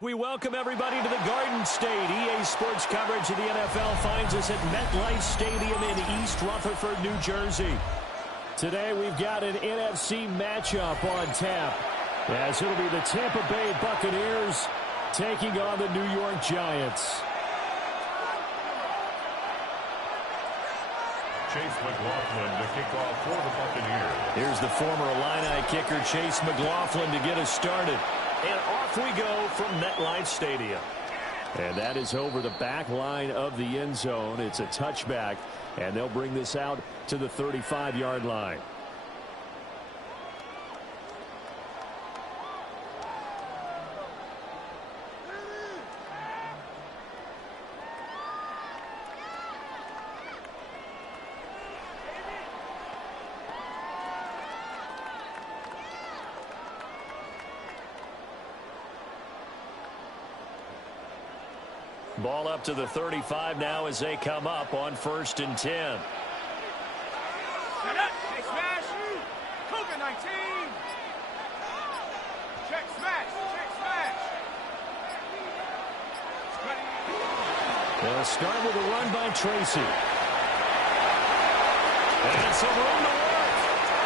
We welcome everybody to the Garden State. EA Sports coverage of the NFL finds us at MetLife Stadium in East Rutherford, New Jersey. Today we've got an NFC matchup on tap, as it'll be the Tampa Bay Buccaneers taking on the New York Giants. Chase McLaughlin to kick off for the Buccaneers. Here's the former Illini kicker Chase McLaughlin to get us started. And off we go from MetLife Stadium. And that is over the back line of the end zone. It's a touchback, and they'll bring this out to the 35-yard line. Ball up to the 35 now as they come up on 1st and 10. Set up. Check smash. Cougar 19. Check smash. Check smash. They'll start with a run by Tracy. And some room to work.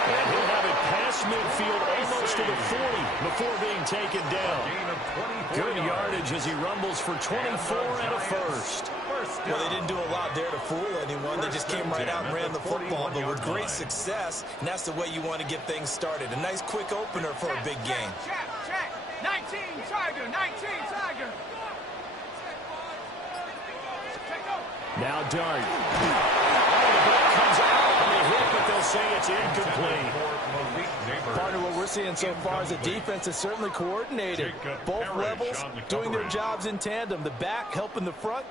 And he'll have it past midfield almost to the 40 before being taken down. Good yardage as he rumbles for 24 and a first. Well, they didn't do a lot there to fool anyone. They just came right out and ran the football, but with great success, and that's the way you want to get things started. A nice quick opener for a big game. Check. 19 Tiger. 19 Tiger. Now Dart. Comes out on the hit, but they'll say it's incomplete. Partner, what we're seeing so far is the defense is certainly coordinated. Both levels doing their jobs in tandem. The back helping the front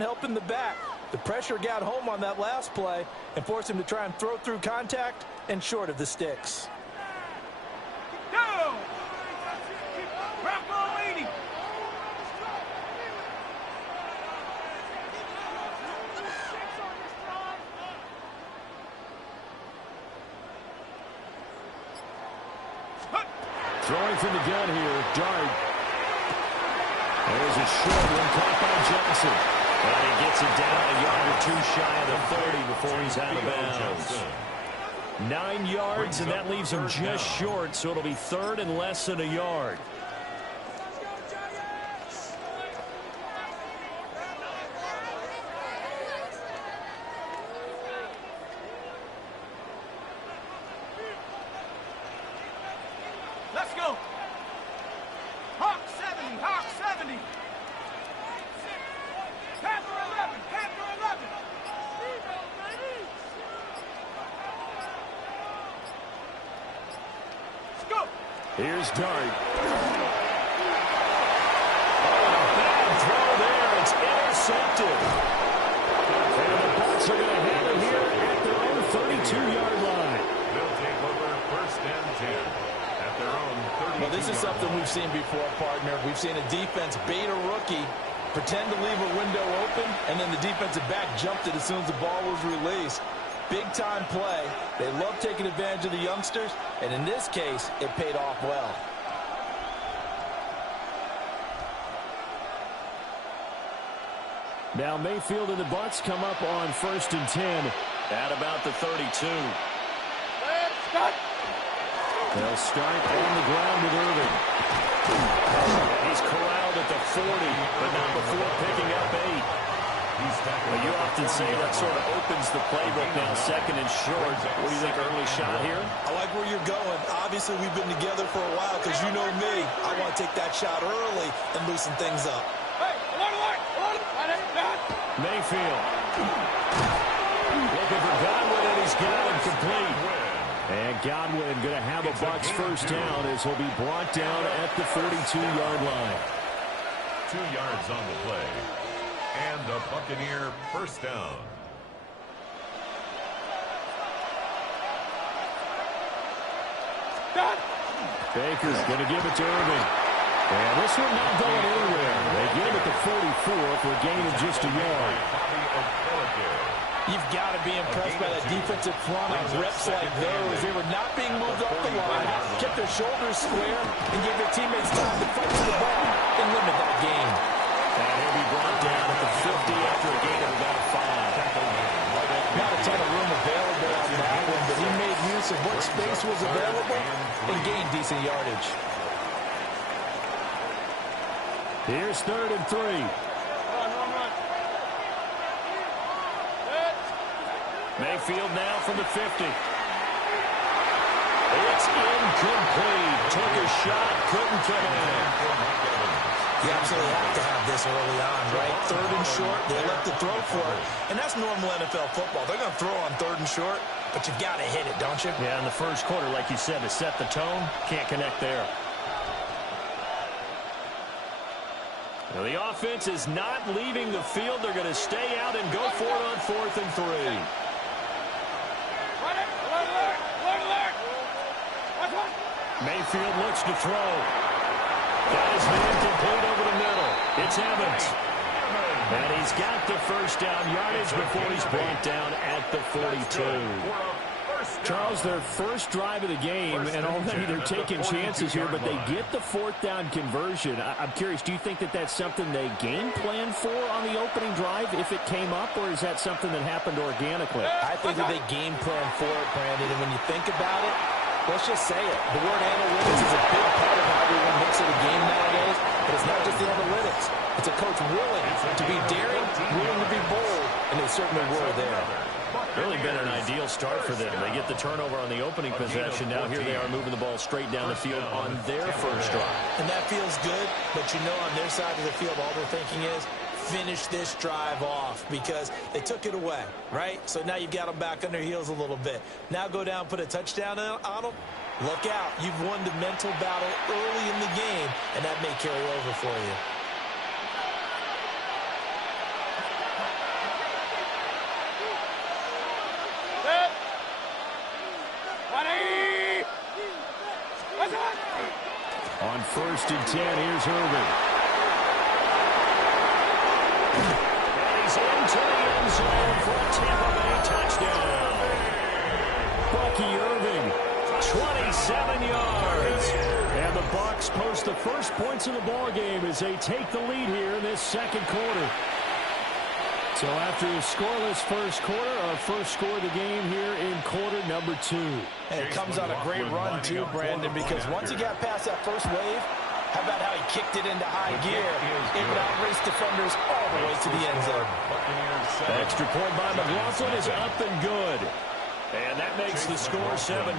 helping the back. The pressure got home on that last play and forced him to try and throw through contact and short of the sticks. Go! Rambo 80. Throwing from the gun here, Dart. There's a short one caught by Johnson. And he gets it down a yard or two shy of the 30 before he's out of bounds. 9 yards, and that leaves him just short, so it'll be 3rd and less than a yard. Let's go. Hawk 70. Hawk 70. Panther 11. Panther 11. Let's go. Here's Dart. Bad throw there. It's intercepted. And the Bucs are going to have it here at their own 32-yard line. They'll take over 1st and 10 at their own 32. Well, this is something we've seen before, partner. We've seen a defense bait a rookie, pretend to leave a window open, and then the defensive back jumped it as soon as the ball was released. Big-time play. They love taking advantage of the youngsters, and in this case, it paid off well. Now Mayfield and the Bucs come up on 1st and 10 at about the 32. They'll start on the ground with Irving. He's corralled at the 40, but not before picking up 8. Well, you often say that sort of opens the playbook now, 2nd and short. What do you think, early shot here? I like where you're going. Obviously, we've been together for a while because you know me. I want to take that shot early and loosen things up. Hey, alert. Mayfield. Looking for Godwin, and he's got him complete. And Godwin going to have a Bucs first down as he'll be brought down at the 42-yard line. 2 yards on the play. And the Buccaneer first down. Baker's going to give it to Irving. And this one not going anywhere. They get him at the 44 for a gain of just a yard. You've got to be impressed by that defensive front on reps like those. They were not being moved off the line, kept their shoulders square, and gave their teammates time to fight for the ball and limit that game. And he'll be brought down at the 50 after a gain of about 5. Not a ton of room available on that one, but he made use of what space was available and gained decent yardage. Here's 3rd and 3. Mayfield now from the 50. It's incomplete. Took a shot, couldn't come in. You absolutely have to have this early on, right? 3rd and short, they let the throw for it. And that's normal NFL football. They're going to throw on 3rd and short, but you've got to hit it, don't you? Yeah, in the first quarter, like you said, to set the tone, can't connect there. Now, the offense is not leaving the field. They're going to stay out and go for it on 4th and 3. Mayfield looks to throw. Got his man complete over the middle. It's Evans. And he's got the first down yardage before he's brought down at the 42. Charles, their first drive of the game, and already they're taking chances here, but they get the 4th down conversion. I'm curious, do you think that that's something they game plan for on the opening drive if it came up, or is that something that happened organically? I think that they game plan for it, Brandon, and when you think about it, let's just say it. The word analytics is a big part of how everyone looks at a game nowadays, but it's not just the analytics. It's a coach willing to be daring, willing to be bold, and they certainly were there. Really been an ideal start for them. They get the turnover on the opening possession. Now here they are moving the ball straight down the field on their first drive. And that feels good, but you know on their side of the field all they're thinking is finish this drive off because they took it away, right? So now you've got them back on their heels a little bit. Now go down, put a touchdown on them. Look out. You've won the mental battle early in the game, and that may carry over for you. On 1st and 10, here's Irving. And he's into the end zone for a Tampa Bay touchdown. Bucky Irving, 27 yards. And the Bucs post the first points of the ball game as they take the lead here in this second quarter. So after a scoreless first quarter, our first score of the game here in quarter number 2. And it comes on a great run too, Brandon, because once he got past that first wave, how about how he kicked it into high gear? It would outrace defenders all the way to the end zone. Extra point by McLaughlin is up and good. And that makes the score 7-0.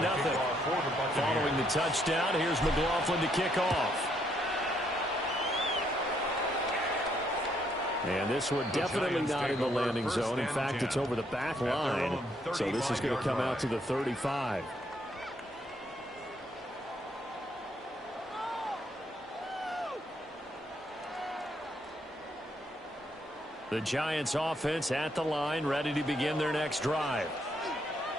Following the touchdown, here's McLaughlin to kick off. And this one definitely not in the landing zone. In fact, it's over the back line. So this is going to come out to the 35. The Giants offense at the line, ready to begin their next drive.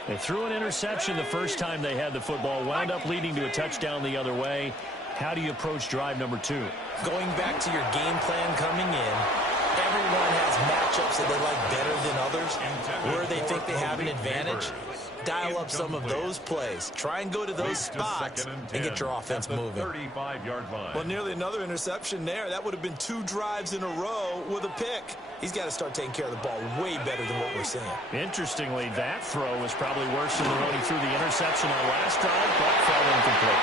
They threw an interception the first time they had the football, wound up leading to a touchdown the other way. How do you approach drive number 2? Going back to your game plan coming in, everyone has matchups that they like better than others, where they think they have an advantage. Dial up some of those plays. Try and go to those spots and get your offense moving. Well, nearly another interception there. That would have been 2 drives in a row with a pick. He's got to start taking care of the ball way better than what we're seeing. Interestingly, that throw was probably worse than the one he threw the interception on last drive, but fell incomplete.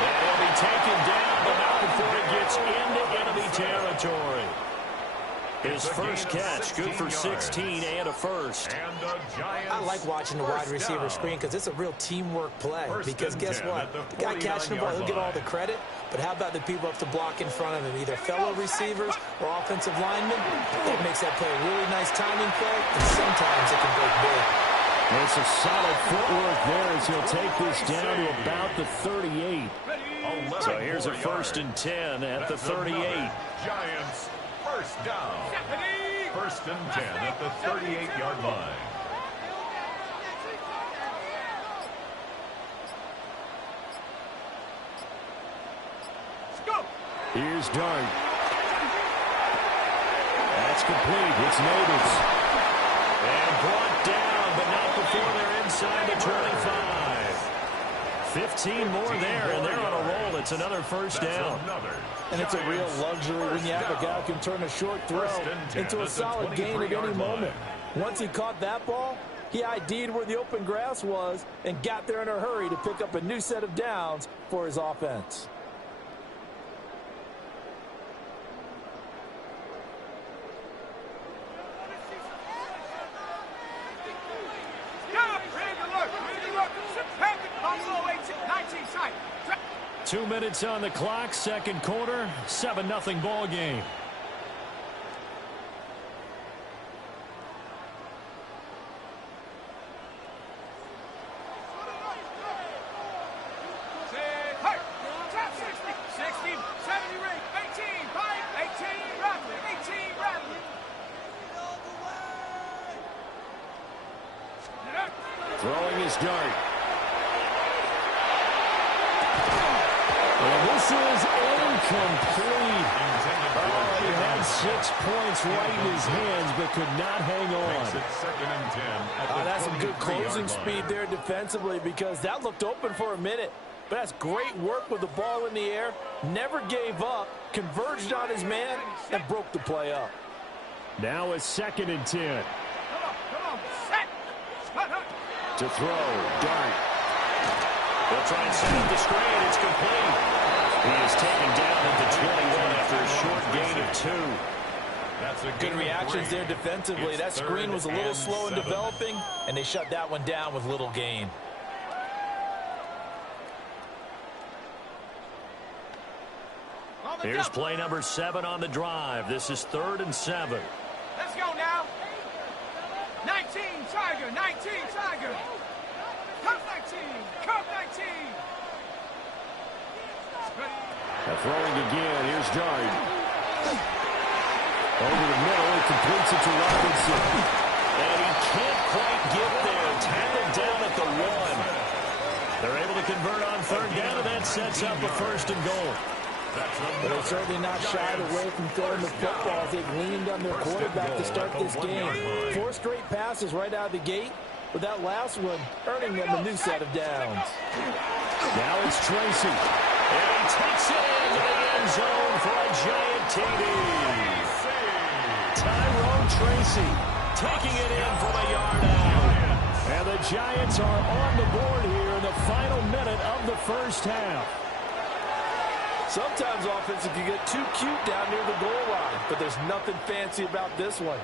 And he'll be taken down, but not before it gets into enemy territory. His first catch, good for 16 and a first. I like watching the wide receiver screen because it's a real teamwork play. Because guess what? The guy catching the ball, he'll get all the credit. But how about the people up to block in front of him, either fellow receivers or offensive linemen? That makes that play a really nice timing play, and sometimes it can break big. It's a solid footwork there as he'll take this down to about the 38. So here's a 1st and 10 at the 38. Giants first down. 1st and 10 at the 38-yard line. Here's Dart. That's complete. It's Neighbors. And brought down, but not before they're inside the 25. 15 more there, and they're on a roll. It's another 1st down. And it's a real luxury when you have a guy who can turn a short throw into a solid gain at any moment. Once he caught that ball, he ID'd where the open grass was and got there in a hurry to pick up a new set of downs for his offense. Inside. 2 minutes on the clock, second quarter, 7-0 ball game. Top 60, 60, 70 ring, 18, 5, 18, Bradley, 18, Bradley. Throwing his dart. And this is incomplete. Oh, he had 6 points right in his hands, but could not hang on. Makes it 2nd and 10. That's some good closing speed there defensively, because that looked open for a minute. But that's great work with the ball in the air. Never gave up, converged on his man, and broke the play up. Now a 2nd and 10. Come on, set. To throw, Dart. They'll try and set up the screen. It's complete. He is taken down at the 21 after a short gain of 2. That's a Good reactions there defensively. That screen was a little slow in developing, and they shut that one down with little gain. Here's play number 7 on the drive. This is 3rd and 7. Let's go now. 19, Tiger, 19, Tiger. Cup 19, Cup 19. Now throwing again. Here's Dart. Over the middle, he completes it to Robinson. And he can't quite get there. Tackled down at the 1. They're able to convert on 3rd down, and that sets up a 1st and goal. But they're certainly not shied away from throwing the football as they've leaned on their quarterback to start this game. 4 straight passes right out of the gate, with that last one earning them a new set of downs. Now it's Tracy. And he takes it into the end zone for a giant TD. Tyrone Tracy taking it in from a yard out. And the Giants are on the board here in the final minute of the 1st half. Sometimes offense can get too cute down near the goal line, but there's nothing fancy about this one.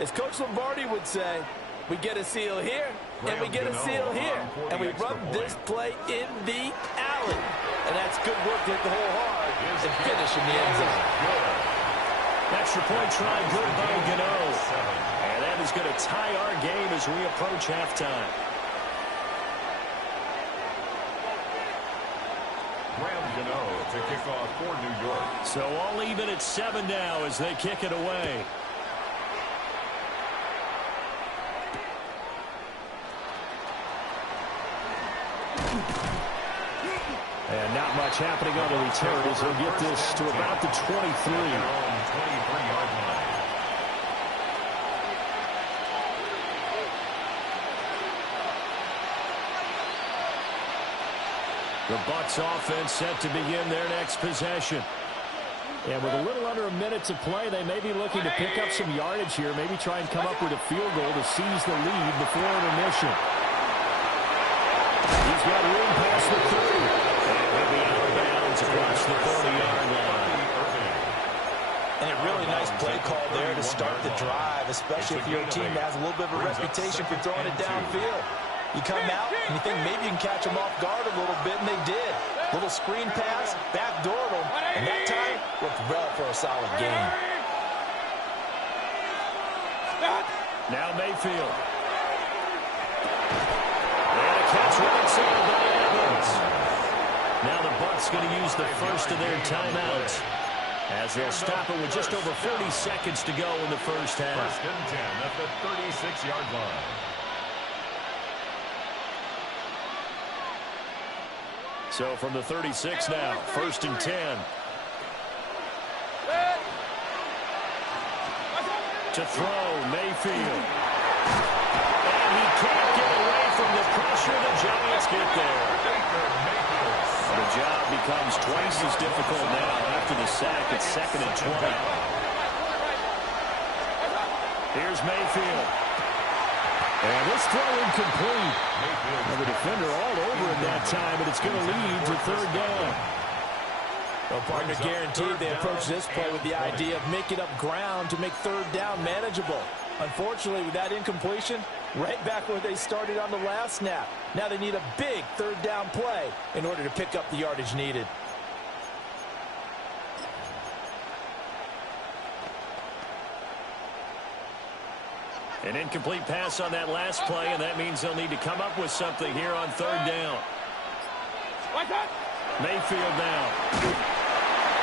As Coach Lombardi would say, we get a seal here, and we get a seal here, and we run this play in the alley. And that's good work to hit the hole hard and finish in the end zone. Extra point try good by Gano. And that is going to tie our game as we approach halftime. To kick off for New York. So all even at 7 now as they kick it away. And not much happening on the return as they'll get this to about the 23. 23-yard line. The Bucs offense set to begin their next possession. And with a little under a minute to play, they may be looking to pick up some yardage here, maybe try and come up with a field goal to seize the lead before intermission. He's got room past the 30. And he'll be out of bounds across the 40-yard line. And a really nice play call there to start the drive, especially if you're a team that has a little bit of a reputation for throwing it downfield. You come out and you think maybe you can catch them off guard a little bit, and they did. Little screen pass, backdoored them, and that time looked well for a solid gain. Now Mayfield. catch right there by Evans. Now the Bucs going to use the first of their timeouts, as they'll stop it with just over 40 seconds to go in the first half. First and 10 at the 36-yard line. So from the 36 now, first and 10. To throw, Mayfield. And he can't get away from the pressure. The Giants get there. The job becomes twice as difficult now after the sack. It's second and 20. Here's Mayfield. And this throw incomplete. And the defender all over him that time, and it's going to lead to third down. Well, partner, guaranteed they approach this play with the idea of making up ground to make third down manageable. Unfortunately, with that incompletion, right back where they started on the last snap. Now they need a big third down play in order to pick up the yardage needed. An incomplete pass on that last play, and that means they'll need to come up with something here on third down. Mayfield now.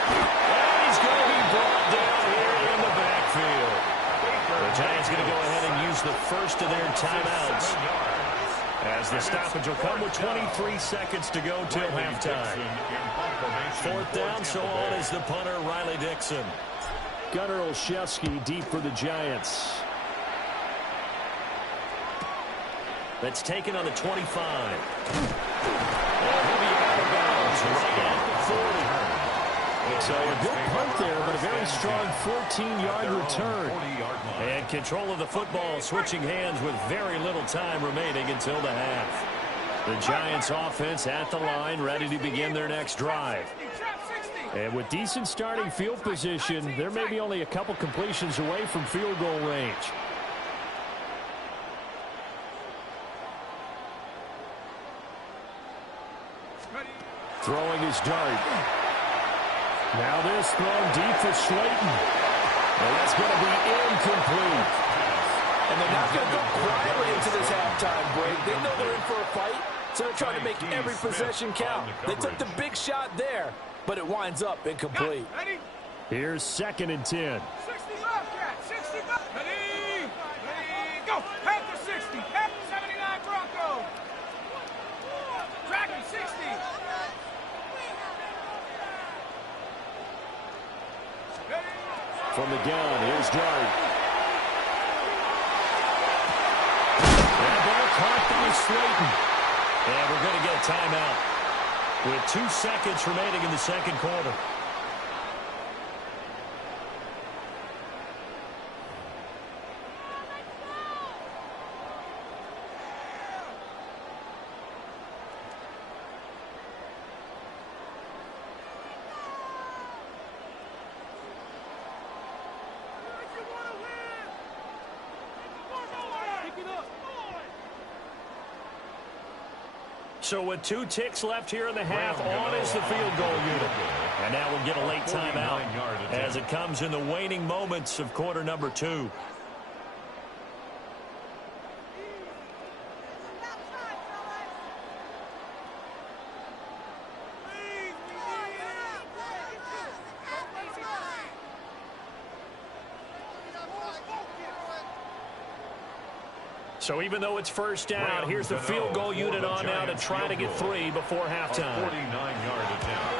And he's going to be brought down here in the backfield. The Giants going to go ahead and use the first of their timeouts, as the stoppage will come with 23 seconds to go till halftime. Fourth down, so on is the punter, Riley Dixon. Gunnar Olszewski deep for the Giants. That's taken on the 25. He'll be out of bounds right at the 40. So a good punt there, but a very strong 14-yard return. And control of the football switching hands with very little time remaining until the half. The Giants offense at the line, ready to begin their next drive. And with decent starting field position, they're maybe only a couple completions away from field goal range. Throwing his dart. Now this thrown deep for Slayton. And that's going to be incomplete. And they're not going to go quietly into this halftime break. They know they're in for a fight, so they're trying to make every possession count. They took the big shot there, but it winds up incomplete. Here's second and 10. 60 Bobcat, 60 Bobcat. Ready, go. Panther 60, Panther 79 Bronco. Dragon 60. From the gun, here's Dart. That ball caught by Slayton. And we're going to get a timeout with 2 seconds remaining in the second quarter. So with 2 ticks left here in the half, on is the field goal unit. And now we'll get a late timeout as it comes in the waning moments of quarter number 2. So even though it's first down, here's the field goal unit on now to try to get 3 before halftime. 49-yard attempt.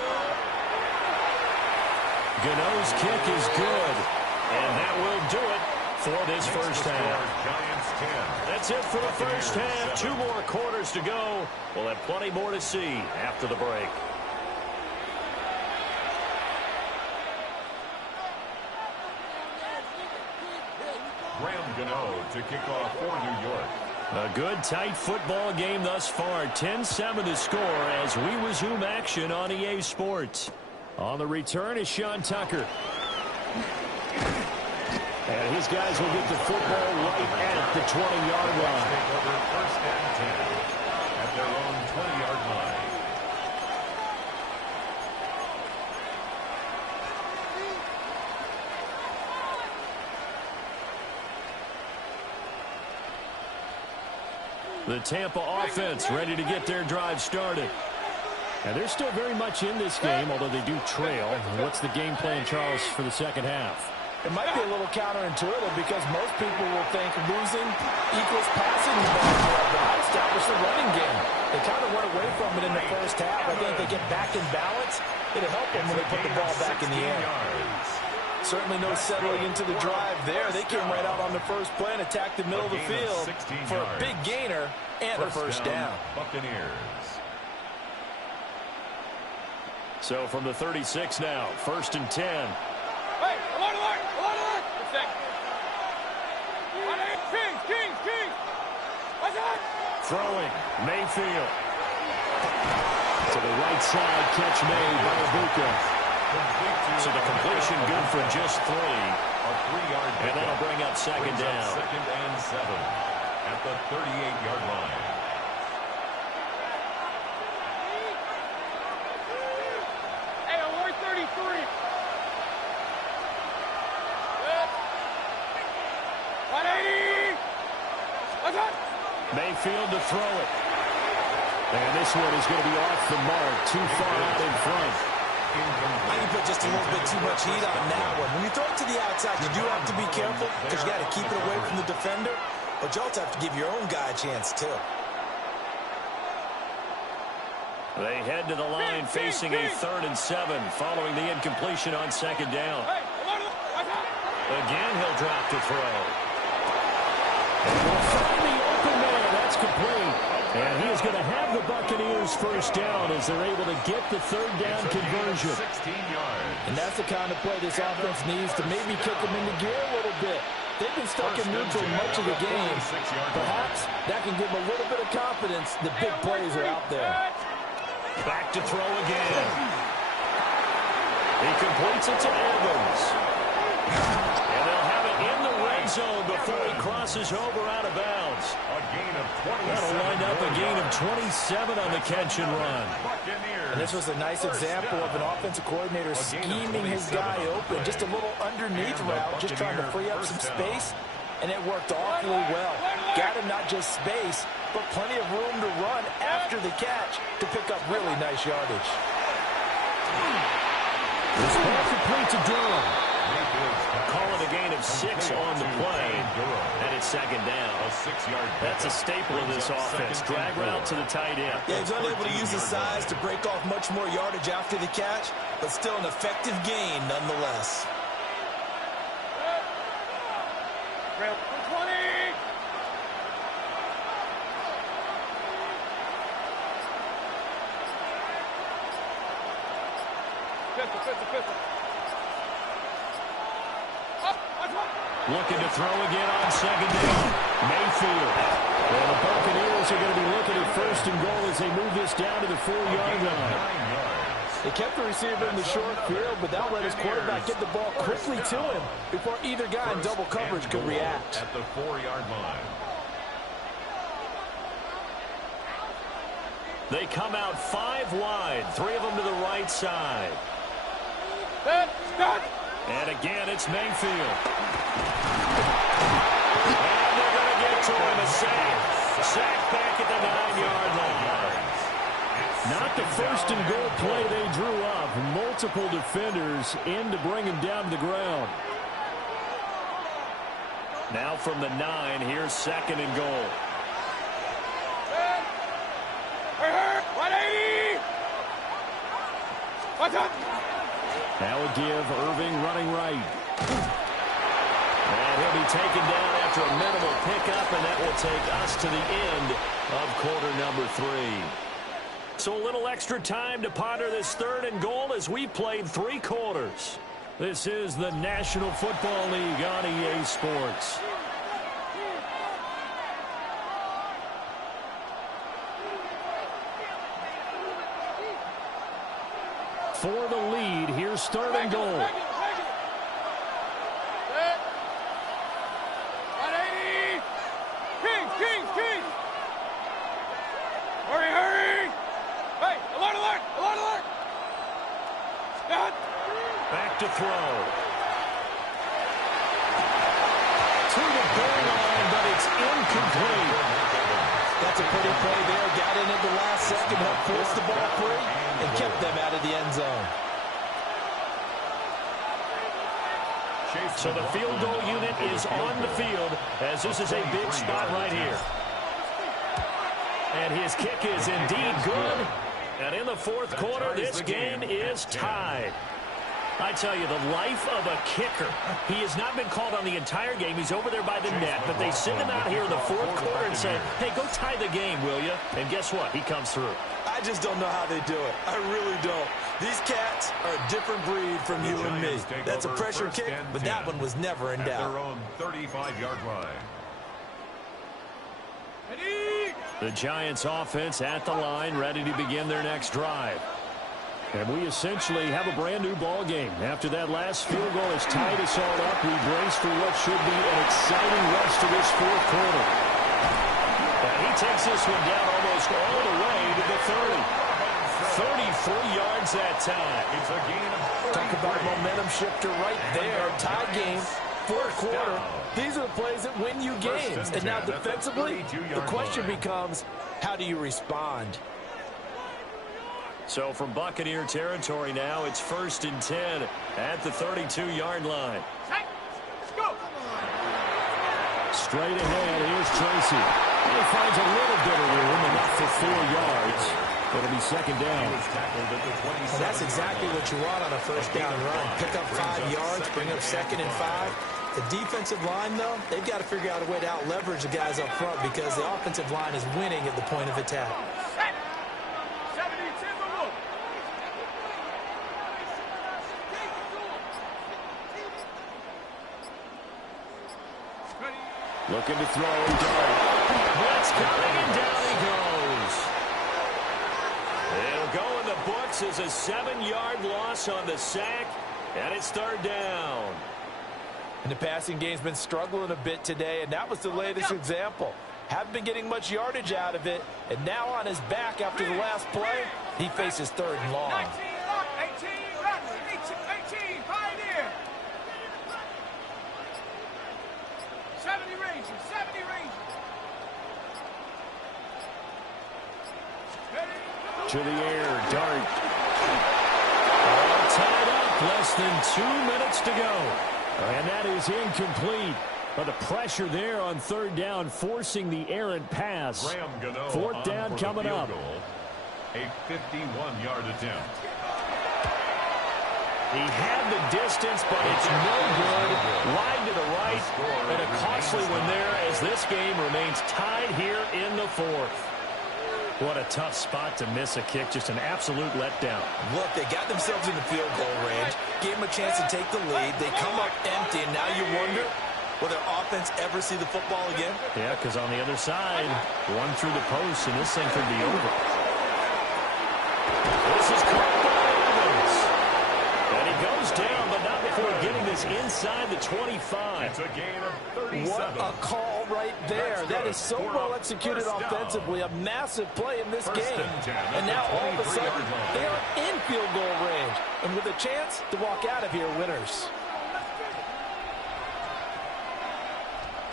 Gano's kick is good, and that will do it for this first half. Giants 10. That's it for the first half. 2 more quarters to go. We'll have plenty more to see after the break. To kick off for New York. A good, tight football game thus far. 10-7 to score as we resume action on EA Sports. On the return is Sean Tucker. And his guys will get the football right at the 20-yard line. First and 10 at their own 20-yard line. The Tampa offense ready to get their drive started. And they're still very much in this game, although they do trail. What's the game plan, Charles, for the second half? It might be a little counterintuitive because most people will think losing equals passing the ball more, but I established the running game. They kind of went away from it in the first half. I think they get back in balance. It'll help them when they put the ball back in the air. Certainly no settling into the drive there. They came right out on the first play and attacked the middle of the field for a big gainer and a first down. Buccaneers. So from the 36 now, 1st and 10. Hey, alert, alert, alert, alert. Good second. Kings. What's that? Throwing, Mayfield. To the right side, catch made by Ibuka. So the completion good for just 3. A 3-yard And that'll bring up second down. 2nd and 7 at the 38-yard line. Hey, alert 33. Good. 180. What's that? Mayfield to throw it. And this one is going to be off the mark, too far out in front. I think put just a little bit too much heat on that one. When you throw it to the outside, you do have to be careful because you got to keep it away from the defender, but you also have to give your own guy a chance too. They head to the line facing a 3rd and 7 following the incompletion on 2nd down. Hey, alert, what's that? Again, he'll drop to throw. And we'll find the open man. That's complete. And he is going to have the Buccaneers first down as they're able to get the 3rd down conversion. 16 yards. And that's the kind of play this offense needs to maybe kick them into gear a little bit. They've been stuck in neutral much of the game. Perhaps that can give them a little bit of confidence. The big plays are out there. Back to throw again. He completes it to Evans. And they'll have it in the red zone before he crosses over out of bounds. A gain of 27. That'll wind up a gain of 27 on the catch and run. And this was a nice example of an offensive coordinator scheming his guy open. Just a little underneath route, just trying to free up some space. And it worked awfully well. Got him not just space, but plenty of room to run after the catch to pick up really nice yardage. This ball complete to Durham. Calling a gain of 6 on the play. And it's 2nd down. A 6-yard. That's a staple of this offense. Drag route to the tight end. Yeah, he's unable to use his size to break off much more yardage after the catch, but still an effective gain nonetheless. 20. Pistol. Up, what's that? Looking to throw again on 2nd down. Mayfield. And the Buccaneers are going to be looking at 1st and goal as they move this down to the 4-yard line. They kept the receiver in the short field, but that let his quarterback get the ball quickly to him before either guy in double coverage could react. At the 4-yard line. They come out 5 wide, 3 of them to the right side. And again, it's Mayfield. And they're going to get to him, a sack. Sack back at the 9-yard line. Not the 1st and goal play they drew up. Multiple defenders in to bring him down to the ground. Now from the 9, here's 2nd and goal. 180. What's up? That would give Irving running right. And he'll be taken down after a minimal pickup, and that will take us to the end of quarter number 3. So a little extra time to ponder this 3rd and goal as we played 3 quarters. This is the National Football League on EA Sports. For the lead, here's 3rd and goal. 180. Kings. Hurry. Hey, alert. Back to throw. To the goal line, but it's incomplete. That's a pretty play there. Got in at the last second, helped force the ball free, and kept them out of the end zone. So the field goal unit is on the field as this is a big spot right here. And his kick is indeed good. And in the fourth quarter, this game is tied. I tell you, the life of a kicker. He has not been called on the entire game. He's over there by the net, but they send him out here in the fourth quarter and say, hey, go tie the game, will you? And guess what? He comes through. I just don't know how they do it. I really don't. These cats are a different breed from you and me. That's a pressure kick, but that one was never in doubt. Their own 35-yard line. The Giants offense at the line, ready to begin their next drive. And we essentially have a brand-new ball game. After that last field goal has tied us all up, we brace for what should be an exciting rest of this fourth quarter. And he takes this one down almost all the way to the 30. 33 yards that time. It's a gain of 30. Talk about a momentum shifter right there. Tie game, fourth quarter. These are the plays that win you games. And now defensively, the question becomes, how do you respond? So from Buccaneer territory now, it's 1st and 10 at the 32-yard line. Straight ahead, here's Tracy. He finds a little bit of room, enough for 4 yards. It'll be second down. And that's exactly what you want on a first down run. Pick up 5 yards, bring up 2nd and 5. The defensive line, though, they've got to figure out a way to out-leverage the guys up front because the offensive line is winning at the point of attack. Looking to throw. Blitz coming, and down he goes. It'll go in the books as a 7-yard loss on the sack, and it's 3rd down. And the passing game's been struggling a bit today, and that was the latest example. Haven't been getting much yardage out of it, and now on his back after the last play, he faces 3rd and long. 18, Pioneer. 70 Rangers, 70 Rangers. To the air, Dart. All tied up, less than 2 minutes to go. And that is incomplete. But the pressure there on 3rd down, forcing the errant pass. 4th down coming up. A 51-yard attempt. He had the distance, but it's no good. Wide to the right, and a costly one there as this game remains tied here in the 4th. What a tough spot to miss a kick. Just an absolute letdown. Look, they got themselves in the field goal range, gave them a chance to take the lead. They come up empty, and now you wonder, will their offense ever see the football again? Yeah, because on the other side, one through the post, and this thing could be over. This is caught by Evans. And he goes down, but not before getting this inside the 25. It's a gain of 37. What a call right there. That is so well executed offensively. A massive play in this game. And now all of a sudden, they are in field goal range. And with a chance to walk out of here winners.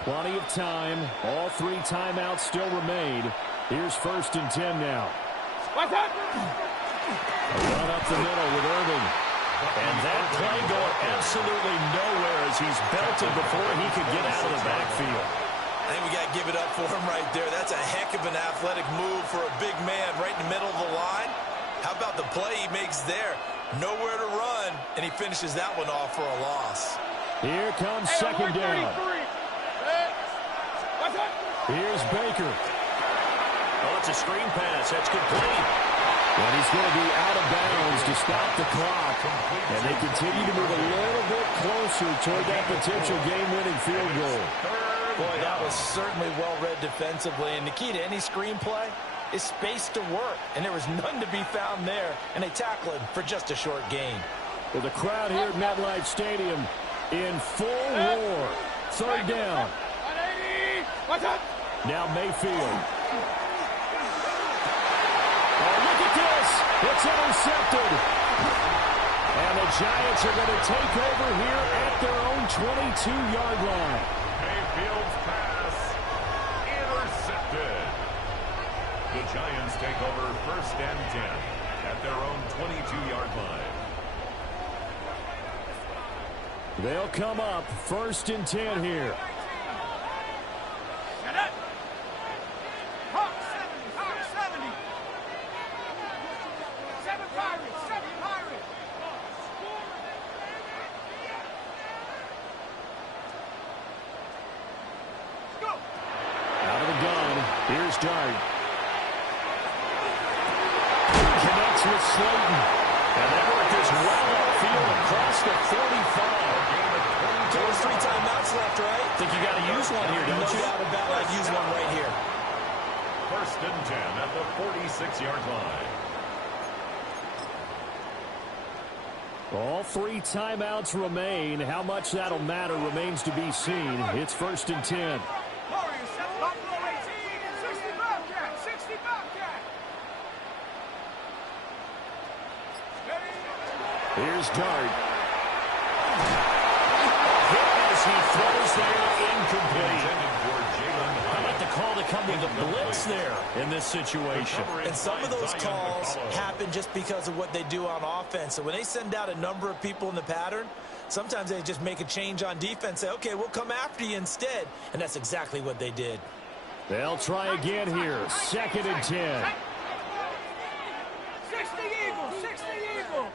Plenty of time. All 3 timeouts still remain. Here's 1st and 10 now. A run up the middle with Irving. And that play going absolutely nowhere as he's belted before he could get out of the backfield. I think we got to give it up for him right there. That's a heck of an athletic move for a big man right in the middle of the line. How about the play he makes there? Nowhere to run, and he finishes that one off for a loss. Here comes 2nd down. Here's Baker. Oh, it's a screen pass. That's complete. And he's going to be out of bounds to stop the clock. And they continue to move a little bit closer toward that potential game-winning field goal. Boy, that was certainly well-read defensively. And the key to any screen play is space to work. And there was none to be found there. And they tackle him for just a short gain. With the crowd here at MetLife Stadium in full roar. 3rd down. Now Mayfield. Oh, look at this. It's intercepted. And the Giants are going to take over here at their own 22-yard line. Mayfield's pass intercepted. Giants take over 1st and 10 at their own 22-yard line. They'll come up 1st and 10 here. Shut up. Hawk 70. Hawk 70. 7 Pirates. 7 Pirates. Go. Out of the gun. Here's Dart. Connects with Slayton. And they work this well upfield across the 45. There's 3 timeouts left, right? Think you got to use one here, don't you? No doubt about it. I'd use one right here. 1st and 10 at the 46-yard line. All 3 timeouts remain. How much that'll matter remains to be seen. It's 1st and 10. Warriors 7 Buffalo 18. 60 Bobcat. 60 Bobcat. Here's Dart. As he throws there, incomplete. How about the call to come with a blitz there in this situation? And some of those calls happen just because of what they do on offense. So when they send out a number of people in the pattern, sometimes they just make a change on defense, say, okay, we'll come after you instead. And that's exactly what they did. They'll try again here. 2nd and 10. 60 Eagles. 60 Eagles.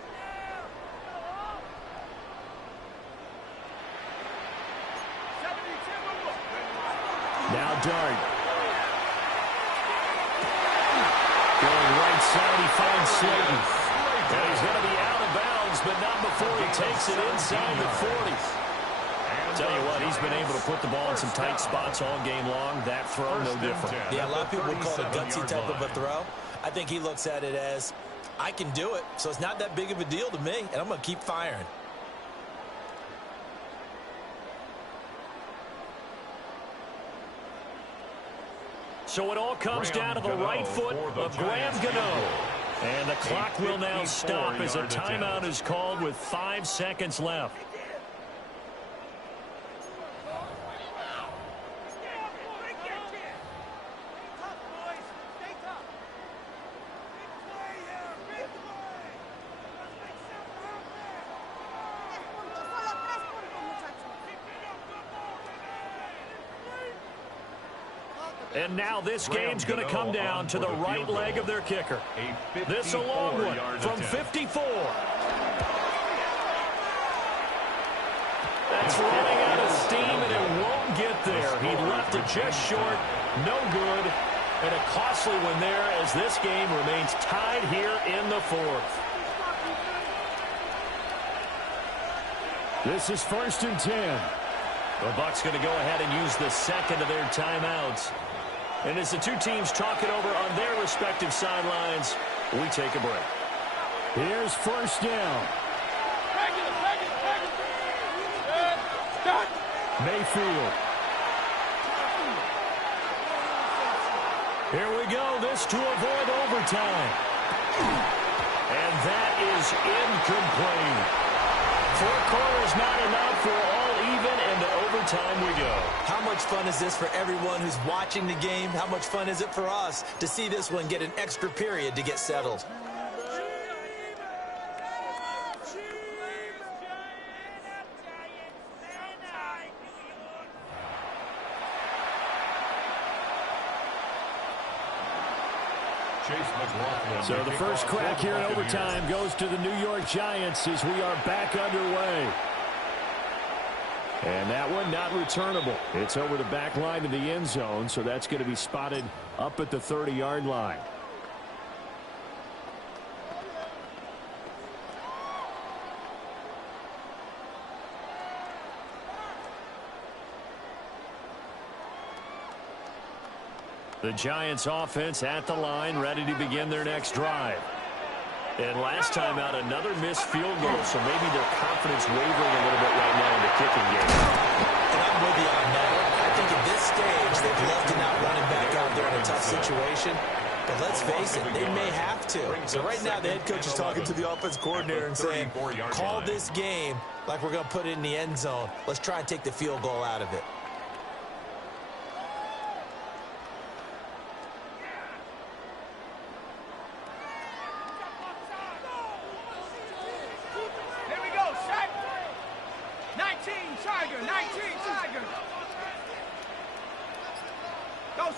Now Dart. Going right side, he finds Slayton. And he's going to be out of bounds, but not before he takes it inside the 40. Tell you what, he's been able to put the ball in some tight spots all game long. That throw, no different. Yeah, a lot of people would call it a gutsy type of a throw. I think he looks at it as, I can do it, so it's not that big of a deal to me, and I'm going to keep firing. So it all comes down to the right foot of Graham Gano. And the clock will now stop as a timeout is called with 5 seconds left. And now this game's going to come down to the right leg of their kicker. This a long one from 54. That's running out of steam, and it won't get there. He left it just short. No good. And a costly one there as this game remains tied here in the 4th. This is 1st and 10. The Bucs going to go ahead and use the second of their timeouts. And as the two teams talk it over on their respective sidelines, we take a break. Here's 1st down. Mayfield. Here we go. This to avoid overtime. And that is incomplete. 4 quarters not enough for all even, and to overtime we go. How much fun is this for everyone who's watching the game? How much fun is it for us to see this one get an extra period to get settled? So the first crack here in overtime goes to the New York Giants as we are back underway. And that one not returnable. It's over the back line of the end zone, so that's going to be spotted up at the 30-yard line. The Giants offense at the line, ready to begin their next drive. And last time out, another missed field goal, so maybe their confidence wavering a little bit right now in the kicking game. And I'm with you on that. I think at this stage, they'd love to not run him back out there in a tough situation. But let's face it, they may have to. So right now, the head coach is talking to the offense coordinator and saying, call this game like we're going to put it in the end zone. Let's try and take the field goal out of it.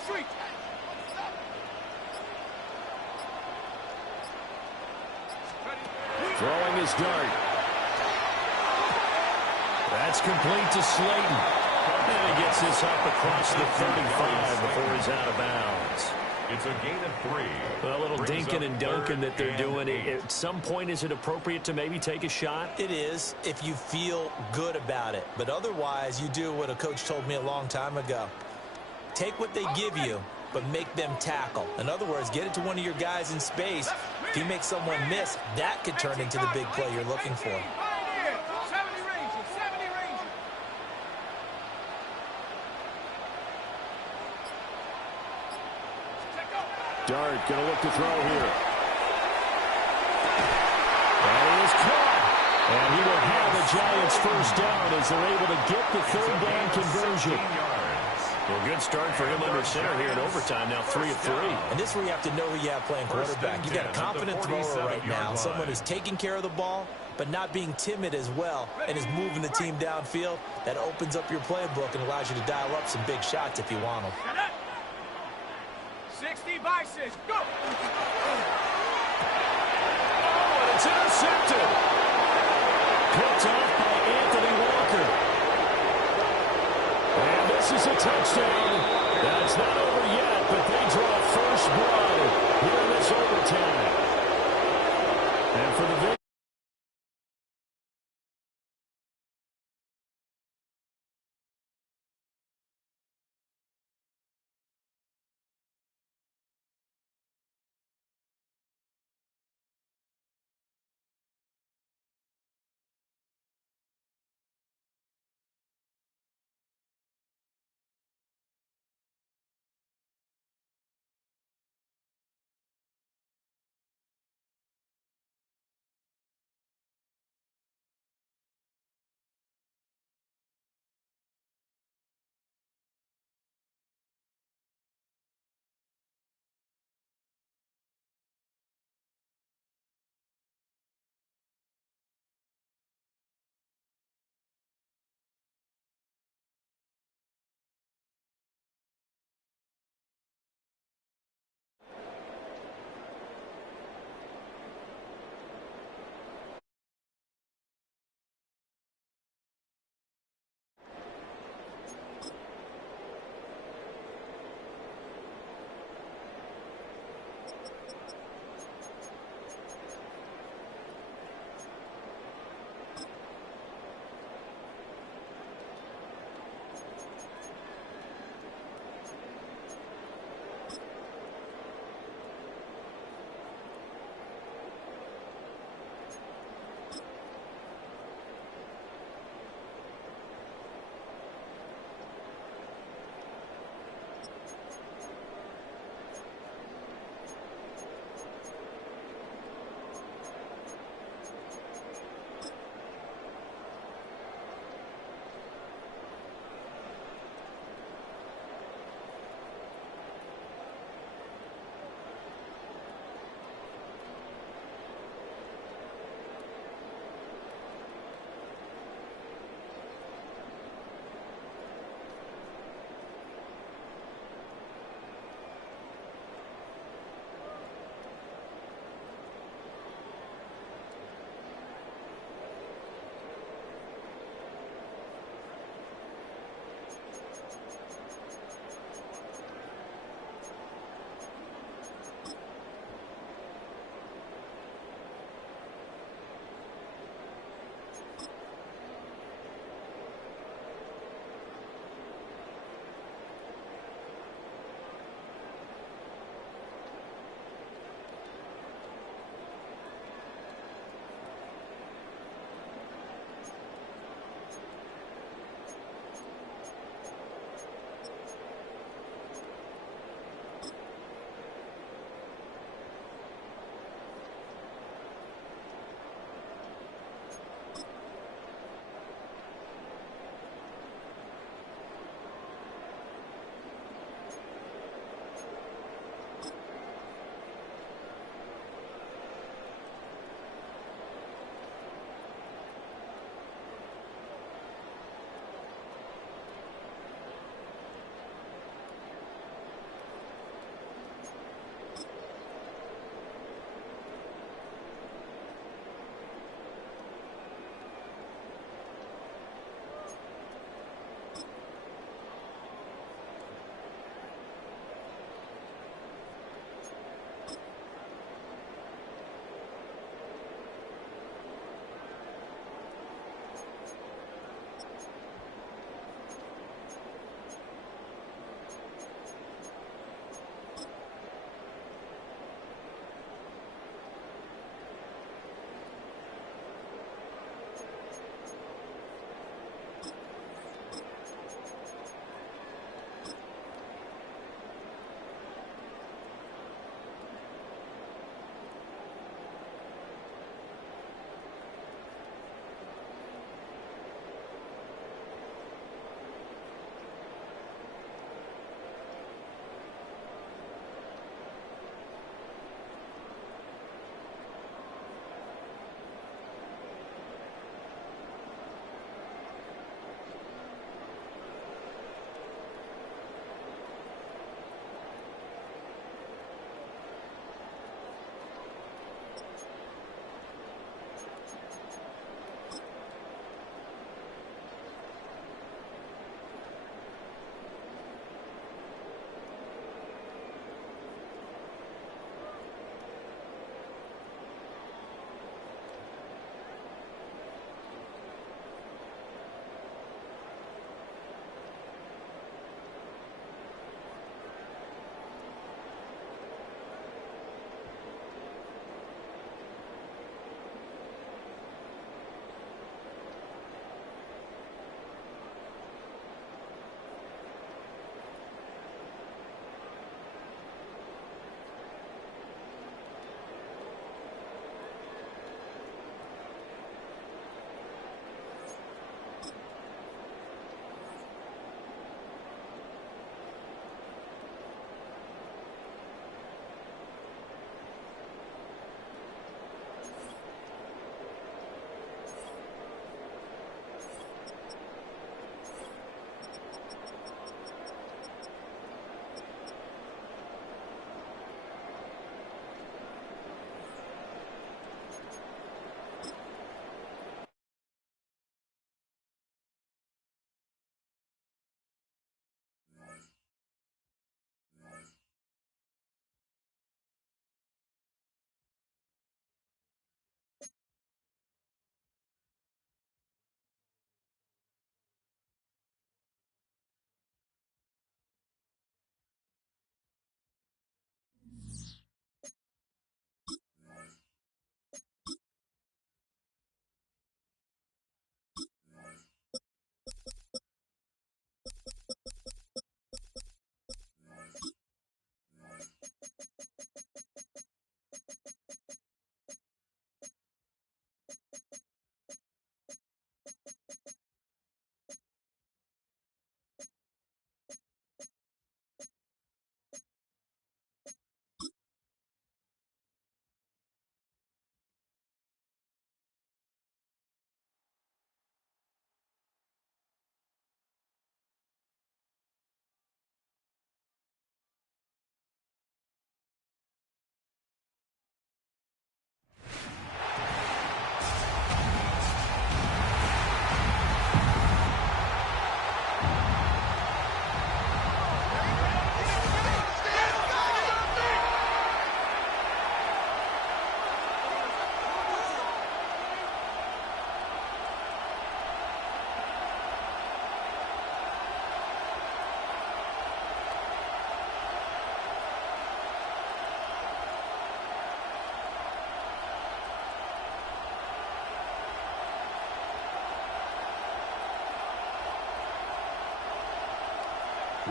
street. Throwing his dart. That's complete to Slayton. And he gets this up across the 35 before he's out of bounds. It's a gain of 3. A little dinking and dunking that they're doing. At some point, is it appropriate to maybe take a shot? It is if you feel good about it. But otherwise, you do what a coach told me a long time ago. Take what they give you, but make them tackle. In other words, get it to one of your guys in space. If you make someone miss, that could turn into the big play you're looking for. 70 Rangers, 70 Rangers. Dart going to look to throw here. And he is caught. And he will have the Giants first down as they're able to get the third down conversion. Well, good start for him under center here in overtime. Now 3 of 3. And this is where you have to know who you have playing quarterback. You got a confident thrower right now, someone who's taking care of the ball, but not being timid as well, and is moving the team downfield. That opens up your playbook and allows you to dial up some big shots if you want them. 60 by 6, go! Oh, and it's intercepted. Picked off by Anthony Walker. And this is a touchdown. That's not over yet, but they draw first blood here in this overtime. And for the victory.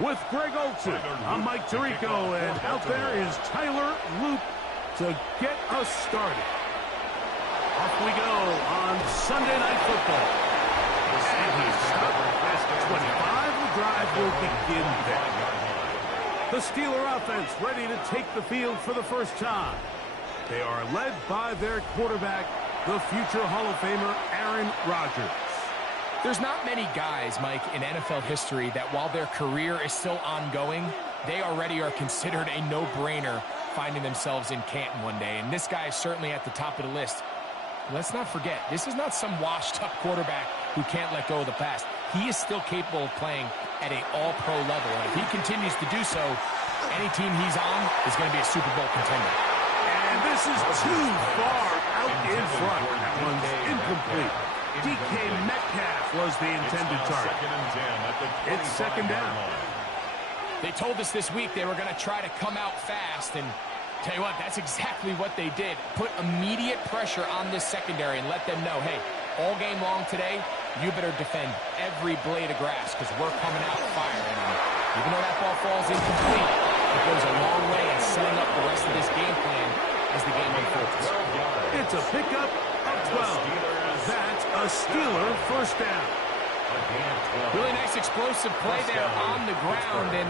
with Greg Olson. I'm Mike Tirico, and out there is Tyler Loop to get us started. Off we go on Sunday Night Football. And he's stopped at 25. The drive will begin there. The Steeler offense ready to take the field for the first time. They are led by their quarterback, the future Hall of Famer, Aaron Rodgers. There's not many guys, Mike, in NFL history that while their career is still ongoing, they already are considered a no-brainer finding themselves in Canton one day. And this guy is certainly at the top of the list. Let's not forget, this is not some washed-up quarterback who can't let go of the past. He is still capable of playing at an all-pro level. And if he continues to do so, any team he's on is going to be a Super Bowl contender. And this is too far out in front. That one's incomplete. DK Metcalf was the intended target. It's second down. They told us this week they were going to try to come out fast, and tell you what, that's exactly what they did. Put immediate pressure on this secondary and let them know, hey, all game long today, you better defend every blade of grass because we're coming out firing. And even though that ball falls incomplete, it goes a long way in setting up the rest of this game plan as the game unfolds. It's a pickup of 12. That's a Steeler first down. Really nice explosive play there on the ground. And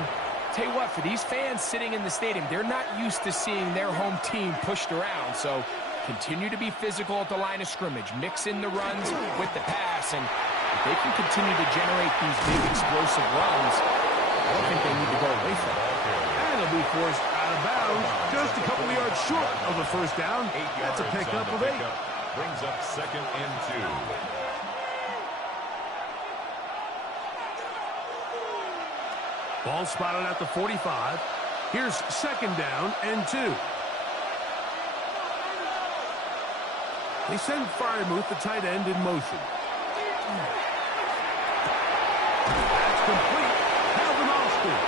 tell you what, for these fans sitting in the stadium, they're not used to seeing their home team pushed around. So continue to be physical at the line of scrimmage. Mix in the runs with the pass. And if they can continue to generate these big explosive runs, I don't think they need to go away from it. And it'll be forced out of bounds just a couple of yards short of the first down. That's a pickup of 8. Brings up 2nd and 2. Ball spotted at the 45. Here's 2nd down and 2. They send Freiermuth, the tight end, in motion. That's complete. Calvin Austin.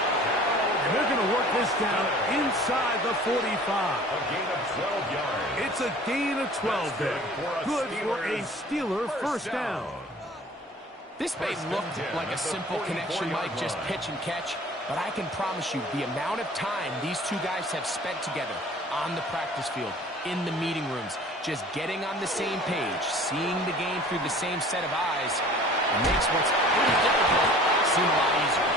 And they're going to work this down inside the 45. A gain of 12 yards. It's a gain of 12 there. Good for a Steeler first down. This may look like a simple connection, Mike, just pitch and catch, but I can promise you the amount of time these two guys have spent together on the practice field, in the meeting rooms, just getting on the same page, seeing the game through the same set of eyes, makes what's pretty difficult seem a lot easier.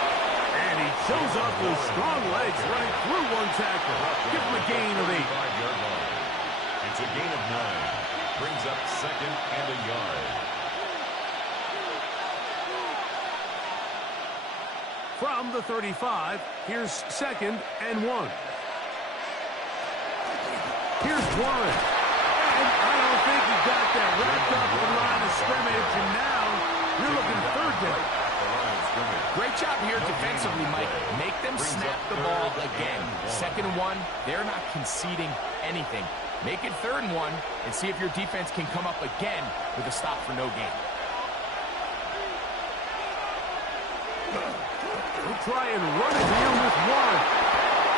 And he shows off those strong legs running through one tackle. Give him a gain of 8. It's a gain of 9. Brings up 2nd and a yard. From the 35, here's 2nd and 1. Here's Warren. And I don't think he got that wrapped up in the line of scrimmage, and now you're looking 3rd down. Great job here defensively, Mike. Make them snap the ball again. 2nd and 1, they're not conceding anything. Make it 3rd and 1 and see if your defense can come up again with a stop for no gain. He'll try and run it here with one.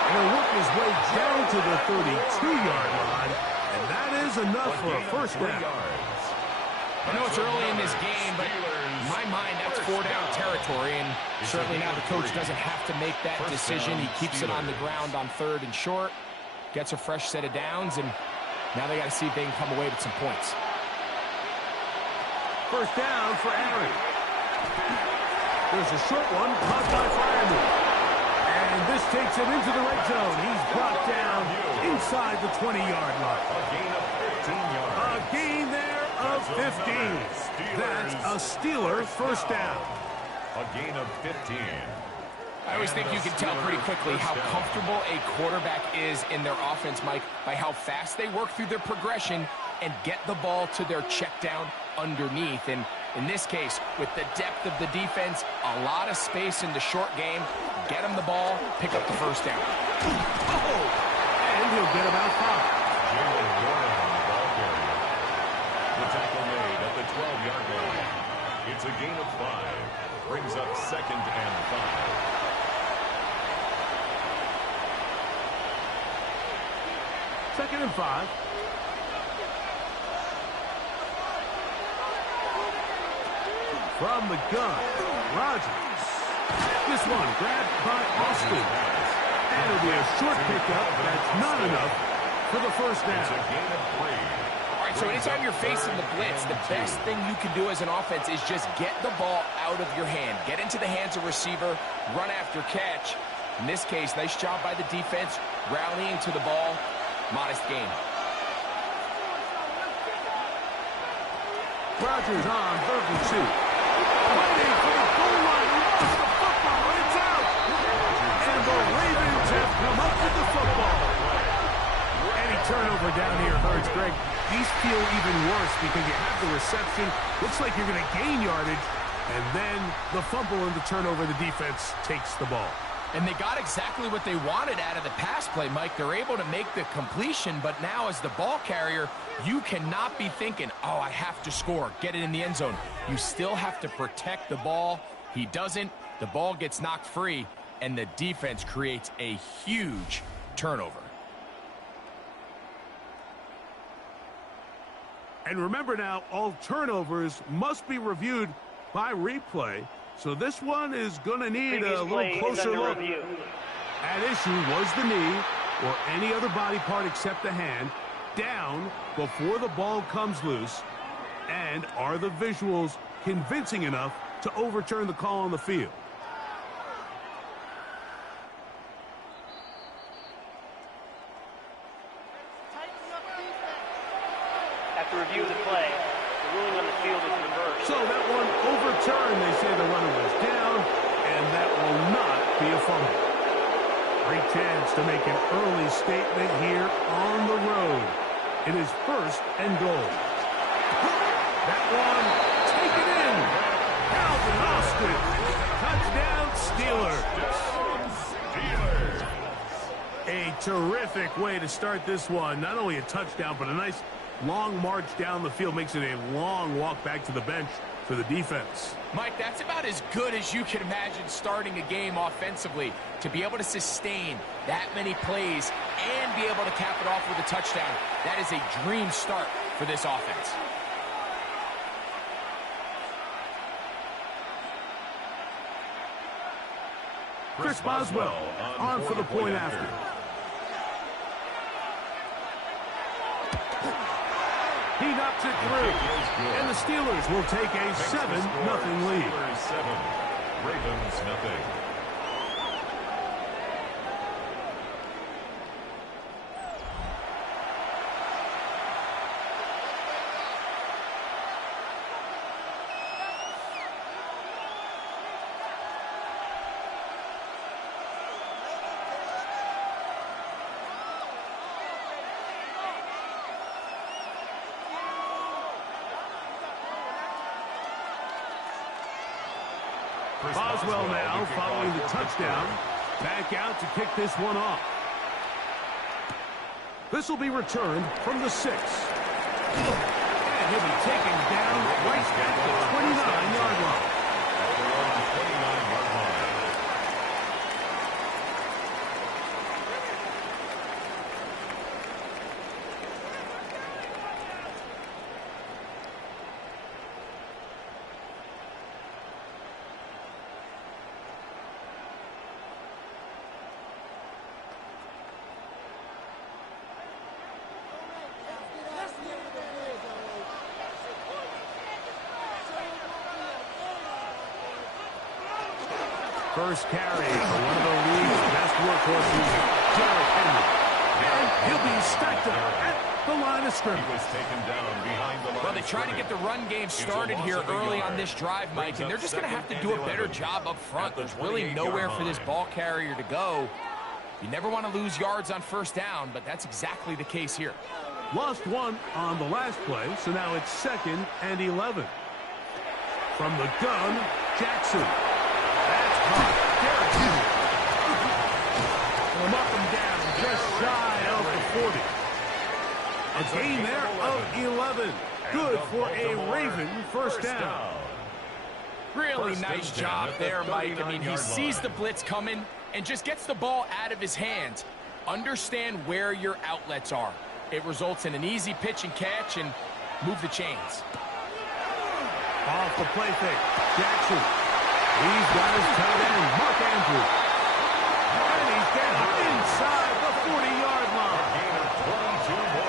And he'll work his way down to the 32-yard line. And that is enough for a first down. I know it's early in this game, but in my mind, that's 4-down territory. And certainly now the coach doesn't have to make that decision. He keeps it on the ground on 3rd and short, gets a fresh set of downs, and now they got to see if they can come away with some points. First down for Aaron. There's a short one caught by Freiermuth. And this takes him into the red zone. He's brought down inside the 20-yard line. A gain of 15 yards. A gain there of 15. That's a Steeler first down. A gain of 15. I always think you can tell pretty quickly how comfortable a quarterback is in their offense, Mike, by how fast they work through their progression and get the ball to their check down underneath. And in this case, with the depth of the defense, a lot of space in the short game, get him the ball, pick up the first down. Oh! And he'll get about 5. Jalen Warren on the ball carrier. The tackle made at the 12-yard line. It's a gain of 5. Brings up 2nd and 5. Second and 5. From the gun, Rodgers. This one grabbed by Austin. And it'll be a short pickup. That's not enough for the first down. It's a gain of 3. All right, so anytime you're facing the blitz, the best thing you can do as an offense is just get the ball out of your hand. Get into the hands of receiver, run after catch. In this case, nice job by the defense, rallying to the ball. Modest gain. Rodgers on 3rd and 2. Waiting for the goal line. He lost the football. It's out. And the Ravens have come up with the football. Any turnover down here hurts, Greg. These feel even worse because you have the reception. Looks like you're going to gain yardage. And then the fumble and the turnover, the defense takes the ball. And they got exactly what they wanted out of the pass play, Mike. They're able to make the completion, but now as the ball carrier, you cannot be thinking, oh, I have to score, get it in the end zone. You still have to protect the ball. He doesn't. The ball gets knocked free, and the defense creates a huge turnover. And remember now, all turnovers must be reviewed by replay. So this one is going to need a little closer look. At issue was the knee or any other body part except the hand down before the ball comes loose. And are the visuals convincing enough to overturn the call on the field? After review of the play, the ruling on the field is reversed. So that one overturned. They say the runner was down, and that will not be a fumble. Great chance to make an early statement here on the road. It is 1st and goal. That one taken in. Calvin Austin. Touchdown Steelers. A terrific way to start this one. Not only a touchdown, but a nice long march down the field. Makes it a long walk back to the bench for the defense. Mike, that's about as good as you can imagine starting a game offensively. To be able to sustain that many plays and be able to cap it off with a touchdown, that is a dream start for this offense. Chris Boswell on for the point after. He knocks it through, and the Steelers will take a 7-0 lead. 7, Ravens nothing. Boswell now following the touchdown. Back out to kick this one off. This will be returned from the 6. And he'll be taken down right at the 29-yard line. First carry for one of the league's best workhorses, Derrick Henry. And he'll be stacked up at the line of scrimmage. He was taken down behind the line. Well, they tried to get the run game started here early on this drive, Mike, and they're just going to have to do a better job up front. There's really nowhere for this ball carrier to go. You never want to lose yards on first down, but that's exactly the case here. Lost one on the last play, so now it's 2nd and 11. From the gun, Jackson. That's caught. Derrick Henry. Up and down, just shy of the 40. A gain there of 11. Good for a Raven first down. Really nice job there, Mike. I mean, he sees the blitz coming and just gets the ball out of his hands. Understand where your outlets are. It results in an easy pitch and catch and move the chains. Off the play fake. Jackson. He's got his tight end, Mark Andrews. And he's down inside the 40-yard line.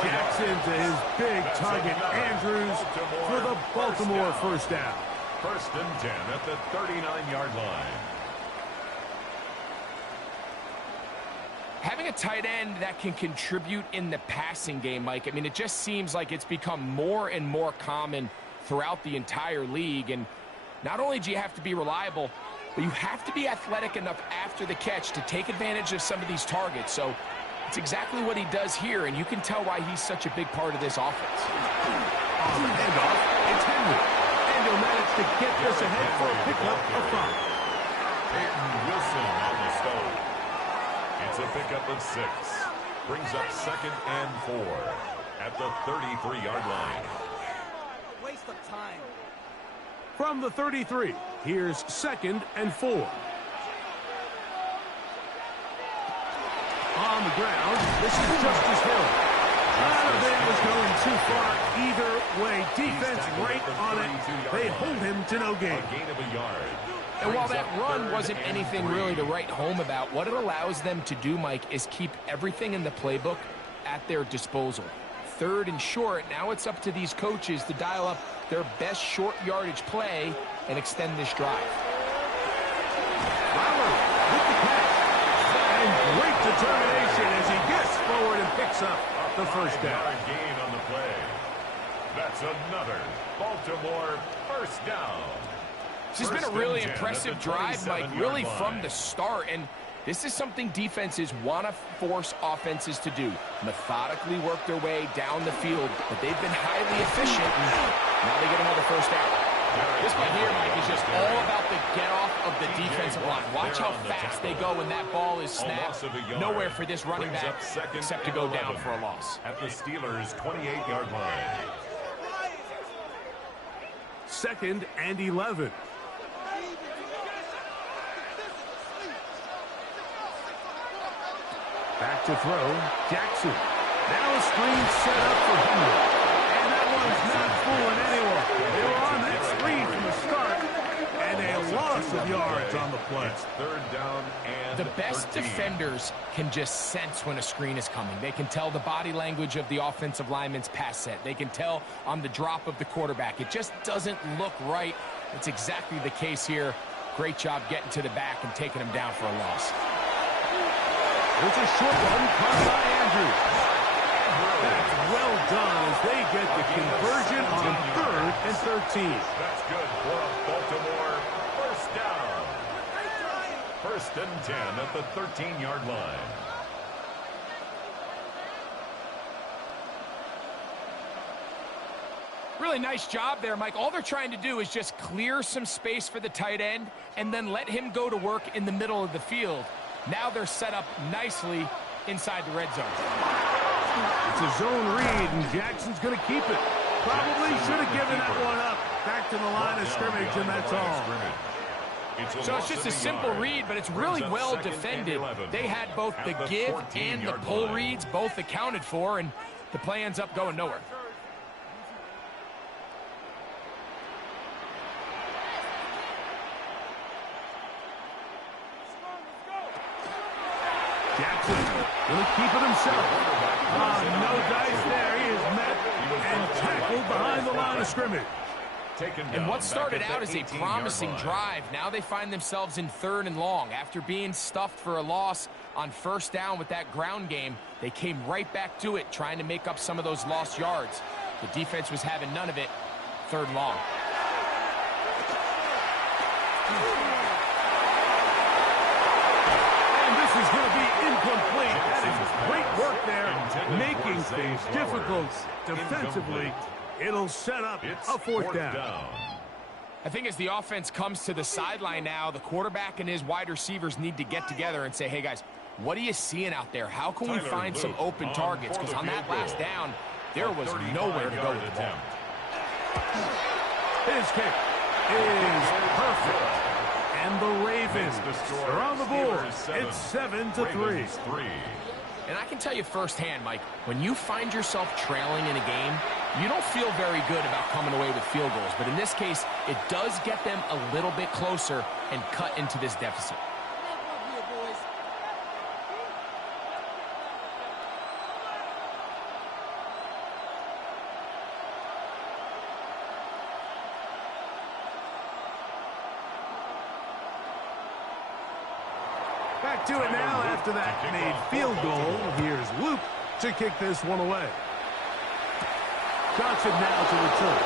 Jackson to his big target, Andrews, for the Baltimore first down. First and 10 at the 39-yard line. Having a tight end that can contribute in the passing game, Mike, I mean, it just seems like it's become more and more common throughout the entire league. And not only do you have to be reliable, but you have to be athletic enough after the catch to take advantage of some of these targets. So it's exactly what he does here, and you can tell why he's such a big part of this offense. On the handoff, it's Henry. And he'll manage to get this ahead for a pickup of 5. Peyton Wilson on the stone. It's a pickup of 6. Brings up 2nd and 4 at the 33-yard line. Waste of time. From the 33, here's 2nd and 4. On the ground, this is Justice Hill. None of it was going too far either way. Defense right on it. They hold him to no gain. A gain of a yard. And while that run wasn't anything really to write home about, what it allows them to do, Mike, is keep everything in the playbook at their disposal. 3rd and short, now it's up to these coaches to dial up their best short yardage play and extend this drive. Fowler with the catch. And great determination as he gets forward and picks up the first down. Gain on the play. That's another Baltimore first down. This has been a really impressive drive, Mike, really from the start. And this is something defenses want to force offenses to do. Methodically work their way down the field, but they've been highly efficient. And now they get another first down. This one here, Mike, is just all about the get-off of the defensive line. Watch how fast they go when that ball is snapped. Nowhere for this running back except to go down for a loss. At the Steelers' 28-yard line. 2nd and 11. Back to throw, Jackson. Now a screen set up for Henry. And that one's not fooling anyone. They were on that screen from the start, and a loss of yards on the play. It's 3rd down and the best 13. defenders can just sense when a screen is coming. They can tell the body language of the offensive lineman's pass set. They can tell on the drop of the quarterback. It just doesn't look right. It's exactly the case here. Great job getting to the back and taking him down for a loss. There's a short one caught by Andrews. That's well done as they get the conversion on 3rd and 13. That's good for a Baltimore first down. 1st and 10 at the 13-yard line. Really nice job there, Mike. All they're trying to do is just clear some space for the tight end and then let him go to work in the middle of the field. Now they're set up nicely inside the red zone. It's a zone read, and Jackson's going to keep it. Probably should have given that one up. Back to the line of scrimmage, and that's all. So it's just a simple read, but it's really well defended. They had both the give and the pull reads, both accounted for, and the play ends up going nowhere. Jackson will keep it himself. No dice there. He is met and tackled behind the line of scrimmage. And what started out as a promising drive, now they find themselves in 3rd and long. After being stuffed for a loss on 1st down with that ground game, they came right back to it, trying to make up some of those lost yards. The defense was having none of it. 3rd and long. Is going to be incomplete. That is great work there, making things difficult defensively. It'll set up a 4th down. I think as the offense comes to the sideline now, the quarterback and his wide receivers need to get together and say, hey, guys, what are you seeing out there? How can we find some open targets? Because on that last down, there was nowhere to go with the ball. His kick is perfect. And the Ravens are on the board. It's 7-3. And I can tell you firsthand, Mike, when you find yourself trailing in a game, You don't feel very good about coming away with field goals, but in this case, it does get them a little bit closer and cut into this deficit. Back to it now after that made field goal. Here's Luke to kick this one away. Johnson now to return.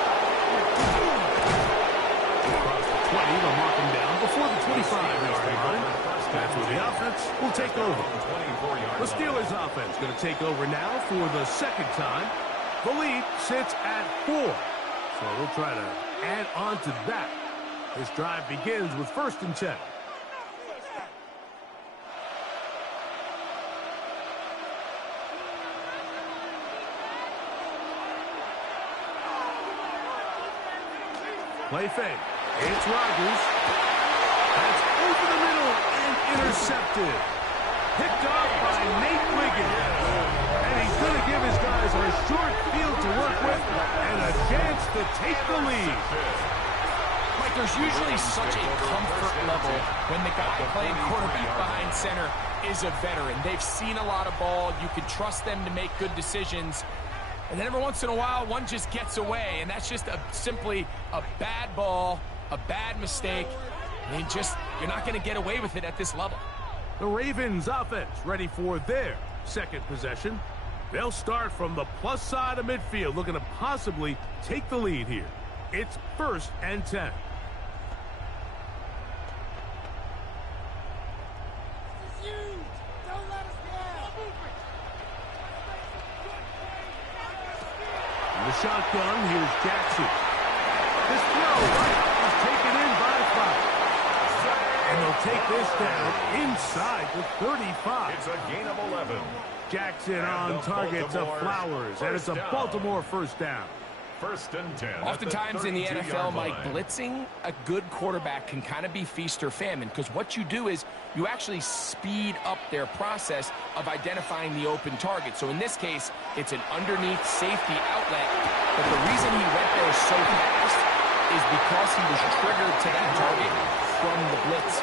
Across the 20, they'll mark him down before the 25-yard line. That's where the offense will take over. The Steelers offense going to take over now for the second time. The lead sits at 4. So we'll try to add on to that. This drive begins with 1st and 10. Play fake. It's Rodgers. That's over the middle and intercepted. Picked off by Nate Wiggins. And he's going to give his guys a short field to work with and a chance to take the lead. Mike, there's usually such a comfort level when the guy playing quarterback behind center is a veteran. They've seen a lot of ball. You can trust them to make good decisions. And then every once in a while, one just gets away, and that's just simply a bad ball, a bad mistake. And you're not going to get away with it at this level. The Ravens offense ready for their second possession. They'll start from the plus side of midfield, looking to possibly take the lead here. It's 1st and 10. The shotgun, here's Jackson. This throw is taken in by 5. And they'll take this down inside the 35. It's a gain of 11. Jackson on target to Flowers, and it's a Baltimore first down. 1st and 10. Oftentimes in the NFL, Mike, blitzing a good quarterback can kind of be feast or famine, because what you do is you actually speed up their process of identifying the open target. So in this case, it's an underneath safety outlet, but the reason he went there so fast is because he was triggered to that target from the blitz.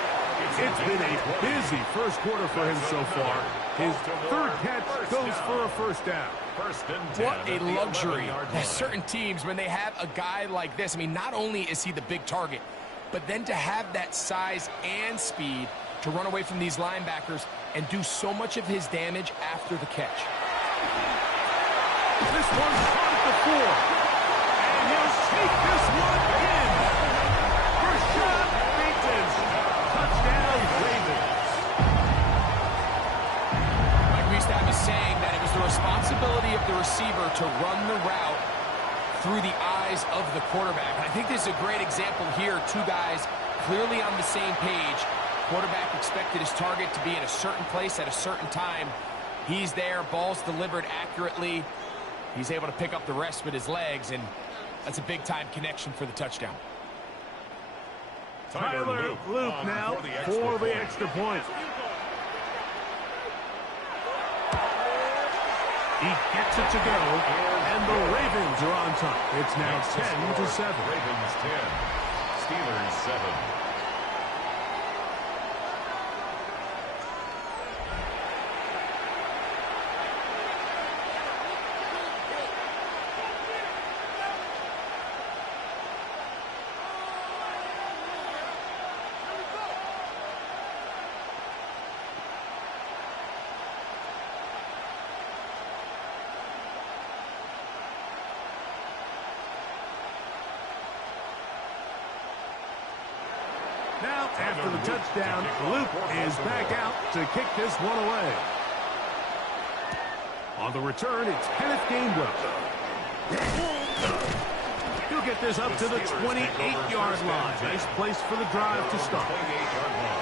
It's been a busy first quarter for him so far. His 3rd catch goes for a first down. 1st and 10. What a luxury. There's certain teams, when they have a guy like this, I mean, not only is he the big target, but then to have that size and speed to run away from these linebackers and do so much of his damage after the catch. This one's caught at the 4. And he'll take this one in. Rashad Bateman. Touchdown, Ravens. Mike Reestab is saying that it was the responsibility of the receiver to run the route through the eyes of the quarterback. And I think this is a great example here. 2 guys clearly on the same page. Quarterback expected his target to be in a certain place at a certain time. He's there, ball's delivered accurately. He's able to pick up the rest with his legs, and that's a big-time connection for the touchdown. Tyler Luke now for the extra point. He gets it to go, and the Ravens are on top. It's now 10-7. Ravens 10, Steelers 7. Now, after the touchdown, Luke is back out to kick this one away. On the return, it's Kenneth Gainwell. He'll get this up to the 28-yard line. Nice place for the drive to start.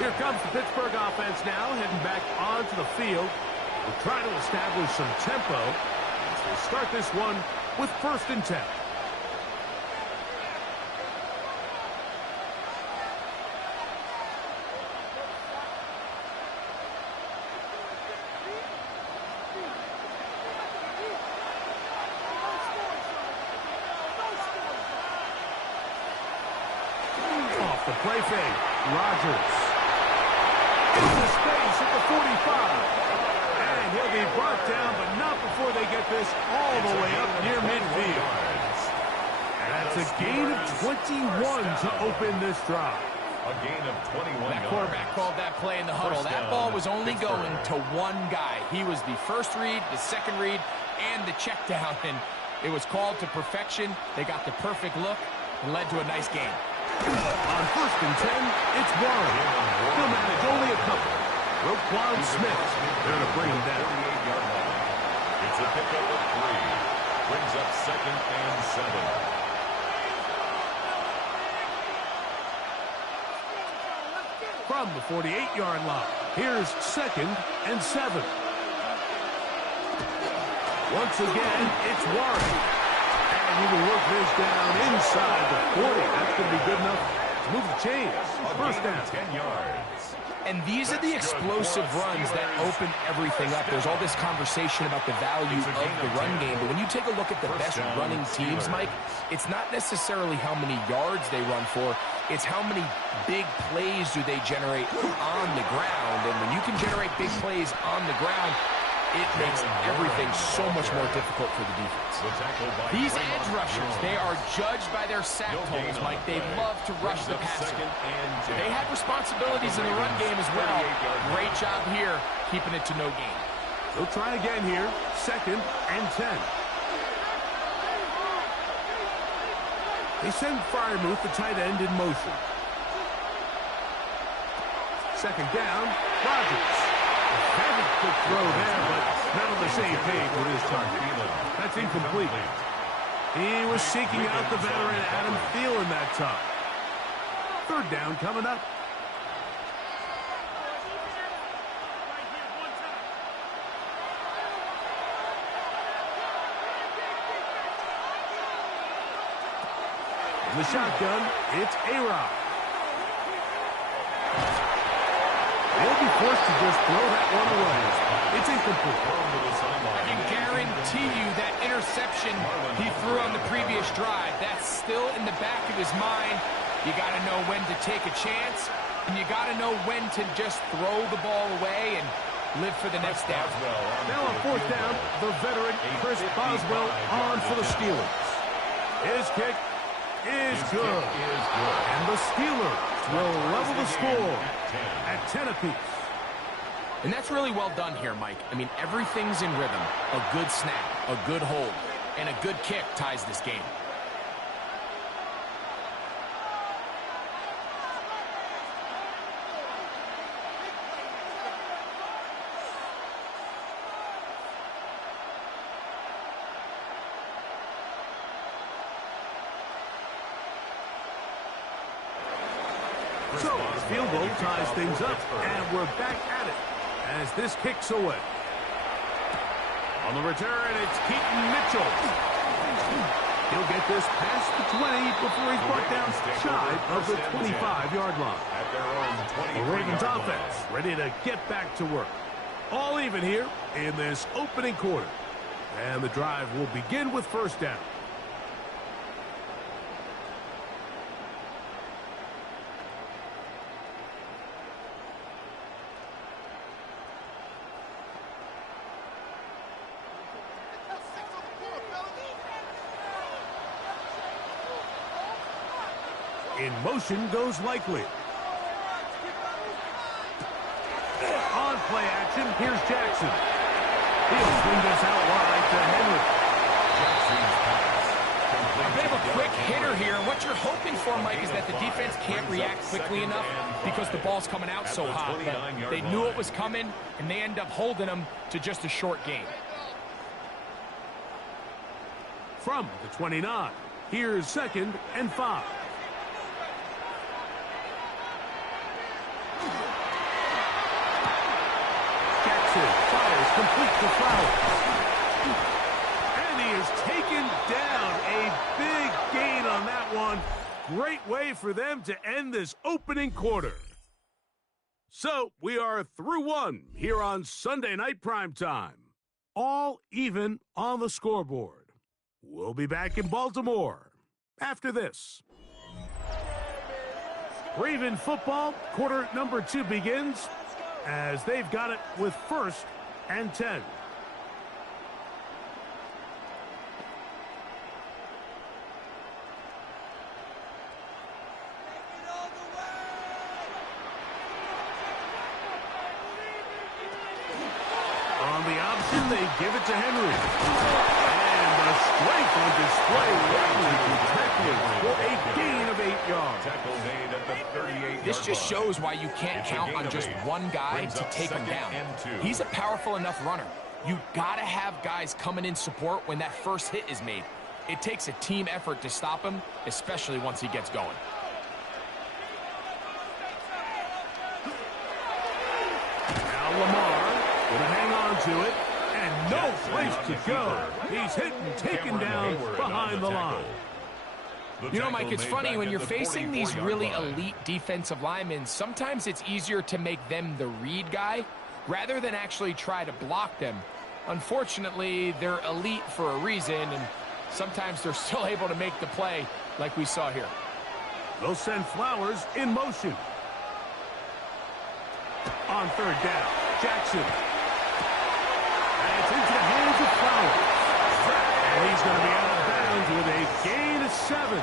Here comes the Pittsburgh offense now, heading back onto the field. We'll try to establish some tempo as they start this one with 1st and 10. The play fake. Rodgers. Into space at the 45. And he'll be brought down, but not before they get this all the way up near midfield. That's a gain of 21 to open this drive. A gain of 21 That quarterback called that play in the huddle. That ball was only going to one guy. He was the first read, the second read, and the check down. And it was called to perfection. They got the perfect look and led to a nice game. On 1st and 10, it's Warren. He'll manage only a couple. Roquan Smith there to bring him down. It's a pickup of 3. Brings up 2nd and 7. From the 48-yard line, here's 2nd and 7. Once again, it's Warren. And he will work this down inside the 40. That's going to be good enough to move the chains. First down. 10 yards. And these are the explosive runs that open everything up. There's all this conversation about the value of the run game, but when you take a look at the best running teams, Mike, it's not necessarily how many yards they run for, it's how many big plays do they generate on the ground. And when you can generate big plays on the ground, it makes everything so much more difficult for the defense. These edge rushers, they are judged by their sack totals, Mike. They love to rush the passer. They have responsibilities in the run game as well. Great job here, keeping it to no gain. They'll try again here, 2nd and 10. They send Freiermuth, the tight end, in motion. 2nd down, Rodgers. Had a quick throw there, but not on the same page with his target. That's incomplete. He was seeking out the veteran Adam Thielen that time. 3rd down coming up. In the shotgun, it's A-Rod. They'll be forced to just throw that one away. It's incomplete. I can guarantee you that interception he threw on the previous drive, that's still in the back of his mind. You got to know when to take a chance, and you got to know when to just throw the ball away and live for the next down. Now on 4th down, the veteran Chris Boswell on for the Steelers. His kick is good. And the Steelers will level the score at 10 apiece. And that's really well done here, Mike. I mean, everything's in rhythm. A good snap, a good hold, and a good kick ties this game. So, the field goal ties things up, and we're back at it as this kicks away. On the return, it's Keaton Mitchell. He'll get this past the 20 before he's brought down shy of the 25-yard line. The Ravens offense ready to get back to work. All even here in this opening quarter. And the drive will begin with 1st down. In motion goes Likely. On play action, here's Jackson. He'll swing this out wide to Henry. A bit of a quick hitter here, and what you're hoping for, Mike, is that the defense can't react quickly enough because the ball's coming out so hot. But they knew it was coming, and they end up holding them to just a short gain. From the 29, here's 2nd and 5. Fires complete to Flowers. And he is taken down. A big gain on that one. Great way for them to end this opening quarter. So, we are through one here on Sunday Night Primetime. All even on the scoreboard. We'll be back in Baltimore after this. Raven football, quarter number 2 begins as they've got it with 1st and 10. On the option, they give it to Henry. And the strength on display, rightly protected for a gain of 8 yards. Tackle made at the 38-yard This just line. shows why you can't It's a count gain on of just 8. one guy Brings to up take him 2nd down. and 2. He's a powerful enough runner. You gotta have guys coming in support when that first hit is made. It takes a team effort to stop him, especially once he gets going. Now Lamar gonna hang on to it, and no place to go. He's hit and taken down behind the line. You know, Mike, it's funny when you're facing these really elite defensive linemen, sometimes it's easier to make them the read guy rather than actually try to block them. Unfortunately, they're elite for a reason, and sometimes they're still able to make the play like we saw here. They'll send Flowers in motion. On 3rd down, Jackson. And it's into the hands of Flowers. And he's going to be out of bounds with a gain of 7.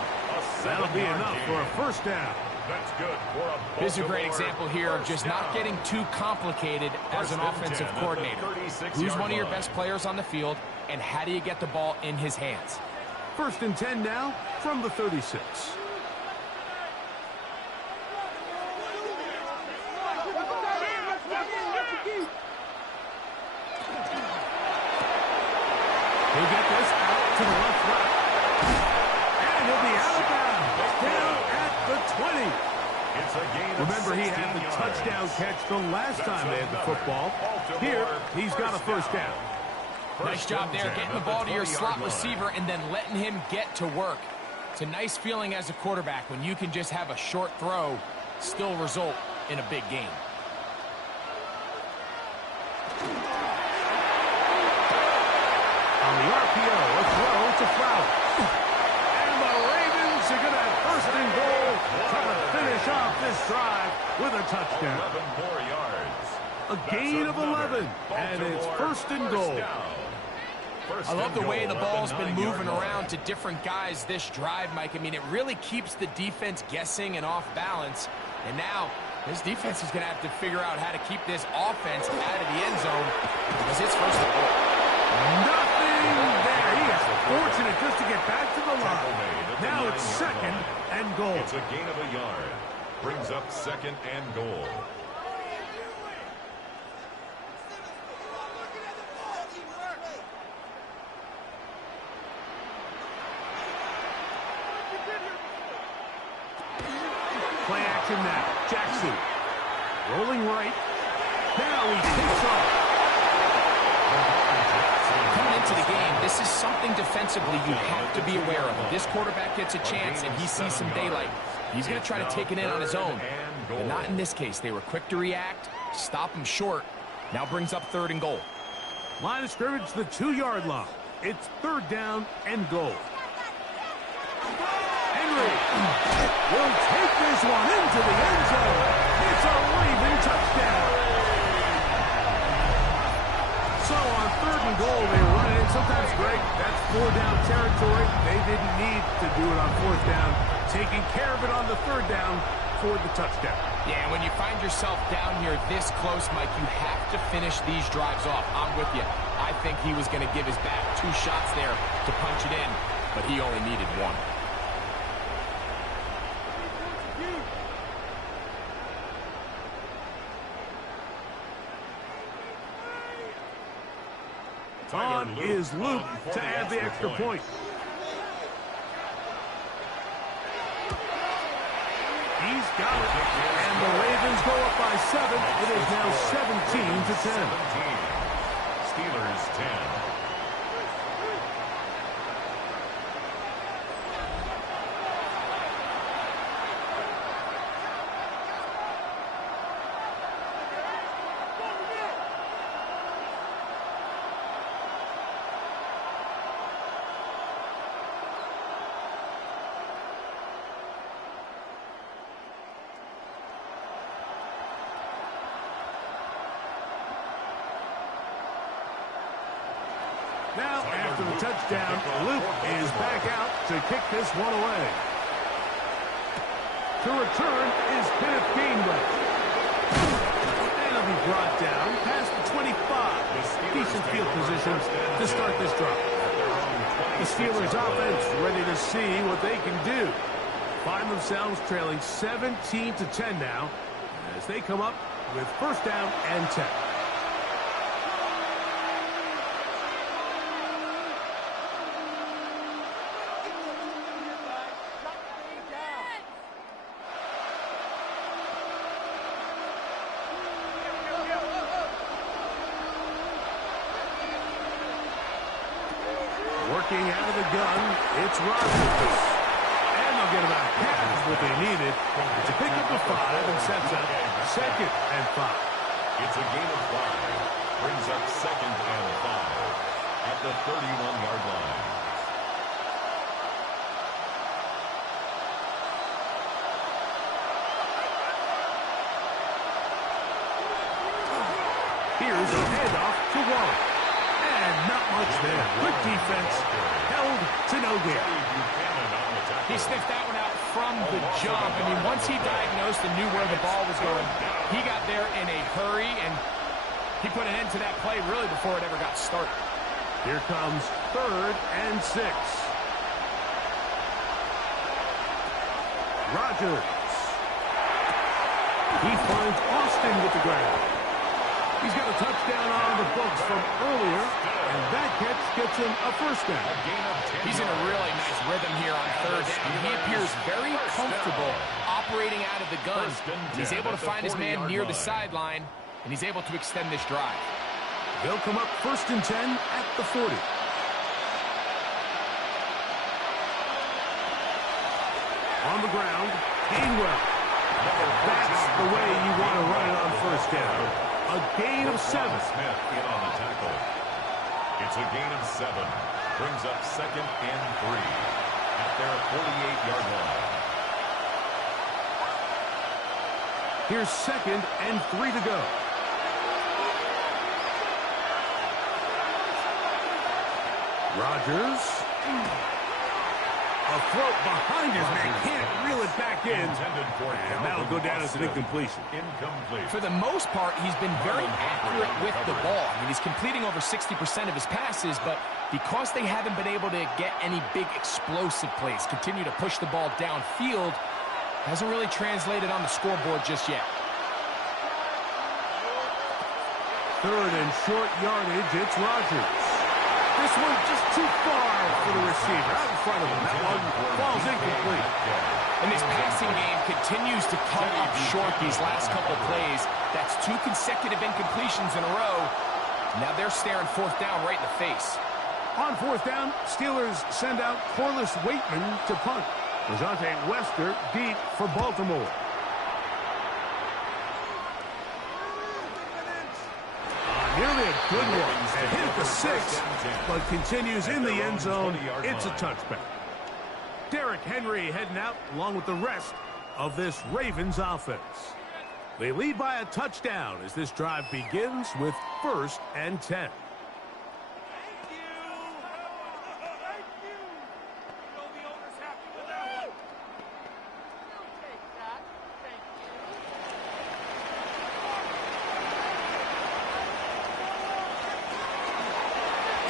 That'll be enough for a 1st down. That's good for a This is a great example here of just not getting too complicated as an offensive coordinator. Who's one of your best players on the field, and how do you get the ball in his hands? 1st and 10 now from the 36. He'll get this out to the left. And he'll be out of bounds. Down at the 20. It's a gain of Remember, he had the 16 touchdown yards. catch the last time they had the football. Here, he's got a 1st down. Nice job there, getting the ball to your slot receiver and then letting him get to work. It's a nice feeling as a quarterback when you can just have a short throw still result in a big game. On the RPO, a throw to Flowers. And the Ravens are going to have 1st and goal, trying to finish off this drive with a touchdown. 11 more yards. A gain of 11, and it's 1st and goal. I love the way the ball's been moving around to different guys this drive, Mike. I mean, it really keeps the defense guessing and off balance. And now, this defense is going to have to figure out how to keep this offense out of the end zone because it's 1st and goal. Nothing there. He is fortunate just to get back to the line. Now it's 2nd and goal. It's a gain of a yard. Brings up 2nd and goal. Play action now. Jackson. Rolling right. Now he takes off. Coming into the game, this is something defensively you have to be aware of. If this quarterback gets a chance and he sees some daylight, he's going to try to take it in on his own. But not in this case. They were quick to react, stop him short. Now brings up 3rd and goal. Line of scrimmage, the 2-yard line. It's 3rd down and goal. Henry will take this one into the end zone. It's a Raven touchdown. So on 3rd and goal, they run it in. Sometimes, Greg, that's 4-down territory. They didn't need to do it on 4th down. Taking care of it on the 3rd down for the touchdown. Yeah, when you find yourself down here this close, Mike, you have to finish these drives off. I'm with you. I think he was going to give his back 2 shots there to punch it in, but he only needed 1. On is Luke to add the extra point. He's got it. And the Ravens go up by 7. It is now 17-10. Steelers 10. Now, after the touchdown, Luke is back out to kick this one away. To return is Kenneth Gainwell. And he'll be brought down past the 25. Decent field position to start this drive. The Steelers offense ready to see what they can do. Find themselves trailing 17-10 now as they come up with first down and 10. Working out of the gun, it's Rodgers. And they'll get about half what they needed to pick up the 5 and sets up second and 5. It's a gain of 5. Brings up second and 5 at the 31-yard line. Here's a handoff to Warren. And not much there. Good defense. Held to no gain. He sniffed that one out from the jump. I mean, once he diagnosed and knew where the ball was going, he got there in a hurry, and he put an end to that play really before it ever got started. Here comes third and 6. Rodgers. He finds Austin with the ground. He's got a touchdown on the books from earlier, and that catch gets him a first down. He's in a really nice rhythm here on third down. He appears very comfortable operating out of the gun. He's able to find his man near the sideline, and he's able to extend this drive. They'll come up first and 10 at the 40. On the ground, Gainwell. That's the way you want to run it on first down. A gain of 7. Smith in on the tackle. It's a gain of 7. Brings up second and 3 at their 48-yard line. Here's second and 3 to go. Rodgers. A throat behind his man. Can't reel it back in. And that'll go down as an incompletion. Incomplete. For the most part, he's been very accurate with the ball. I mean, he's completing over 60% of his passes, but because they haven't been able to get any big explosive plays, continue to push the ball downfield, hasn't really translated on the scoreboard just yet. Third and short yardage, it's Rodgers. This one just too far for the receiver. Out in front of him. That one falls incomplete. And this passing game continues to come up short these last couple plays. That's 2 consecutive incompletions in a row. Now they're staring fourth down right in the face. On fourth down, Steelers send out Corliss Waitman to punt. Rajante Wester deep for Baltimore. Nearly a good one. And hit at the 6, but continues in the end zone. It's a touchback. Derrick Henry heading out along with the rest of this Ravens offense. They lead by a touchdown as this drive begins with first and 10.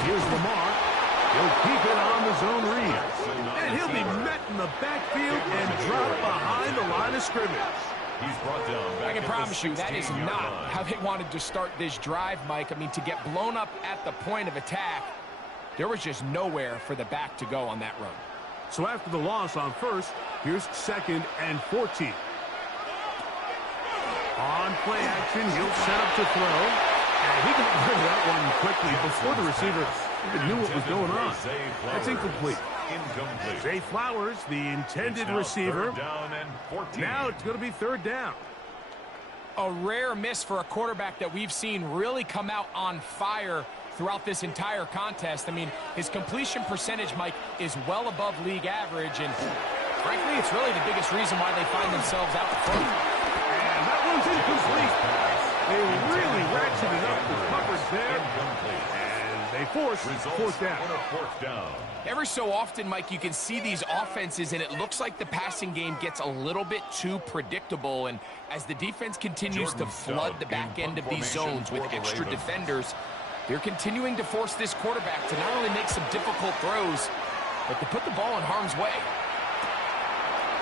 Here's Lamar. He'll keep it on the zone read. And he'll be met in the backfield and dropped behind the line of scrimmage. He's brought down. I can promise you that is not how they wanted to start this drive, Mike. I mean, to get blown up at the point of attack, there was just nowhere for the back to go on that run. So after the loss on first, here's second and 14. On play action, he'll set up to throw. And he got rid of that one quickly before the receiver even knew what was going on. That's incomplete. Zay Flowers, the intended receiver. Now it's going to be third down. A rare miss for a quarterback that we've seen really come out on fire throughout this entire contest. I mean, his completion percentage, Mike, is well above league average, and frankly, it's really the biggest reason why they find themselves out in front. And that one's incomplete. They really ratcheted up the coverage there, and They force fourth down. On a fourth down. Every so often, Mike, you can see these offenses, and it looks like the passing game gets a little bit too predictable. And as the defense continues to flood the back end of these zones with extra defenders, they're continuing to force this quarterback to not only make some difficult throws, but to put the ball in harm's way.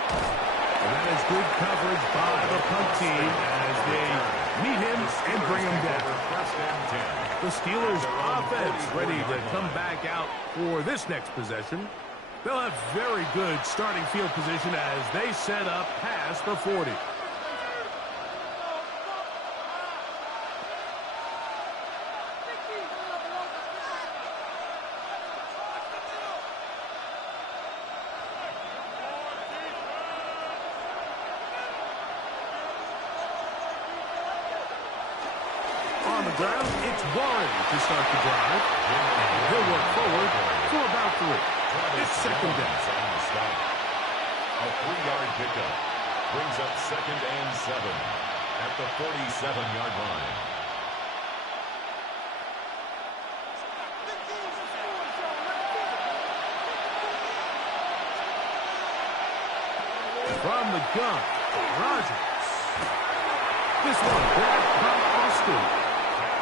And that is good coverage by the punt team as they meet him and bring him down. The Steelers' offense ready to come back out for this next possession. They'll have very good starting field position as they set up past the 40. Ground, it's Warren to start the drive. And he'll work forward for about 3. It's second down. A 3-yard pickup brings up 2nd and 7 at the 47-yard line. From the gun, Rodgers. This one grabbed by Austin.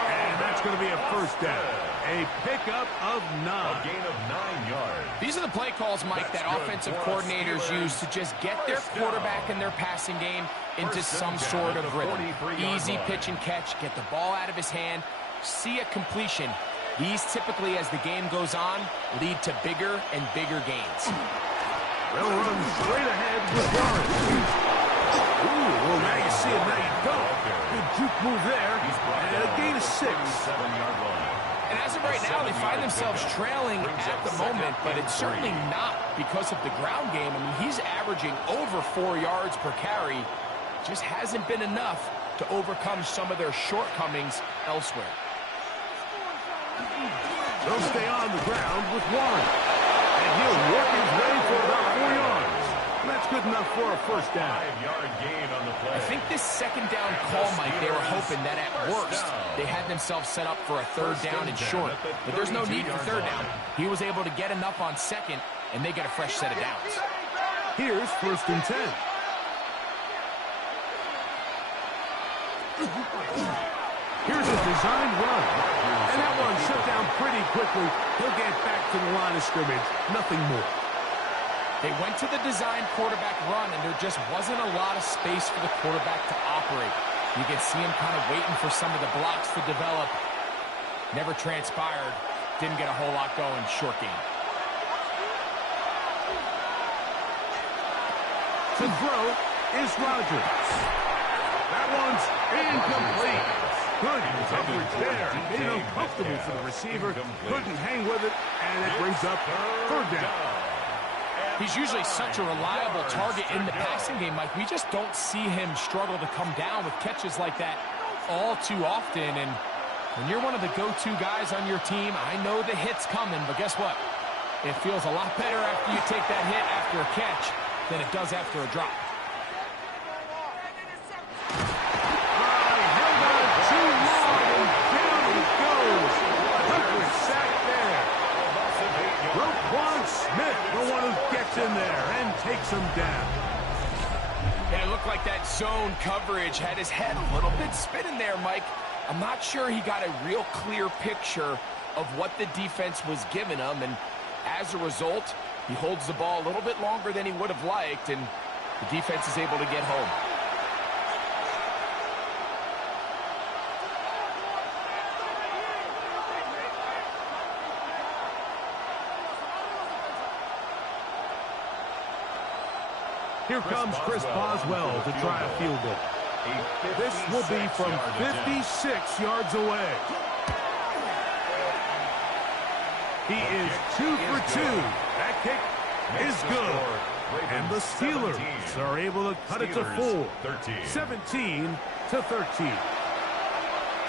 And that's going to be a first down. A pickup of 9. A gain of 9 yards. These are the play calls, Mike, that offensive coordinators use to just get their quarterback and their passing game into some sort of rhythm. Easy pitch and catch, get the ball out of his hand, see a completion. These typically, as the game goes on, lead to bigger and bigger gains. They'll run straight ahead with Warren. Ooh, well, now you see it, now you don't. Good juke move there, and a gain of 6. 7-yard line. And as of right now, they find themselves trailing at the moment, but it's certainly not because of the ground game. I mean, he's averaging over 4 yards per carry. Just hasn't been enough to overcome some of their shortcomings elsewhere. They'll stay on the ground with Warren. And he'll work his way for about 4 yards. And that's good enough for a first down. 5-yard gain on the play. I think this second down call, Mike, they were hoping that at worst they had themselves set up for a third down and short. But there's no need for third down. He was able to get enough on second, and they get a fresh set of downs. Here's 1st and 10. Here's a designed run. And that one shut down pretty quickly. He'll get back to the line of scrimmage. Nothing more. They went to the design quarterback run, and there just wasn't a lot of space for the quarterback to operate. You can see him kind of waiting for some of the blocks to develop. Never transpired. Didn't get a whole lot going. Short game. To throw is Rodgers. That one's incomplete. Good coverage there. Made it uncomfortable for the receiver. Couldn't hang with it, and it brings up third down. He's usually such a reliable target in the passing game, Mike. We just don't see him struggle to come down with catches like that all too often. And when you're one of the go-to guys on your team, I know the hit's coming, but guess what? It feels a lot better after you take that hit after a catch than it does after a drop. Held on too long, and down he goes. Good sack there. Roquan Smith, the one who gets in there and takes him down. And it looked like that zone coverage had his head a little bit spinning there, Mike. I'm not sure he got a real clear picture of what the defense was giving him, and as a result, he holds the ball a little bit longer than he would have liked, and the defense is able to get home. Here comes Chris Boswell to try a field goal. This will be from 56 yards away. He is 2 for 2. That kick is good. And the Steelers are able to cut it to 4. 17-13.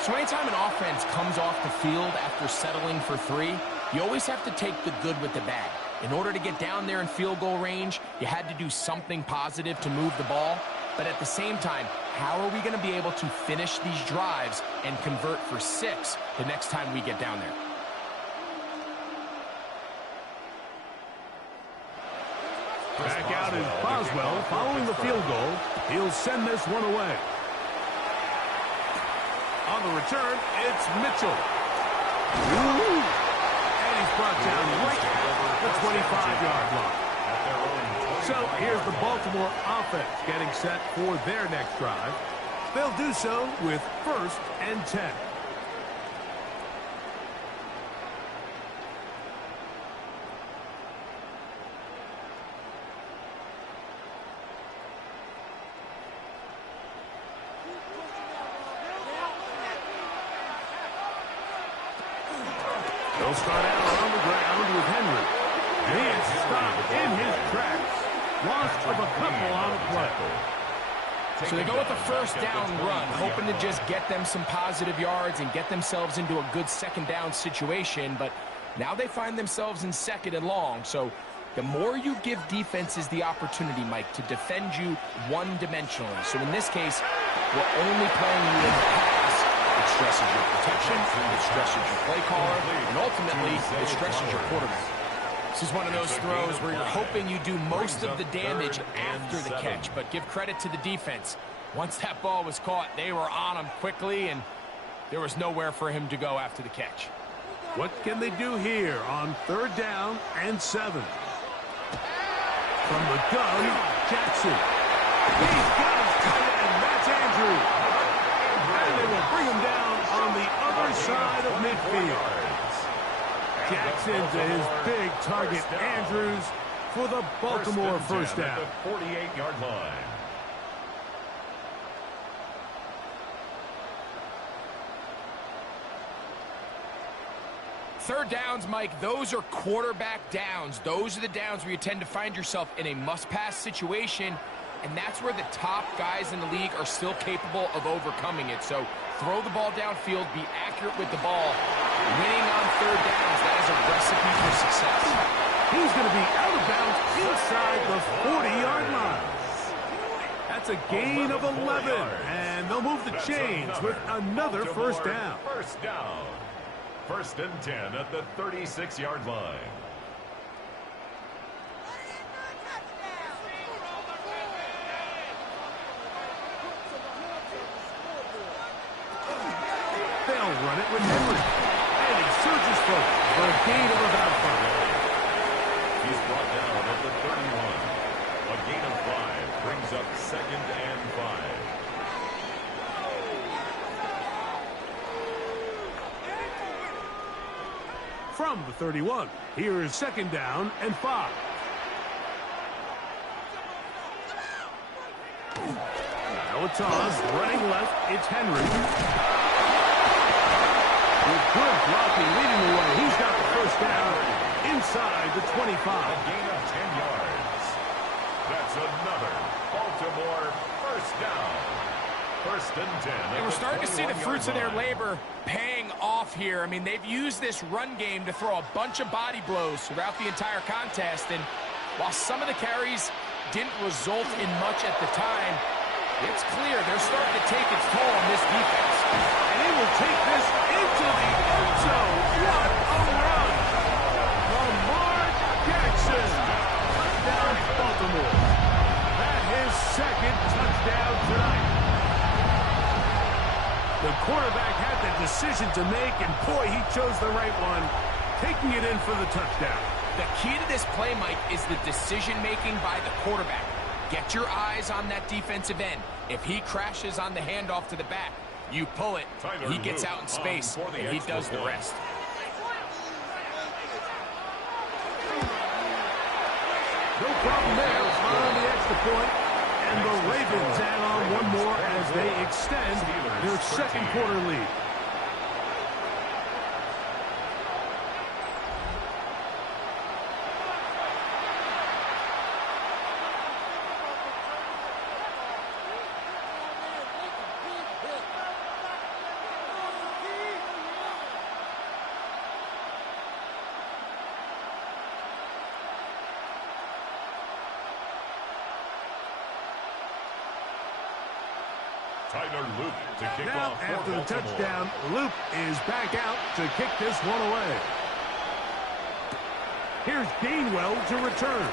So anytime an offense comes off the field after settling for 3, you always have to take the good with the bad. In order to get down there in field goal range, you had to do something positive to move the ball. But at the same time, how are we going to be able to finish these drives and convert for 6 the next time we get down there? Back out is Boswell following the field goal. He'll send this one away. On the return, it's Mitchell. Ooh. And he's brought down right at the 25-yard line. So here's the Baltimore offense getting set for their next drive. They'll do so with 1st and 10. They'll start out on the ground with Henry. He is stopped in his tracks. Loss of a couple on the play. So they go with the 1st down run, hoping to just get them some positive yards and get themselves into a good 2nd down situation. But now they find themselves in 2nd and long. So the more you give defenses the opportunity, Mike, to defend you one-dimensionally. So in this case, we're only playing you in the pass. It stresses your protection, it stresses your play caller, and ultimately, it stresses your quarterback. This is one of those throws where you're hoping you do most of the damage after the catch, but give credit to the defense. Once that ball was caught, they were on him quickly, and there was nowhere for him to go after the catch. What can they do here on 3rd down and 7? From the gun, Jackson. He's got his tight end. That's Andrew. And they will bring him down on the other side of midfield. Jackson to his big target, Andrews, for the Baltimore 1st down. At the 48-yard line. Third downs, Mike, those are quarterback downs. Those are the downs where you tend to find yourself in a must-pass situation, and that's where the top guys in the league are still capable of overcoming it. So throw the ball downfield, be accurate with the ball. Winning on 3rd downs, that is a recipe for success. He's going to be out of bounds inside the 40-yard line. That's a gain of 11, and they'll move the chains with another 1st down. 1st down. 1st and 10 at the 36-yard line. They'll run it with Henry. And he surges forward for a gain of about 5. He's brought down at the 31. A gain of 5 brings up 2nd and 5. From the 31, here is 2nd down and 5. Now a toss, running left, it's Henry. With good blocking leading the way, he's got the 1st down inside the 25. A gain of 10 yards. That's another Baltimore 1st down. 1st and 10. And we're starting to see the fruits of their labor paying off here. I mean, they've used this run game to throw a bunch of body blows throughout the entire contest. And while some of the carries didn't result in much at the time, it's clear they're starting to take its toll on this defense. And he will take this into the end zone. What a run! Lamar Jackson. Touchdown, Baltimore. That's his 2nd touchdown tonight. The quarterback had the decision to make, and boy, he chose the right one, taking it in for the touchdown. The key to this play, Mike, is the decision-making by the quarterback. Get your eyes on that defensive end. If he crashes on the handoff to the back, you pull it, he gets out in space, and he does the rest. No problem there on the extra point. And the Ravens add on one more as they extend their 2nd quarter lead. Tyler Luke to kick now, off after the Baltimore. touchdown, Luke is back out to kick this one away. Here's Gainwell to return.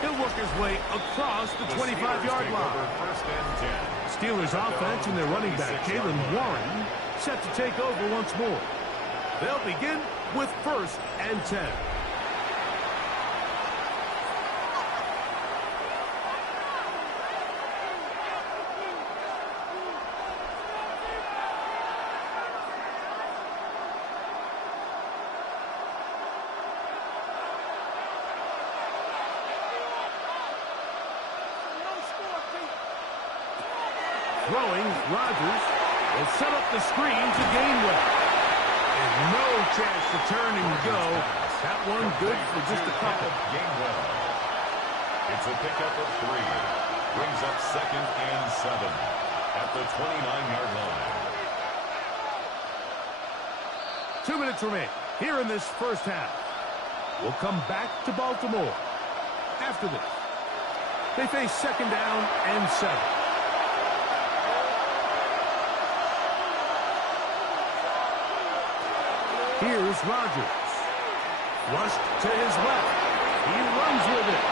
He'll work his way across the 25-yard line. First and 10. Steelers offense and their running back, Jalen Warren, set to take over once more. They'll begin with 1st and 10. Throwing, Rodgers will set up the screen to Gainwell. And no chance to turn and go. That one good for just a couple. Gainwell. It's a pickup of 3. Brings up 2nd and 7 at the 29-yard line. 2 minutes remain here in this first half. We'll come back to Baltimore. After this, they face 2nd down and 7. Here's Rodgers. Rushed to his left. He runs with it.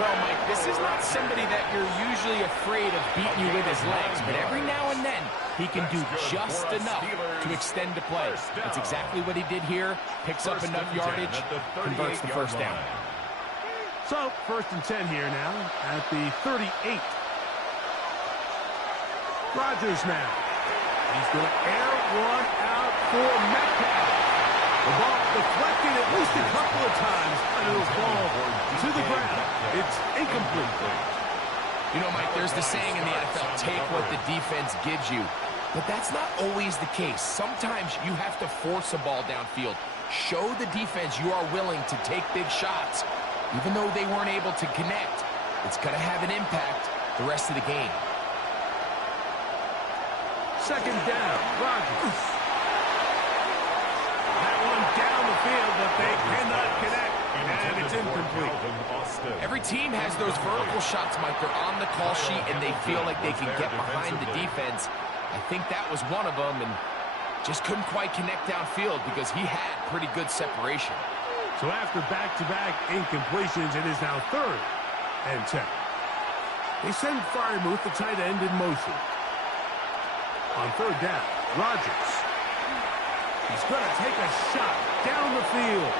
Well, Mike, this is not somebody that you're usually afraid of beating you with his legs, but every now and then he can do just enough to extend the play. That's exactly what he did here. Picks up enough yardage, converts the first down. So, 1st and 10 here now at the 38. Rodgers now. He's going to air one out for Metcalf. The ball deflected at least a couple of times, and it'll fall to the ground. It's incomplete. You know, Mike, there's the saying in the NFL, take what the defense gives you. But that's not always the case. Sometimes you have to force a ball downfield. Show the defense you are willing to take big shots. Even though they weren't able to connect, it's going to have an impact the rest of the game. 2nd down, Rodgers. That one down the field, but they cannot connect, and it's incomplete. Every team has those vertical shots, Mike. They're on the call sheet, and they feel like they can get behind the defense. I think that was one of them, and just couldn't quite connect downfield because he had pretty good separation. So after back-to-back incompletions, it is now 3rd and 10. They send Freiermuth, the tight end, in motion. On 3rd down, Rodgers. He's going to take a shot down the field.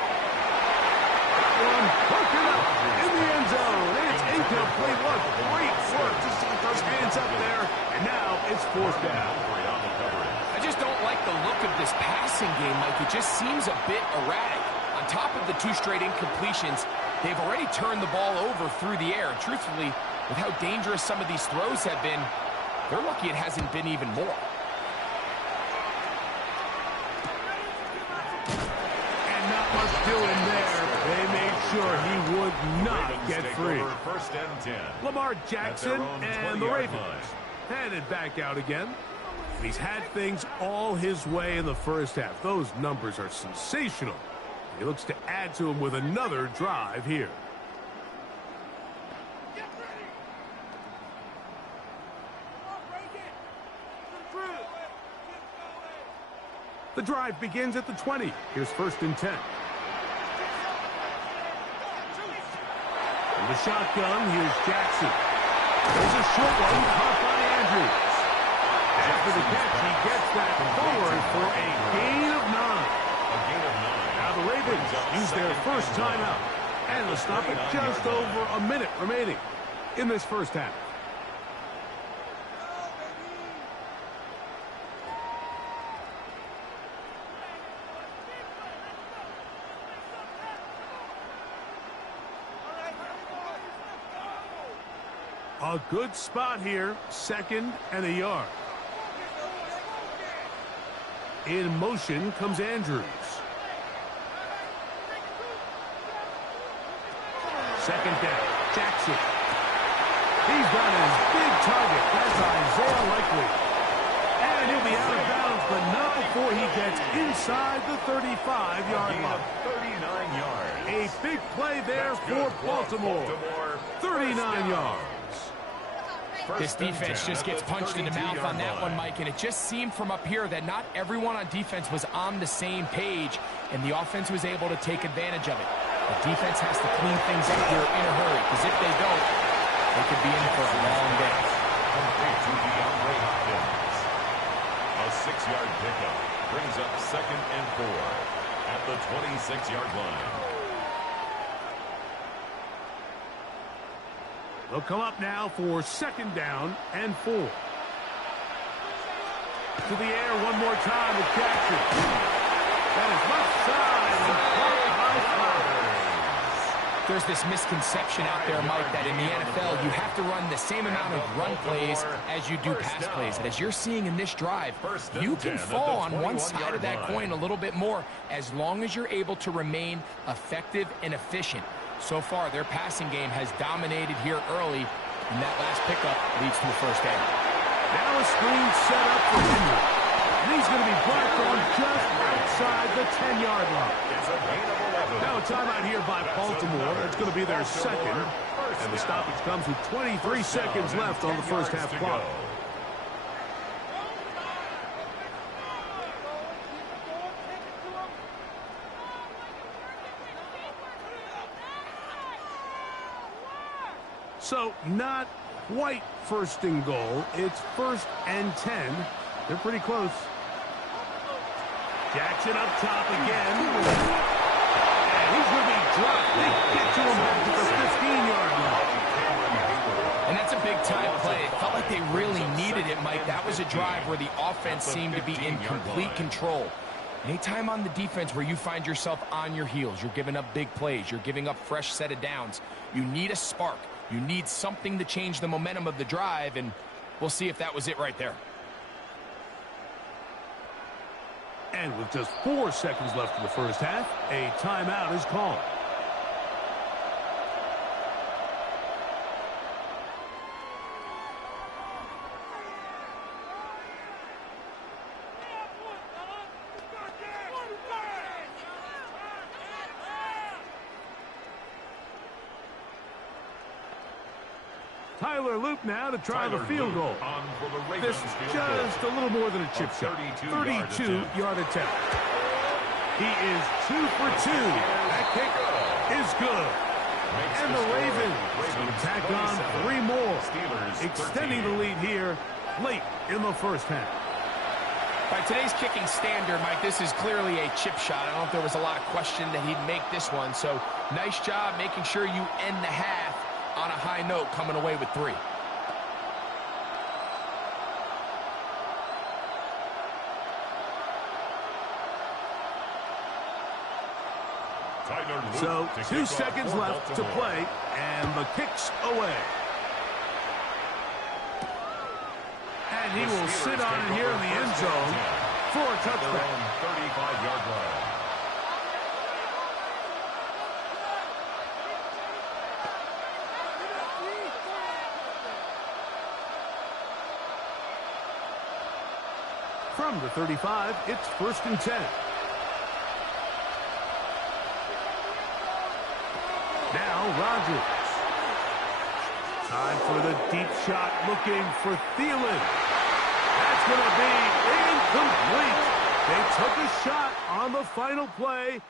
That one broken up in the end zone. It's incomplete. What great work. Just get those hands up there. And now it's 4th down. I just don't like the look of this passing game, Mike. It just seems a bit erratic. On top of the 2 straight incompletions, they've already turned the ball over through the air. And truthfully, with how dangerous some of these throws have been, they're lucky it hasn't been even more. And not much doing there. They made sure he would not get free. 1st and 10. Lamar Jackson and the Ravens headed back out again. He's had things all his way in the first half. Those numbers are sensational. He looks to add to them with another drive here. The drive begins at the 20. Here's 1st and 10. From the shotgun, here's Jackson. There's a short one caught by Andrews. After the catch, he gets that forward for a gain of 9. Now the Ravens use their first timeout. And they'll stop at just over a minute remaining in this first half. A good spot here, 2nd and a yard. In motion comes Andrews. 2nd down, Jackson. He's got his big target. That's Isaiah Likely. And he'll be out of bounds, but not before he gets inside the 35-yard line. 39 yards. A big play there for Baltimore. 39 yards. This defense just gets punched in the mouth on that one, Mike, and it just seemed from up here that not everyone on defense was on the same page, and the offense was able to take advantage of it. The defense has to clean things up here in a hurry, because if they don't, they could be in for a long day. A 6-yard pickup brings up 2nd and 4 at the 26-yard line. They'll come up now for 2nd down and 4. To the air one more time with Jackson. That is left side and caught by Flowers. There's this misconception out there, Mike, that in the NFL you have to run the same amount of run plays as you do pass plays. And as you're seeing in this drive, you can fall on one side of that coin a little bit more as long as you're able to remain effective and efficient. So far, their passing game has dominated here early, and that last pickup leads to a first down. Now a screen set up for Henry. And he's going to be blocked on just outside the 10-yard line. Now a timeout here by Baltimore. It's going to be their 2nd. And the stoppage comes with 23 seconds left on the first half clock. So not quite 1st and goal. It's 1st and 10. They're pretty close. Jackson up top again. And he's going to be dropped. They get to him back at the 15-yard line. And that's a big-time play. It felt like they really needed it, Mike. That was a drive where the offense seemed to be in complete control. Anytime on the defense where you find yourself on your heels, you're giving up big plays, you're giving up fresh set of downs, you need a spark. You need something to change the momentum of the drive, and we'll see if that was it right there. And with just 4 seconds left in the first half, a timeout is called. Tyler Loop now to try the field goal. This just a little more than a chip shot. 32-yard attempt. He is 2 for 2. That kick is good. And the Ravens will tack on 3 more, extending the lead here late in the first half. By today's kicking standard, Mike, this is clearly a chip shot. I don't know if there was a lot of question that he'd make this one. So nice job making sure you end the half on a high note, coming away with 3. So 2 seconds left to play, and the kick's away. And he will sit on it here in the end zone for a touchdown. 35-yard line. From the 35, it's 1st and 10. Now Rodgers. Time for the deep shot, looking for Thielen. That's going to be incomplete. They took a shot on the final play.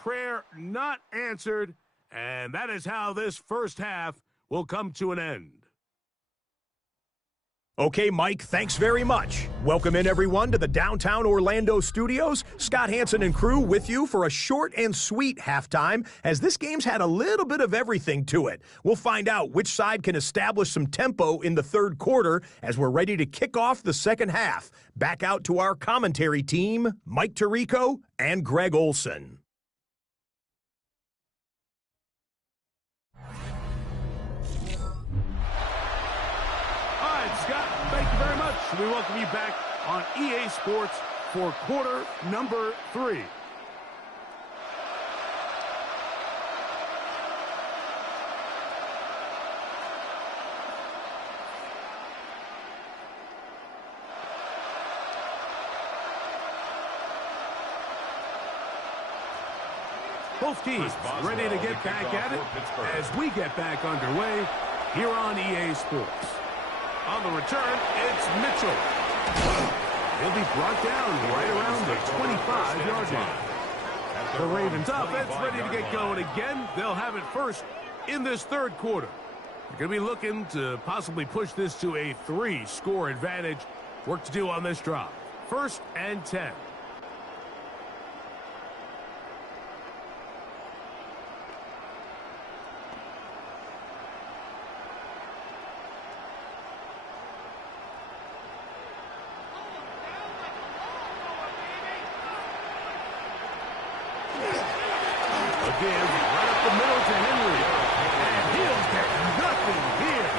Prayer not answered. And that is how this first half will come to an end. Okay, Mike, thanks very much. Welcome in, everyone, to the downtown Orlando studios. Scott Hansen and crew with you for a short and sweet halftime, as this game's had a little bit of everything to it. We'll find out which side can establish some tempo in the third quarter as we're ready to kick off the second half. Back out to our commentary team, Mike Tirico and Greg Olson. Scott, thank you very much. We welcome you back on EA Sports for quarter number 3. Both teams ready to get back at it as we get back underway here on EA Sports. On the return, it's Mitchell. He'll be brought down right around the 25-yard line. At The Ravens offense ready to get going again. They'll have it first in this third quarter. They're going to be looking to possibly push this to a 3-score advantage. Work to do on this drive. 1st and 10. Again, right up the middle to Henry. And he'll get nothing here.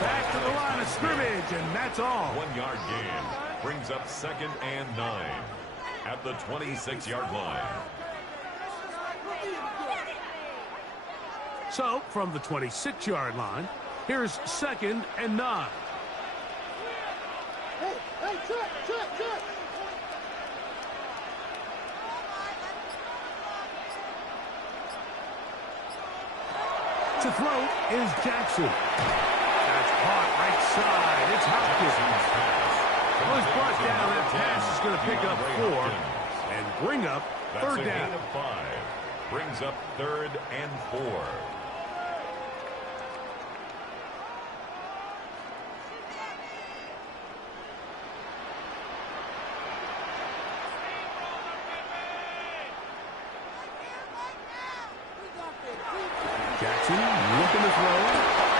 Back to the line of scrimmage, and that's all. 1-yard gain brings up 2nd and 9 at the 26-yard line. So, from the 26-yard line, here's 2nd and 9. To throw is Jackson. That's caught right side. It's Hopkins. Well, he's brought down. That pass is going to pick up 4 and bring up 3rd down. Of 5 brings up 3rd and 4. Jackson looking to throw.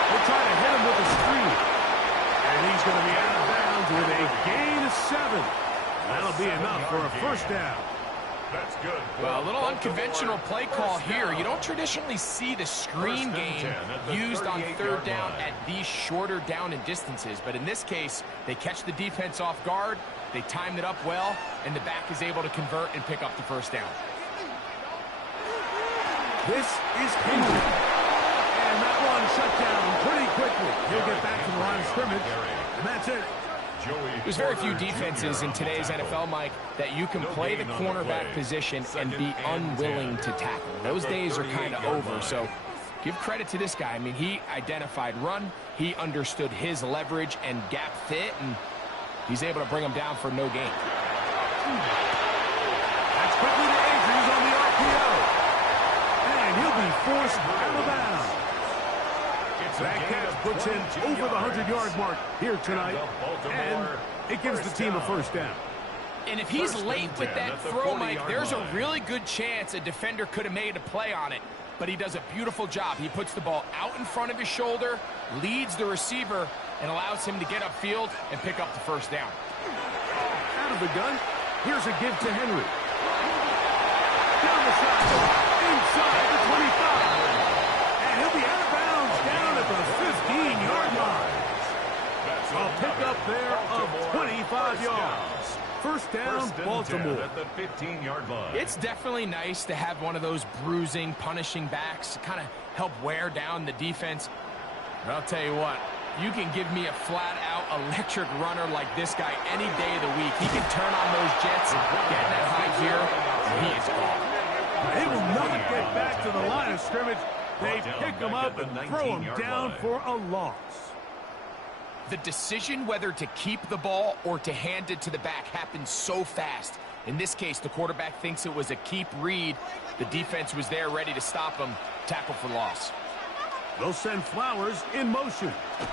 They'll try to hit him with a screen. And he's going to be out of bounds with a gain of 7. That'll be enough for a 1st down. That's good. Well, a little unconventional play call here. You don't traditionally see the screen game used on 3rd down at these shorter down and distances. But in this case, they catch the defense off guard. They timed it up well, and the back is able to convert and pick up the 1st down. This is Henry. And that one shut down pretty quickly. He'll get back to the line of scrimmage, and that's it. There's very few defenses in today's NFL, Mike, that you can play the cornerback position and be unwilling to tackle. Those days are kind of over, so give credit to this guy. I mean, he identified run, he understood his leverage and gap fit, and he's able to bring him down for no gain. That's quickly to Andrews on the RPO. And he'll be forced out of bounds. That catch puts him over the 100-yard mark here tonight, and it gives the team a 1st down. And if he's late with that throw, Mike, there's a really good chance a defender could have made a play on it, but he does a beautiful job. He puts the ball out in front of his shoulder, leads the receiver, and allows him to get upfield and pick up the 1st down. Out of the gun, here's a give to Henry. Down the side, inside the 25. And he'll be out of bounds down at the 15-yard line. A pickup there of 25 yards. 1st down, Baltimore. At the 15-yard line. It's definitely nice to have one of those bruising, punishing backs to kind of help wear down the defense. But I'll tell you what, you can give me a flat-out electric runner like this guy any day of the week. He can turn on those jets, get in that high gear, and he is off. They will not get back to the line of scrimmage. They pick him up and throw him down for a loss. The decision whether to keep the ball or to hand it to the back happens so fast. In this case, the quarterback thinks it was a keep read. The defense was there ready to stop him. Tackle for loss. They'll send Flowers in motion. Oh,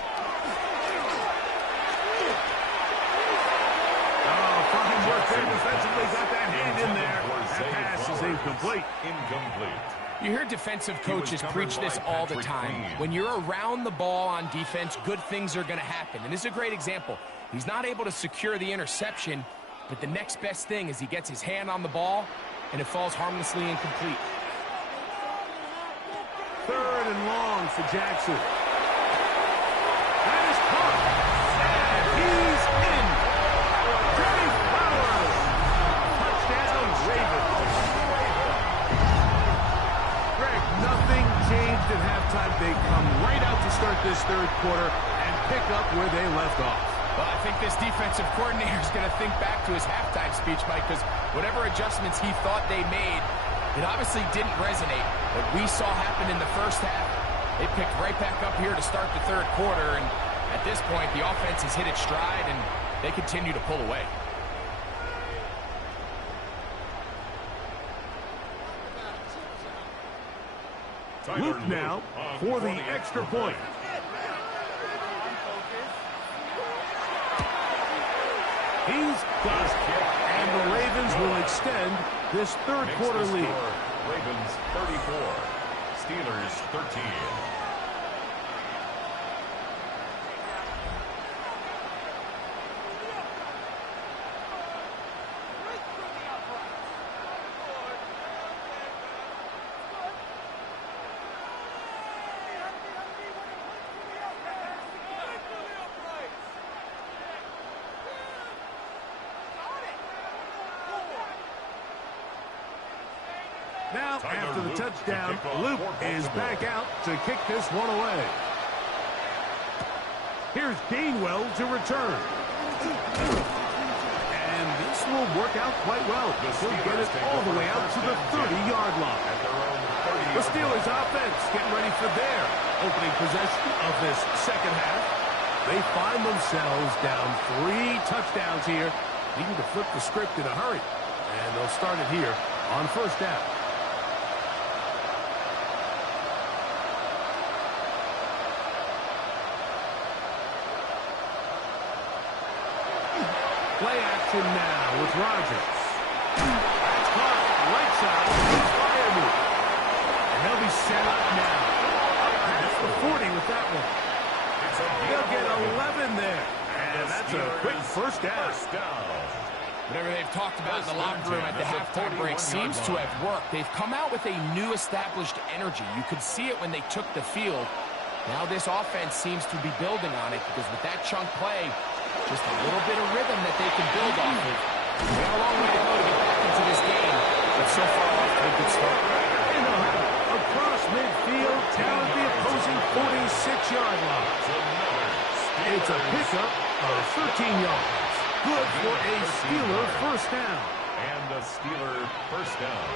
fine work there defensively. Got that hand in there. That pass is incomplete. You hear defensive coaches preach this all the time. When you're around the ball on defense, good things are going to happen. And this is a great example. He's not able to secure the interception, but the next best thing is he gets his hand on the ball, and it falls harmlessly incomplete. 3rd and long for Jackson. That is caught. And he's in. Trey Flowers. Touchdown, Ravens. Greg, nothing changed at halftime. They come right out to start this 3rd quarter and pick up where they left off. Well, I think this defensive coordinator is going to think back to his halftime speech, Mike, because whatever adjustments he thought they made, it obviously didn't resonate. What we saw happen in the 1st half, they picked right back up here to start the 3rd quarter, and at this point, the offense has hit its stride, and they continue to pull away. Luke now for the extra point. He's got it. And the Ravens will extend this third quarter lead. Ravens 34, Steelers 13. Now, after the touchdown, Luke is back out to kick this one away. Here's Gainwell to return. And this will work out quite well. He'll get it all the way out to the 30-yard line. The Steelers offense getting ready for their opening possession of this second half. They find themselves down 3 touchdowns here, needing to flip the script in a hurry. And they'll start it here on first down. Play action now with Rodgers. That's caught right side. He's fired it. And they'll be set up now. That's the 40 with that one. They'll get 11 there. And that's a quick first down. Whatever they've talked about in the locker room at the halftime break seems to have worked. They've come out with a new established energy. You could see it when they took the field. Now this offense seems to be building on it because with that chunk play, just a little bit of rhythm that they can build off of. They got a long way to go to get back into this game, but so far off to a good start. And they'll have it across midfield down at the opposing 46-yard line. It's a pickup of 13 yards. Good for a Steeler first down. And a Steeler first down.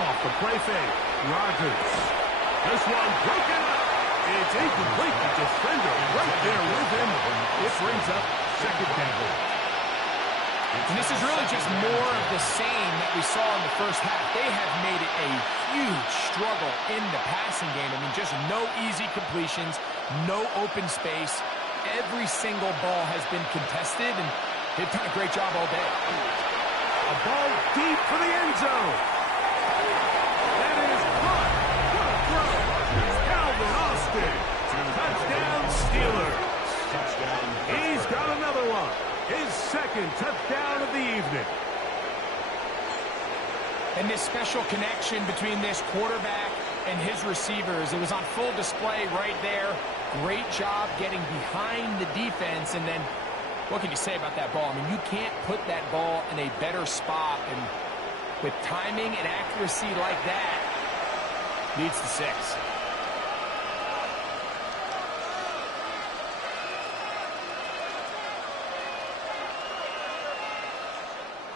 Off the play fake, Rodgers. This one broken up. It's incomplete. The defender right there with him. It brings up second down. And this is really just more of the same that we saw in the first half. They have made it a huge struggle in the passing game. I mean, just no easy completions, no open space. Every single ball has been contested, and they've done a great job all day. A ball deep for the end zone. That is caught. What a throw. Calvin Austin. Touchdown Steelers. Touchdown. He's got another one. His second touchdown of the evening. And this special connection between this quarterback and his receivers, it was on full display right there. Great job getting behind the defense, and then what can you say about that ball? I mean, you can't put that ball in a better spot, and with timing and accuracy like that, leads to 6.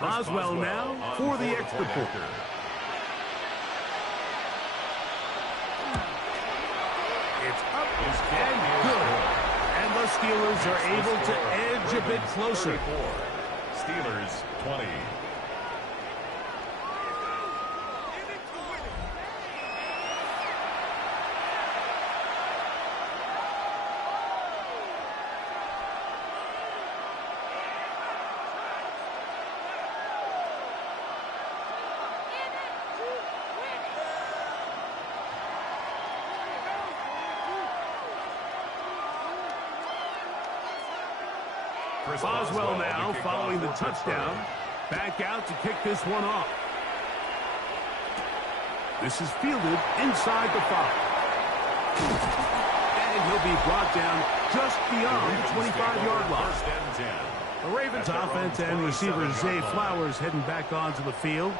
Boswell now for the extra point. It's up and good. And the Steelers are able to edge a bit closer. Steelers 20. Boswell now following the touchdown. Back out to kick this one off. This is fielded inside the 5. And he'll be brought down just beyond the 25-yard line. The Ravens offense and receiver Zay Flowers heading back onto the field.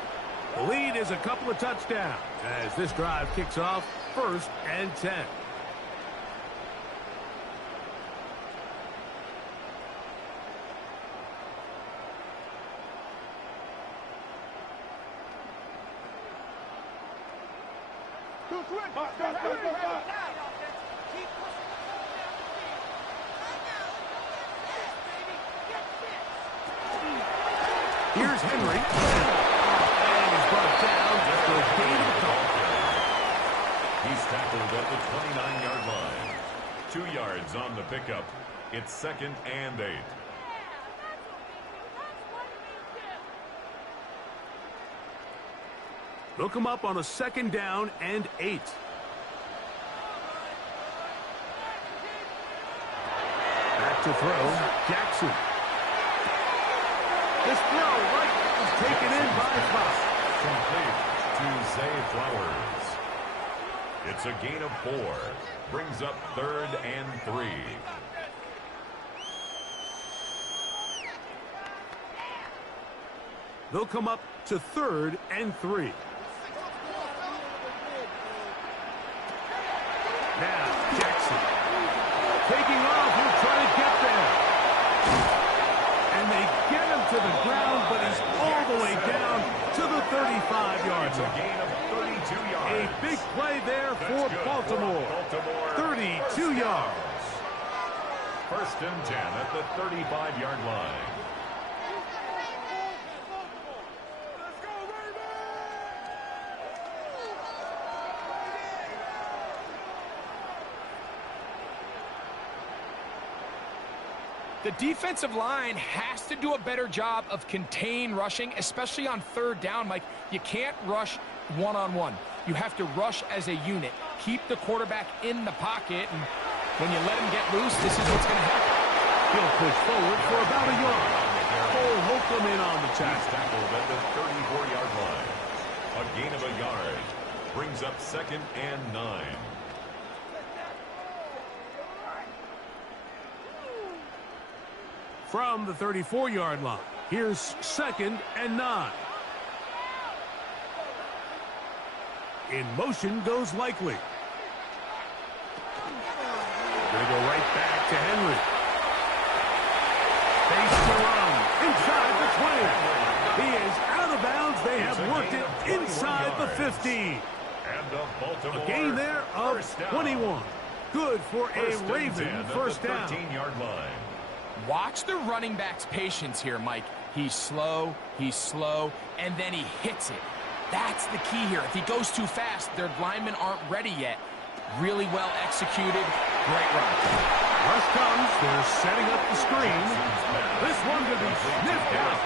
The lead is a couple of touchdowns as this drive kicks off 1st and 10. Here's Henry. And he's brought down just a gain of a couple. He's tackled at the 29-yard line. 2 yards on the pickup. It's 2nd and 8. They'll come up on a 2nd down and 8. Back to throw, Jackson. This throw right is taken in by Fox. Complete to Zay Flowers. It's a gain of 4. Brings up 3rd and 3. They'll come up to 3rd and 3. Now, Jackson. Taking off, he'll try to get there. And they get him to the ground, but he's all the way down to the 35-yard It's a line. gain of 32 yards. A big play there for Baltimore. 32 yards. 1st and 10 at the 35-yard line. The defensive line has to do a better job of contain rushing, especially on 3rd down. Mike, you can't rush one-on-one. You have to rush as a unit. Keep the quarterback in the pocket, and when you let him get loose, this is what's going to happen. He'll push forward for about a yard. Cole Holcomb in on the He's tackle. tackled at the 34-yard line. A gain of a yard. Brings up 2nd and 9. From the 34-yard line, here's 2nd and 9. In motion goes Likely. Going to go right back to Henry. Face to run inside the 20. He is out of bounds. They have worked it inside the 15. A gain there of 21. Good for a Raven first down. 13-yard line. Watch the running back's patience here, Mike. He's slow, and then he hits it. That's the key here. If he goes too fast, their linemen aren't ready yet. Really well executed. Great run. Rush comes. They're setting up the screen. This one could be sniffed out.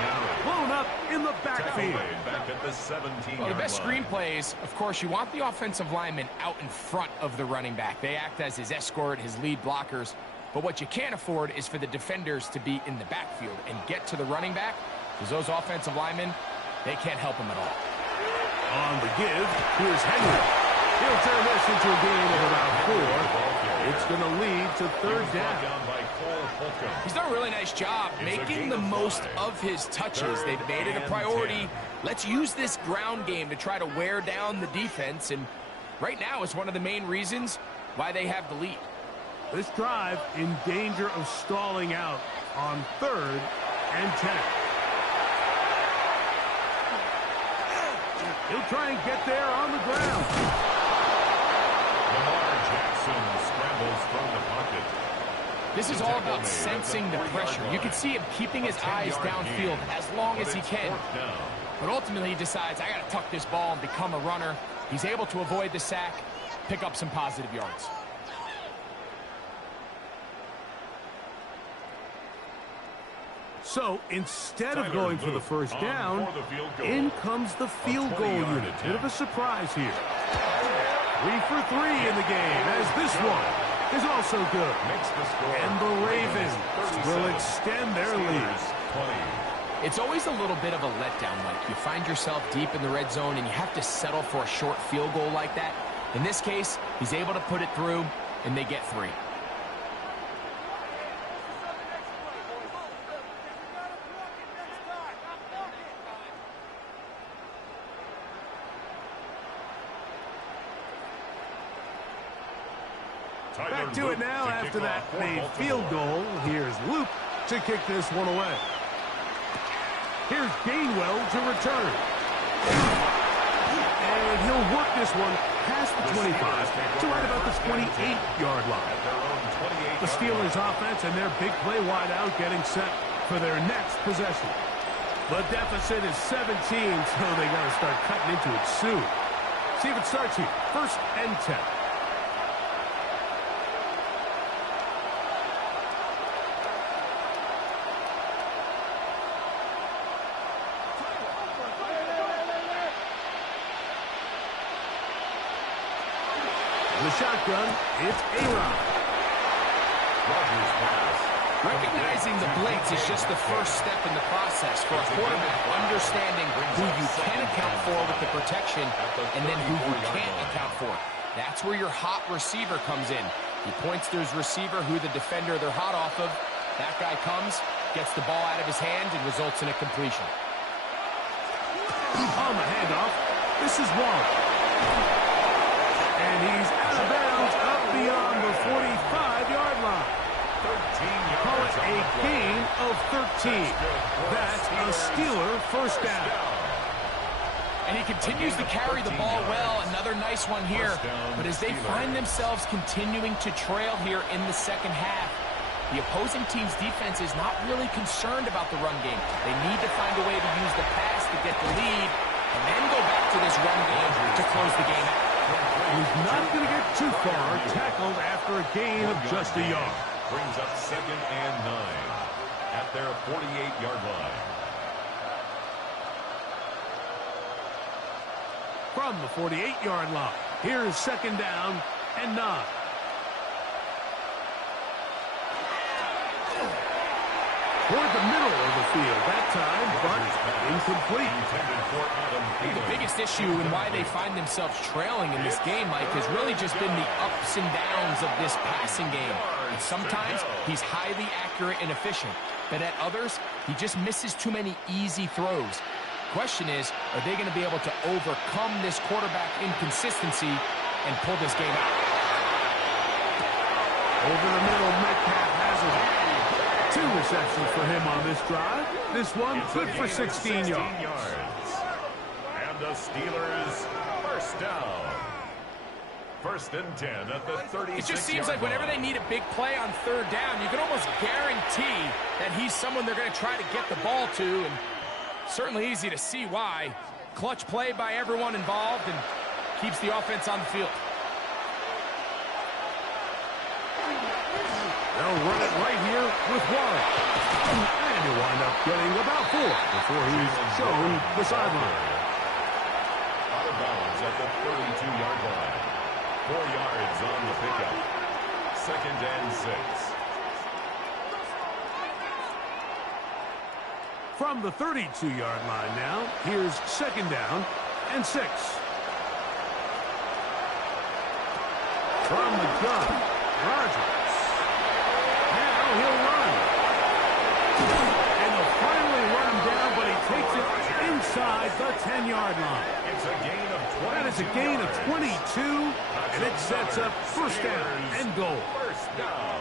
Blown up in the backfield. Back at the 17-yard Well, the best line. screen plays, of course, you want the offensive linemen out in front of the running back. They act as his escort, his lead blockers. But what you can't afford is for the defenders to be in the backfield and get to the running back, because those offensive linemen, they can't help him at all. On the give, here's Henry. He'll turn this into a gain of about 4. It's going to lead to 3rd down. By Cole Holcomb. He's done a really nice job making the most of his touches. They've made it a priority. Let's use this ground game to try to wear down the defense, and right now is one of the main reasons why they have the lead. This drive in danger of stalling out on 3rd and 10. He'll try and get there on the ground. Lamar Jackson scrambles from the pocket. This is all about sensing the pressure. You can see him keeping his eyes downfield as long as he can. But ultimately he decides, I got to tuck this ball and become a runner. He's able to avoid the sack, pick up some positive yards. So instead of going for the first down, in comes the field goal unit. Bit of a surprise here. 3 for 3 in the game, as this one is also good. And the Ravens will extend their lead. It's always a little bit of a letdown, Mike. You find yourself deep in the red zone and you have to settle for a short field goal like that. In this case, he's able to put it through, and they get 3. Back to it now after that made field goal. Here's Luke to kick this one away. Here's Gainwell to return. And he'll work this one past the 25 to right about the 28-yard line. The Steelers offense and their big play wide out getting set for their next possession. The deficit is 17, so they got to start cutting into it soon. See if it starts here. 1st and 10. The shotgun, it's A-Rod. Recognizing the blitz is just the first step in the process for a quarterback, understanding who you can account for with the protection and then who you can't account for. That's where your hot receiver comes in. He points to his receiver, who the defender they're hot off of. That guy comes, gets the ball out of his hand, and results in a completion. On the handoff, this is Waller. And he's out of bounds up beyond the 45-yard line. 13 yards. Call it a gain of 13. That's a Steeler first down. And he continues to carry the ball well. Another nice one here. But as they find themselves continuing to trail here in the second half, the opposing team's defense is not really concerned about the run game. They need to find a way to use the pass to get the lead and then go back to this run game to close the game out. He's not going to get too far. Tackled after a gain of just a yard. Brings up 2nd and 9 at their 48-yard line. From the 48-yard line, here's 2nd down and 9. Toward the middle of the field that time, but incomplete. The biggest issue and why they find themselves trailing in this game, Mike, has really just been the ups and downs of this passing game. And sometimes he's highly accurate and efficient, but at others, he just misses too many easy throws. Question is, are they going to be able to overcome this quarterback inconsistency and pull this game out? Over the middle, Metcalf has it. 2 receptions for him on this drive. This one good for 16 yards. And the Steelers first down. 1st and 10 at the 36-yard. It just seems like whenever they need a big play on 3rd down, you can almost guarantee that he's someone they're going to try to get the ball to, and certainly easy to see why. Clutch play by everyone involved and keeps the offense on the field. They'll run it right here with Waller. And he'll wind up getting about 4 before he's shown the sideline. Out of bounds at the 32-yard line. 4 yards on the pickup. 2nd and 6. From the 32-yard line now, here's 2nd down and 6. From the gun, Rodgers. Now he'll run. And they'll finally run him down, but he takes it inside the 10-yard line. It's a gain of 22. That is a gain of 22, and it sets up 1st down and goal. First down.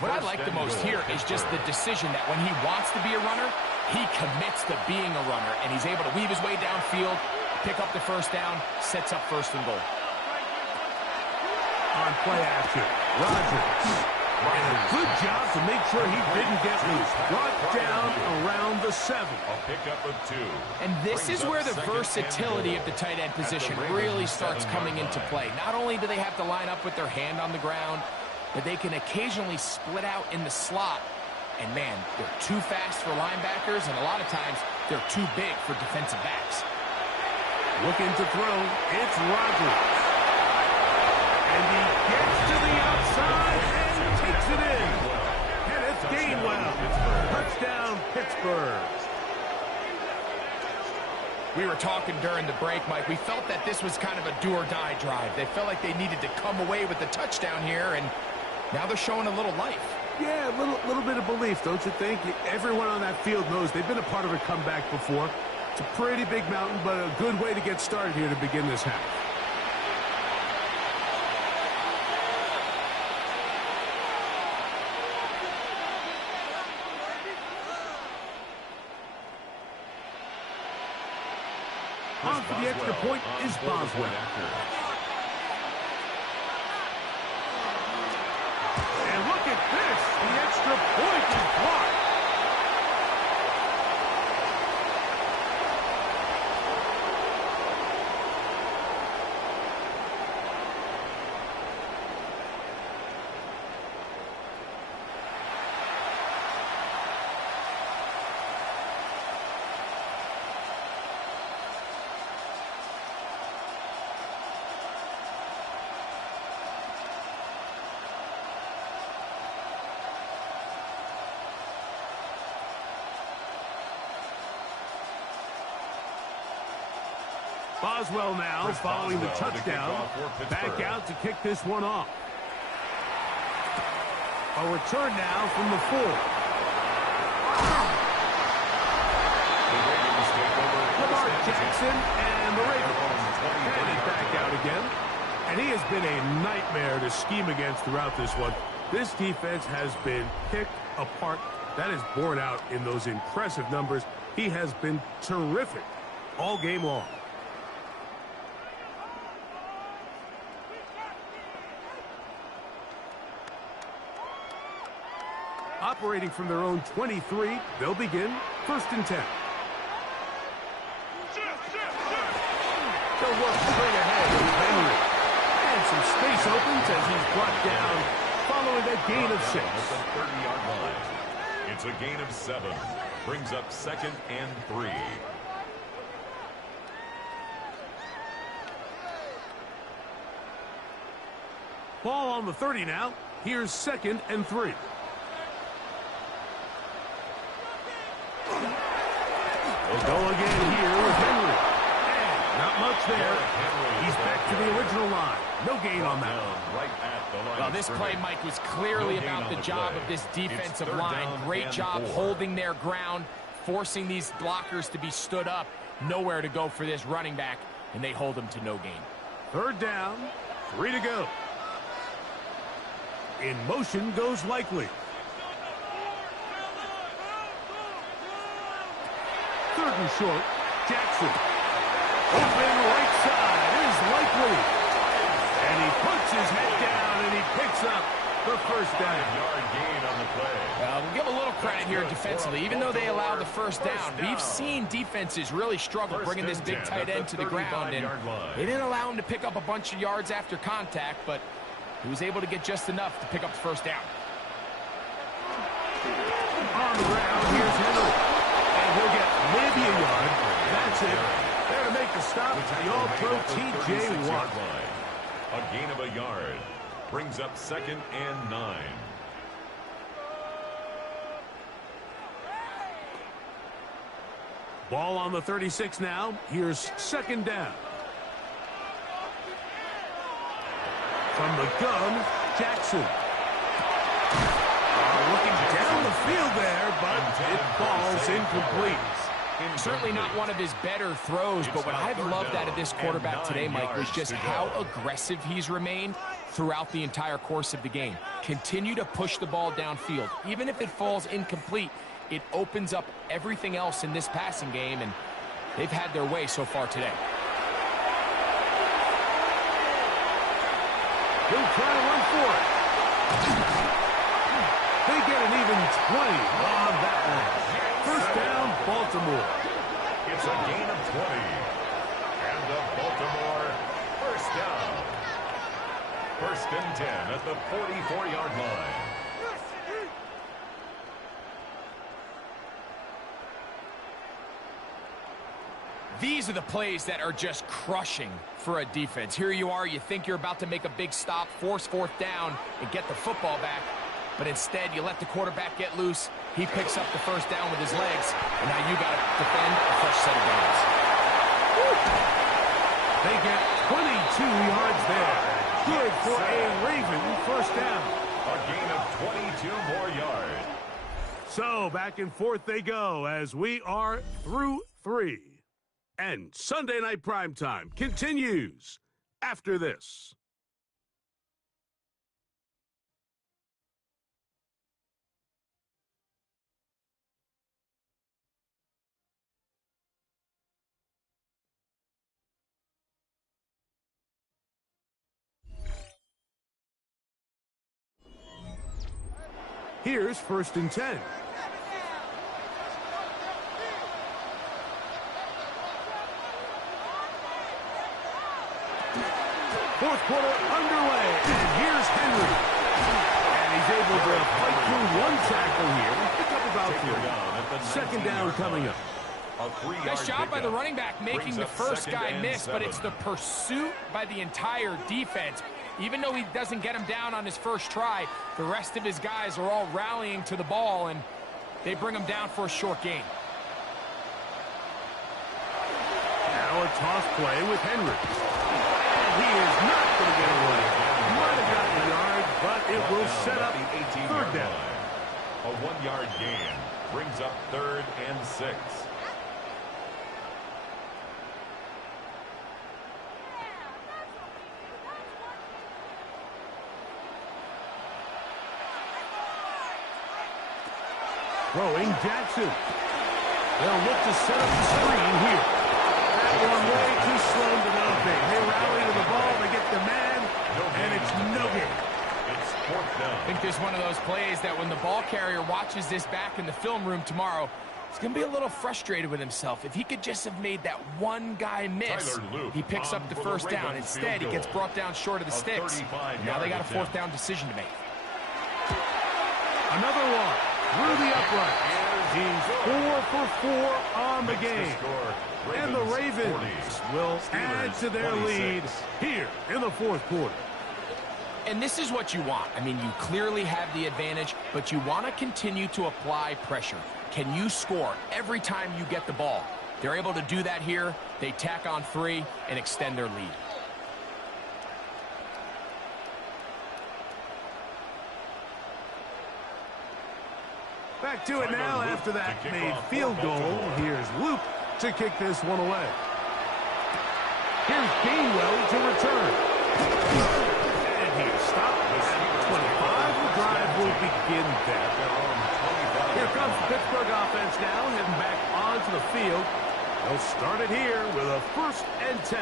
What I like the most here is just the decision that when he wants to be a runner, he commits to being a runner, and he's able to weave his way downfield, pick up the 1st down, sets up 1st and goal. On play action, Rodgers. And a good job to make sure he didn't get loose. Brought down around the 7. A pickup of 2. And this is where the versatility of the tight end position really starts coming into play. Not only do they have to line up with their hand on the ground, but they can occasionally split out in the slot. And, man, they're too fast for linebackers, and a lot of times they're too big for defensive backs. Looking to throw, it's Rodgers. And he gets to the outside and takes it in. And it's Gainwell. Touchdown, Pittsburgh. We were talking during the break, Mike. We felt that this was kind of a do-or-die drive. They felt like they needed to come away with the touchdown here, and now they're showing a little life. Yeah, a little bit of belief, don't you think? Everyone on that field knows they've been a part of a comeback before. It's a pretty big mountain, but a good way to get started here to begin this half. On for the extra point is Boswell. And look at this. The extra point is blocked. Boswell now following the touchdown. Back out to kick this one off. A return now from the 4. Lamar Jackson and the Ravens headed back out again. And he has been a nightmare to scheme against throughout this one. This defense has been picked apart. That is borne out in those impressive numbers. He has been terrific all game long. Operating from their own 23, they'll begin 1st and 10. They'll work straight ahead with Henry. And some space opens as he's brought down following a gain of 6. At the 30-yard line. It's a gain of 7. Brings up 2nd and 3. Ball on the 30 now. Here's 2nd and 3. They'll go again here with Henry. And not much there. He's back to the original line. No gain on that one. Right at the line. Well, this play, Mike, was clearly about the job of this defensive line. Great job holding their ground, forcing these blockers to be stood up. Nowhere to go for this running back, and they hold him to no gain. 3rd down, 3 to go. In motion goes Likely. 3rd and short, Jackson. Open right side is Likely. And he puts his head down and he picks up the 1st down. Yard gain on the play. We'll give a little credit here defensively. Even though they allowed the 1st down, we've seen defenses really struggle bringing this big tight end to the ground. And they didn't allow him to pick up a bunch of yards after contact, but he was able to get just enough to pick up the 1st down. On the ground, here's Henry. And he'll get maybe a yard. That's it. There to make the stop, the All-Pro T.J. Watt. A gain of a yard. Brings up 2nd and 9. Ball on the 36 now. Here's 2nd down. From the gun, Jackson. Looking down the field there, but it falls incomplete. Certainly not one of his better throws, but what I've loved out of this quarterback today, Mike, was just how aggressive he's remained throughout the entire course of the game. Continue to push the ball downfield. Even if it falls incomplete, it opens up everything else in this passing game, and they've had their way so far today. He'll try to run for it. They get an even 20 on that one. 1st down, Baltimore. It's a gain of 20. And the Baltimore 1st down. 1st and 10 at the 44-yard line. These are the plays that are just crushing for a defense. Here you are, you think you're about to make a big stop, force 4th down, and get the football back. But instead, you let the quarterback get loose. He picks up the 1st down with his legs, and now you got to defend a fresh set of downs. They get 22 yards there. Good for a Raven 1st down. A gain of 22 more yards. So back and forth they go as we are through 3. And Sunday Night Primetime continues after this. Here's 1st and 10. Fourth quarter underway, and here's Henry. And he's able to fight through one tackle here. Pick up about 3. 2nd down coming up. Nice job by the running back making the first guy miss, but it's the pursuit by the entire defense. Even though he doesn't get him down on his first try, the rest of his guys are all rallying to the ball, and they bring him down for a short gain. Now Now a toss play with Henry. And he is not going to get away. Might have gotten a yard, but it will set up third down. A 1-yard gain brings up 3rd and 6. Throwing Jackson. They'll look to set up the screen here. That one way too slow to developing. They rally to the ball, they get the man, and it's no gain. It's 4th down. I think there's one of those plays that when the ball carrier watches this back in the film room tomorrow, he's going to be a little frustrated with himself. If he could just have made that one guy miss, he picks up the first down. Instead, he gets brought down short of the sticks. Now they got a 4th down decision to make. Another one through the upright. He's 4 for 4 on the game. And the Ravens will add to their lead here in the 4th quarter. And this is what you want. I mean, you clearly have the advantage, but you want to continue to apply pressure. Can you score every time you get the ball? They're able to do that here. They tack on 3 and extend their lead. Back to it now after that made field goal. Here's Luke to kick this one away. Here's Gainwell to return. And he's stopped at 25. The drive will begin there. Here comes the Pittsburgh offense now, heading back onto the field. They'll start it here with a 1st and 10.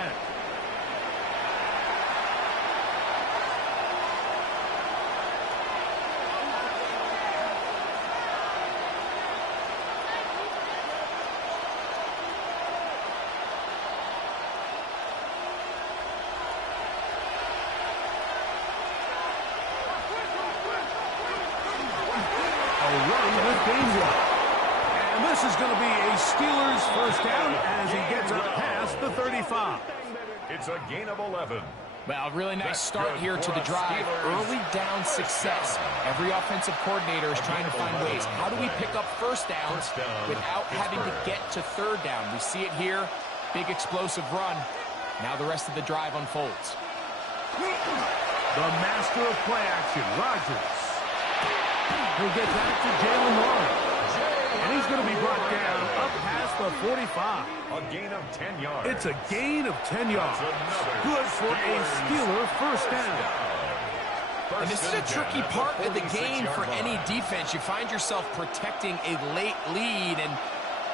And this is going to be a Steelers 1st down as he gets up past the 35. It's a gain of 11. Well, really nice start here to the drive. Early down success. Every offensive coordinator is trying to find ways. How do we pick up 1st downs without having to get to 3rd down? We see it here. Big explosive run. Now the rest of the drive unfolds. The master of play action, Rodgers. He'll get back to Jalen Warren. And he's going to be brought down up past the 45. A gain of 10 yards. It's a gain of 10 yards. Good for a Steeler 1st down. And this is a tricky part of the game for any defense. You find yourself protecting a late lead, and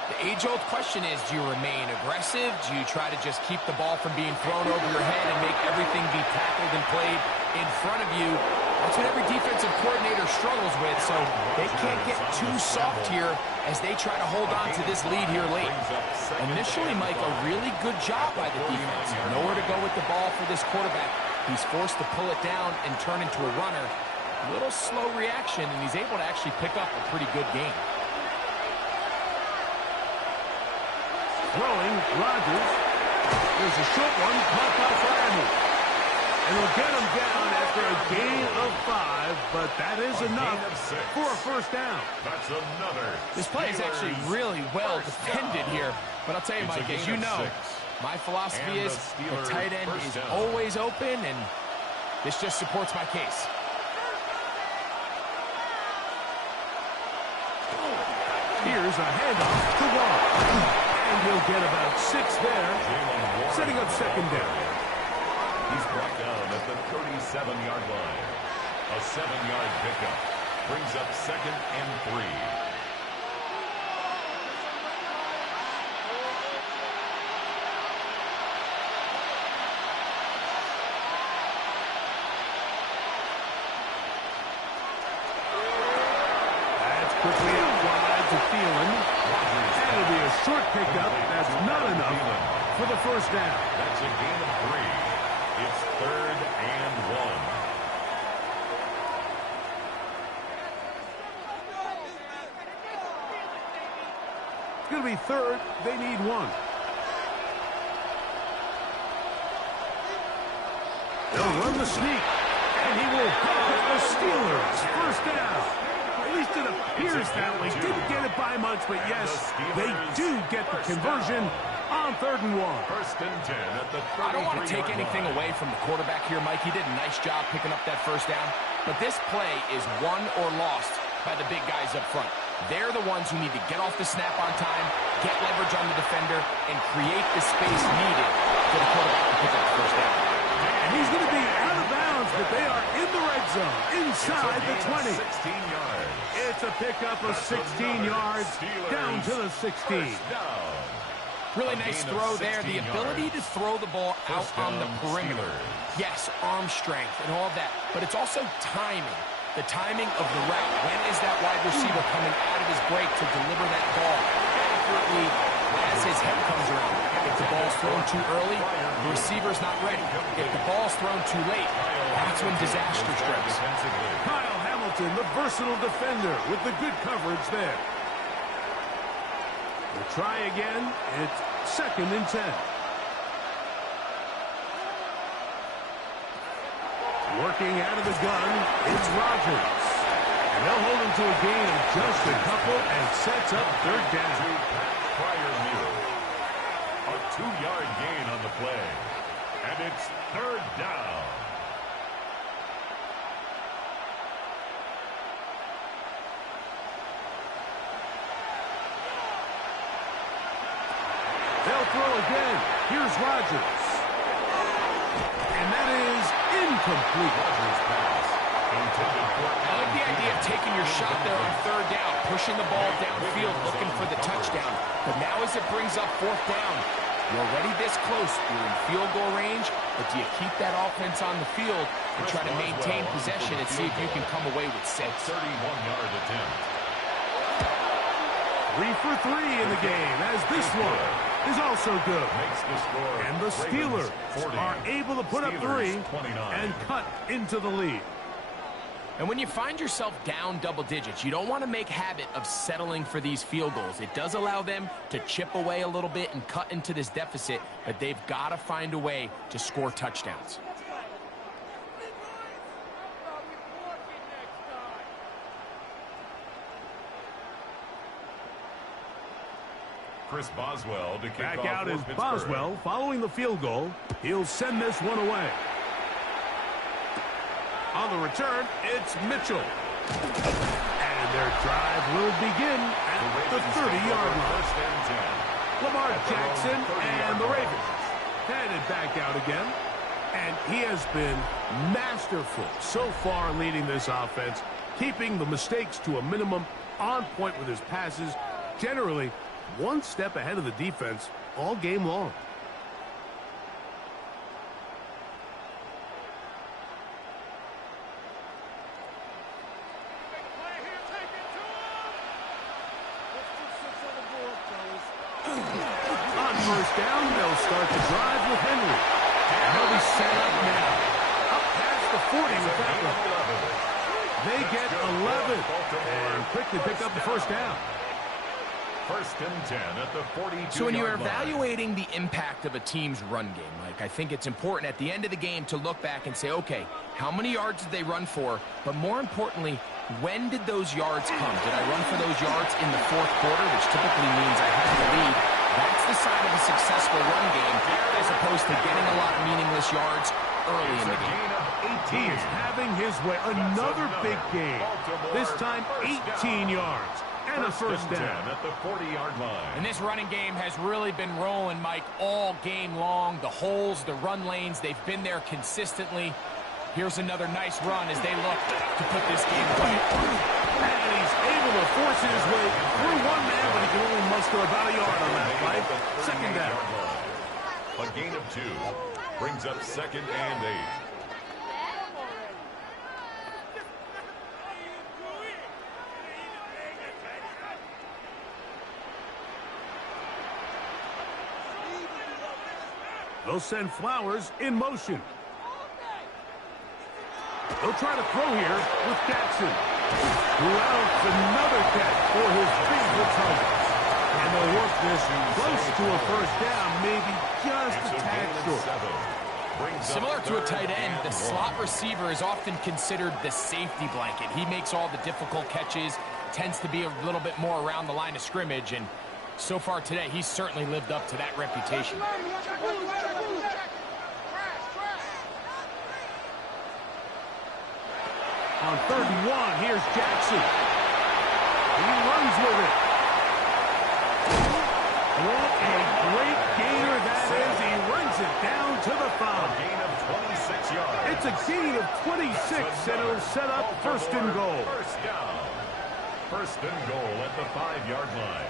the age-old question is, do you remain aggressive? Do you try to just keep the ball from being thrown over your head and make everything be tackled and played in front of you? That's what every defensive coordinator struggles with, so they can't get too soft here as they try to hold on to this lead here late. Initially, Mike, a really good job by the defense. Nowhere to go with the ball for this quarterback. He's forced to pull it down and turn into a runner. A little slow reaction, and he's able to actually pick up a pretty good game. Throwing, Rodgers. There's a short one, caught by Fryermuth. And we'll get him down after a gain of 5, but that is enough for a 1st down. That's another. This play is actually really well defended here. But I'll tell you, Mike, as you know, my philosophy is the tight end is always open, and this just supports my case. Here's a handoff to Watt. And he'll get about 6 there, setting up 2nd down. He's brought down at the 37-yard line. A 7-yard pickup brings up 2nd and 3. That's quickly out wide to Thielen. That'll be a short pickup. That's not enough for the 1st down. That's a gain of 3. It's 3rd and 1. It's going to be 3rd. They need 1. They'll run the sneak. And he will have the Steelers 1st down. At least it appears that way. Didn't get it by much, but yes, they do get the conversion. on 3rd and 1. 1st and 10 at the 33-yard line. I don't want to take anything away from the quarterback here, Mike. He did a nice job picking up that 1st down. But this play is won or lost by the big guys up front. They're the ones who need to get off the snap on time, get leverage on the defender, and create the space needed for the quarterback to pick up the 1st down. And he's going to be out of bounds, but they are in the red zone, inside the 20. 16 yards. It's a pickup of 16 yards, down to the 16. Really nice throw there. The ability to throw the ball out on the perimeter. Yes, arm strength and all that, but it's also timing. The timing of the route. When is that wide receiver coming out of his break to deliver that ball accurately as his head comes around? If the ball's thrown too early, the receiver's not ready. If the ball's thrown too late, that's when disaster strikes. Kyle Hamilton, the versatile defender, with the good coverage there. We'll try again. It's 2nd and 10. Working out of the gun, it's Rodgers. And they'll hold him to a gain of just a couple and sets up 3rd down. A 2-yard gain on the play. And it's 3rd down. They'll throw again. Here's Rodgers. And that is incomplete. Rodgers pass. I like the idea of taking your shot there on 3rd down, pushing the ball downfield, looking for the touchdown. But now as it brings up 4th down, you're already this close. You're in field goal range, but do you keep that offense on the field and try to maintain possession and see if you can come away with 6? 31-yard attempt. 3 for 3 in the game, as this one is also good. And the Steelers are able to put up 3 and cut into the lead. And when you find yourself down double digits, you don't want to make habit of settling for these field goals. It does allow them to chip away a little bit and cut into this deficit, but they've got to find a way to score touchdowns. Chris Boswell to kick Back off out is Pittsburgh. Boswell following the field goal. He'll send this one away. On the return, it's Mitchell. And their drive will begin at the 30-yard line. Lamar Jackson and the Ravens headed back out again. And he has been masterful so far leading this offense, keeping the mistakes to a minimum, on point with his passes, generally one step ahead of the defense all game long. On 1st down, they'll start the drive with Henry. And they'll be set up now. Up past the 40 with that one. They get 11 and quickly pick up the 1st down. 1st and 10 at the 42-yard line. So when you're evaluating the impact of a team's run game, Mike, I think it's important at the end of the game to look back and say, okay, how many yards did they run for? But more importantly, when did those yards come? Did I run for those yards in the 4th quarter, which typically means I had the lead? That's the sign of a successful run game, as opposed to getting a lot of meaningless yards early in the game. He is having his way. Another big game. This time, 18 yards. And a 1st down at the 40-yard line. And this running game has really been rolling, Mike, all game long. The holes, the run lanes, they've been there consistently. Here's another nice run as they look to put this game away. And he's able to force his way through one man, but he can only muster about a yard on that, right? 2nd down. A gain of 2 brings up 2nd and 8. They'll send Flowers in motion. They'll try to throw here with Jackson. Who else? Another catch for his favorite target. And they'll work this close to a 1st down, maybe just a tad short. Similar to a tight end, the slot receiver is often considered the safety blanket. He makes all the difficult catches, tends to be a little bit more around the line of scrimmage, and So far today, he's certainly lived up to that reputation. On 3rd and 1, here's Jackson. He runs with it. What a great gainer that is. He runs it down to the 5. A gain of 26 yards. It's a gain of 26, and it'll set up 1st and goal. First down. 1st and goal at the 5-yard line.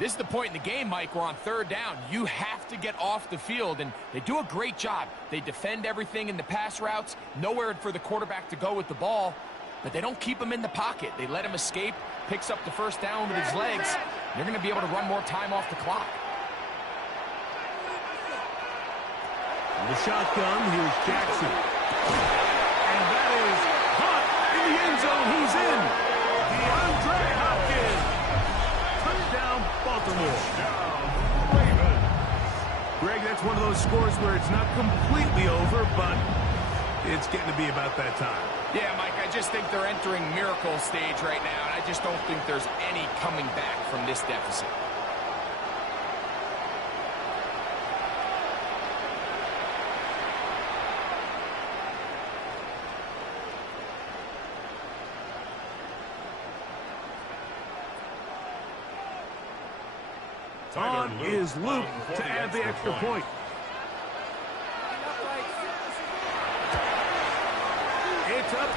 This is the point in the game, Mike, where on 3rd down, you have to get off the field, and they do a great job. They defend everything in the pass routes, nowhere for the quarterback to go with the ball, but they don't keep him in the pocket. They let him escape, picks up the 1st down with his legs. They're going to be able to run more time off the clock. The shotgun, here's Jackson. And that is caught in the end zone. He's in. DeAndre Hopkins. Touchdown, Baltimore. Greg, that's one of those scores where it's not completely over, but it's getting to be about that time. Yeah, Mike, I just think they're entering miracle stage right now, and I just don't think there's any coming back from this deficit. On is Luke to add the extra point. It's up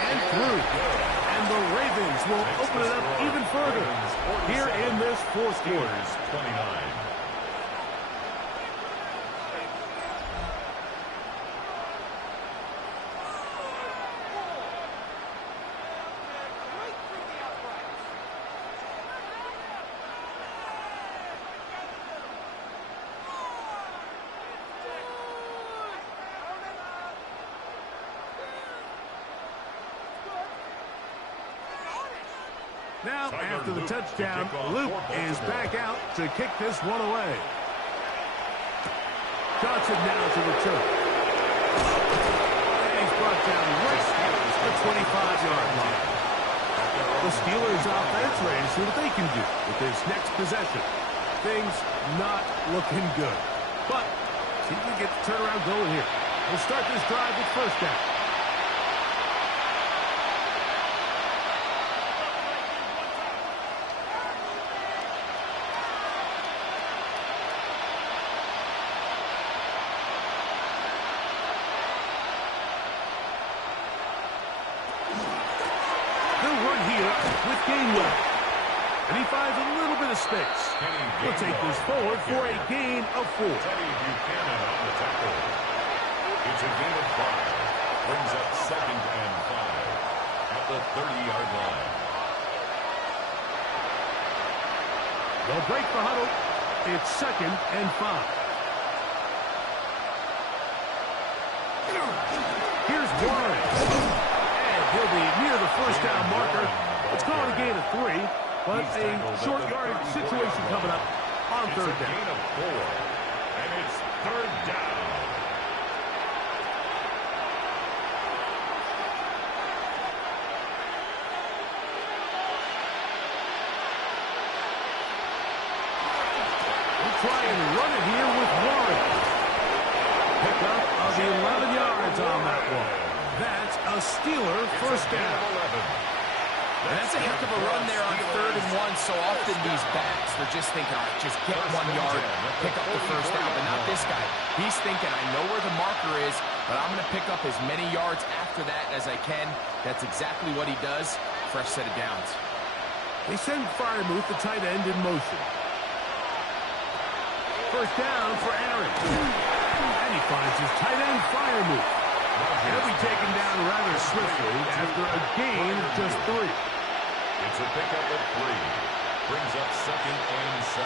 and through. And the Ravens will open it up even further here in this 4th quarter. 29. Now, after the touchdown, Luke is back out to kick this one away. Johnson now to return. And he's brought down right at the 25-yard line. The Steelers offense ready to see what they can do with this next possession. Things not looking good. But see if we get the turnaround going here. We'll start this drive with 1st down. And he finds a little bit of space. He'll take this forward for a gain of 4. Teddy Buchanan on the tackle. It's a gain of 5. Brings up 2nd and 5 at the 30-yard line. They'll break the huddle. It's 2nd and 5. Here's Warren. And he'll be near the 1st down marker. It's called a gain of 3, but a short yardage situation coming up on 3rd down. It's a gain of 4, and it's 3rd down. We'll try and run it here with Warren. Pickup of 11 yards on that one. That's a Steeler 1st down. And that's a heck of a run there on 3rd and 1. So often these backs, they're just thinking, all right, just get 1 yard, pick up the 1st down. But not this guy. He's thinking, I know where the marker is, but I'm going to pick up as many yards after that as I can. That's exactly what he does. Fresh set of downs. They send Freiermuth, the tight end, in motion. 1st down for Aaron. And he finds his tight end, Freiermuth. He'll be taken down rather swiftly after a gain of just 3. It's a pickup at 3. Brings up 2nd and 7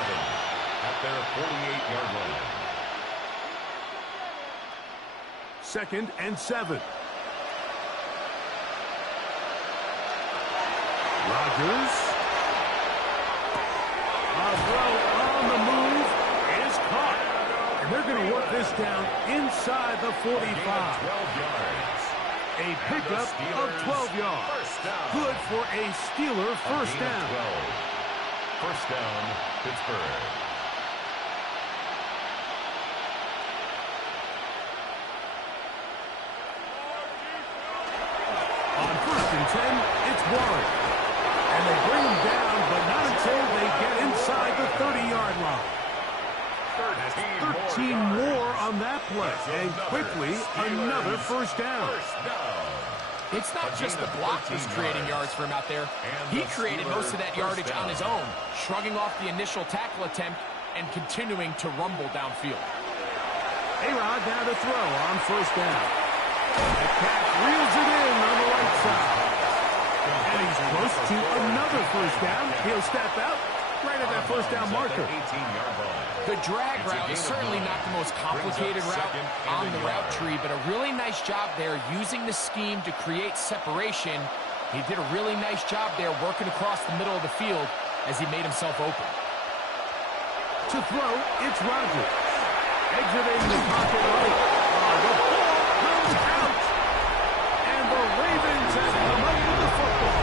at their 48-yard line. 2nd and 7. Rodgers. A throw on the move is caught. And they're going to work this first down inside the 45. 12 yards. A pickup of 12 yards. Good for a Steeler first down. 12. First down, Pittsburgh. On first and 10, it's Warren. And they bring him down, but not until they get inside the 30-yard line. 13 more on that play. And quickly, another first down. It's not just the block that's creating yards for him out there. He created most of that yardage on his own, shrugging off the initial tackle attempt and continuing to rumble downfield. A-Rod down to throw on first down. The cat reels it in on the right side. And he's close to another first down. He'll step out right at that first down marker. The drag route is certainly not the most complicated route on the route tree, but a really nice job there using the scheme to create separation. He did a really nice job there working across the middle of the field as he made himself open. To throw, it's Rodgers. Exiting the pocket right. The ball comes out. And the Ravens have come up with the football.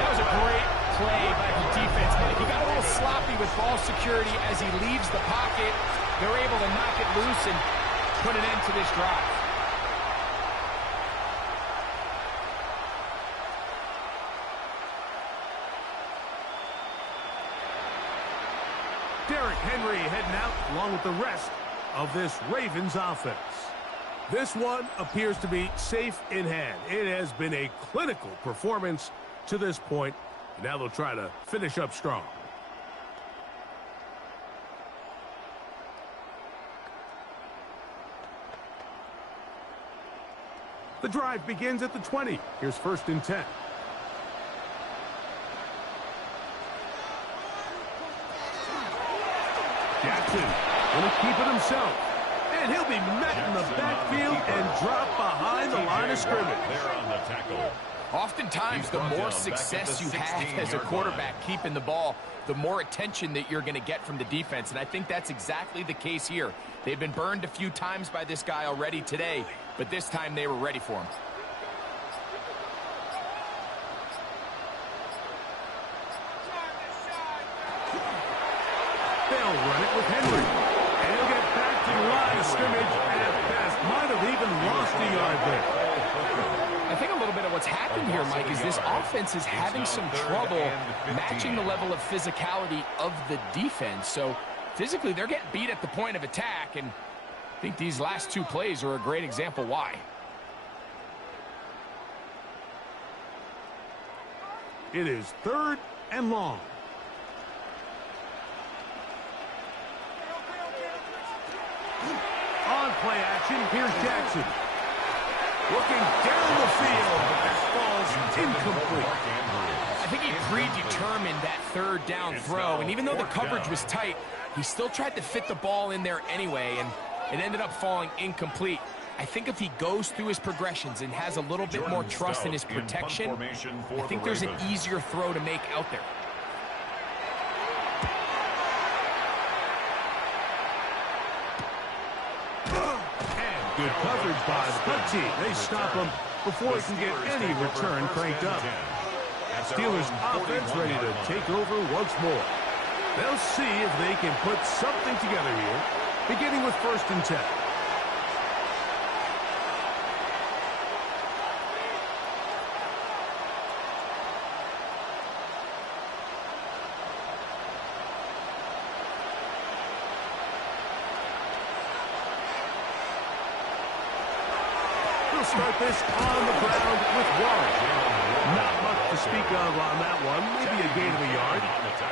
That was a great play by the defense, Mike. He got a little sloppy with ball security as he leaves the pocket. They're able to knock it loose and put an end to this drive. Derrick Henry heading out along with the rest of this Ravens offense. This one appears to be safe in hand. It has been a clinical performance to this point. Now they'll try to finish up strong. The drive begins at the 20. Here's first and 10. Jackson going to keep it himself. And he'll be met in the backfield and dropped behind the line of scrimmage. There on the tackle. Oftentimes, the more success you have as a quarterback keeping the ball, the more attention that you're going to get from the defense. And I think that's exactly the case here. They've been burned a few times by this guy already today, but this time they were ready for him. They'll run it with Henry. And he'll get back to the line of scrimmage and at best might have even lost a yard there. I think a little bit of what's happened here, Mike, is this offense is having some trouble matching the level of physicality of the defense. So physically, they're getting beat at the point of attack, and I think these last two plays are a great example why. It is third and long. On play action, here's Jackson. Looking down the field, but that falls incomplete. I think he predetermined that third down throw, and even though the coverage was tight, he still tried to fit the ball in there anyway, and it ended up falling incomplete. I think if he goes through his progressions and has a little bit more trust in his protection, I think there's an easier throw to make out there. Good coverage by the punt team. They stop him before he can get any return cranked up. Steelers offense ready to take over once more. They'll see if they can put something together here, beginning with first and 10. Start this on the ground with Warren. Not much to speak of on that one. Maybe a gain of a yard.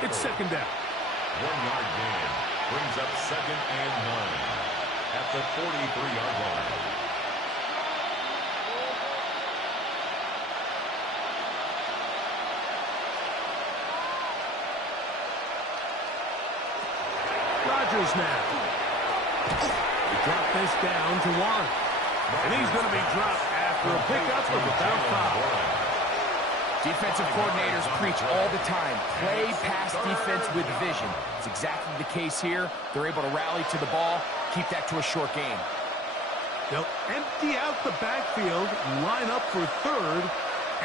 It's second down. 1 yard gain brings up second and 9 at the 43-yard line. Rodgers now. He dropped this down to Warren. And he's going to be dropped after a pickup of about 5. Defensive coordinators preach all the time, play pass defense with vision. It's exactly the case here. They're able to rally to the ball, keep that to a short game. They'll empty out the backfield, line up for 3rd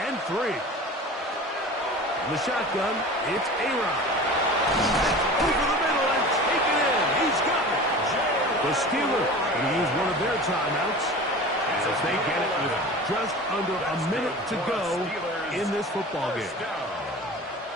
and 3. In the shotgun, it's A-Rod. Over the middle and take it in. He's got it. The Steelers going to use one of their timeouts as they get it with just under a minute to go in this football game.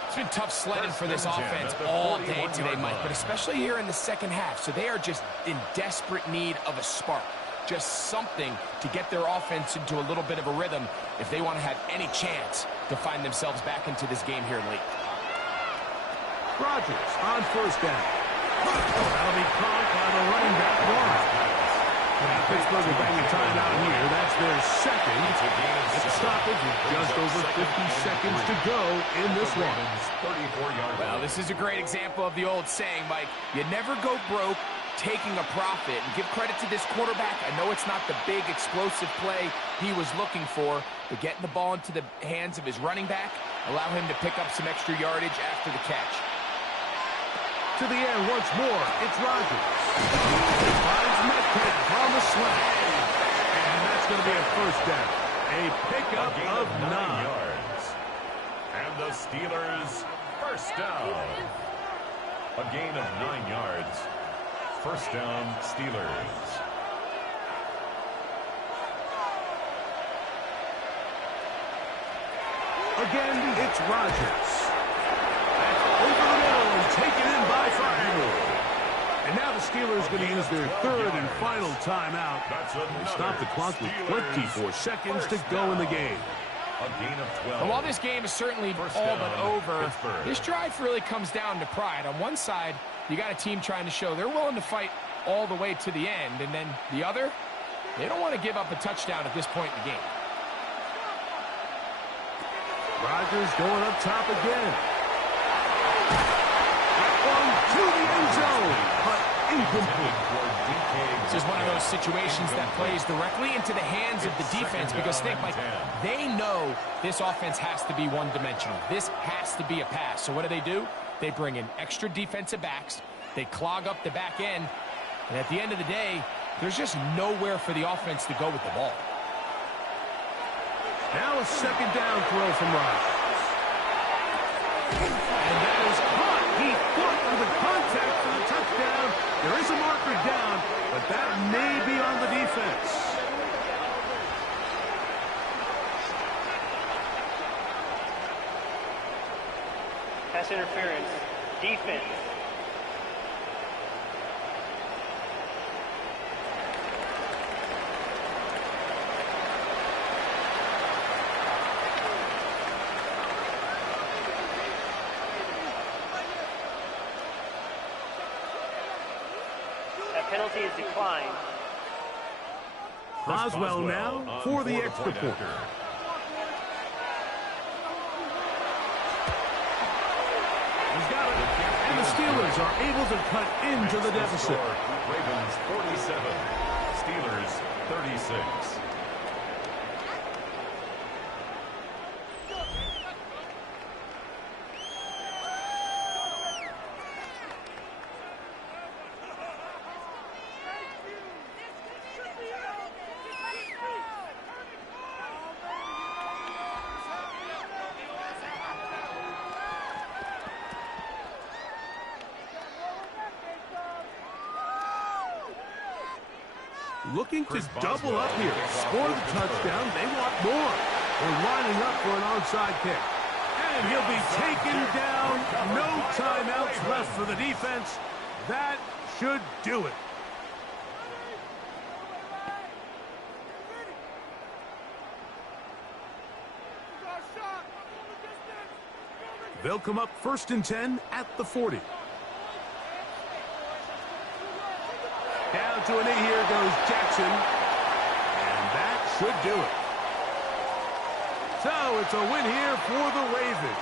It's been tough sledding for this offense all day today, Mike, but especially here in the second half. So they are just in desperate need of a spark, just something to get their offense into a little bit of a rhythm if they want to have any chance to find themselves back into this game here late. Rodgers on 1st down. That'll be caught by the running back Warren. Pittsburgh will bang a timeout here. That's their 2nd. It's a stoppage with just over 50 seconds to go in this one. Well, this is a great example of the old saying, Mike. You never go broke taking a profit. And give credit to this quarterback. I know it's not the big explosive play he was looking for, but getting the ball into the hands of his running back, allow him to pick up some extra yardage after the catch. To the air once more, it's Rodgers. Finds Metcalf on the slant. And that's going to be a 1st down. A pickup of 9 yards. And the Steelers, 1st down. A gain of 9 yards. 1st down, Steelers. Again, it's Rodgers. Over the middle and taken in by Fargo. And now the Steelers going to use their 3rd and final timeout. They stop the clock with 24 seconds to go in the game. A gain of 12. And while this game is certainly all but over, this drive really comes down to pride. On one side, you got a team trying to show they're willing to fight all the way to the end. And then the other, they don't want to give up a touchdown at this point in the game. Rodgers going up top again. That one to the end zone, but incomplete. This is one of those situations that plays directly into the hands of the defense because think, Mike, they know this offense has to be one-dimensional. This has to be a pass. So what do? They bring in extra defensive backs. They clog up the back end. And at the end of the day, there's just nowhere for the offense to go with the ball. Now a 2nd down throw from Rodgers. And that is caught. He fought for the contact for the touchdown. There is a marker down, but that may be on the defense. Pass interference. Defense. Penalty is declined. Boswell now for the extra point. He's got it. And the Steelers are able to cut into the deficit. Ravens 47, Steelers 36. Looking to double up here. Score the touchdown. They want more. They're lining up for an onside kick. And he'll be taken down. No timeouts left for the defense. That should do it. They'll come up 1st and 10 at the 40. Down to a knee, here goes Jackson. And that should do it. So it's a win here for the Ravens.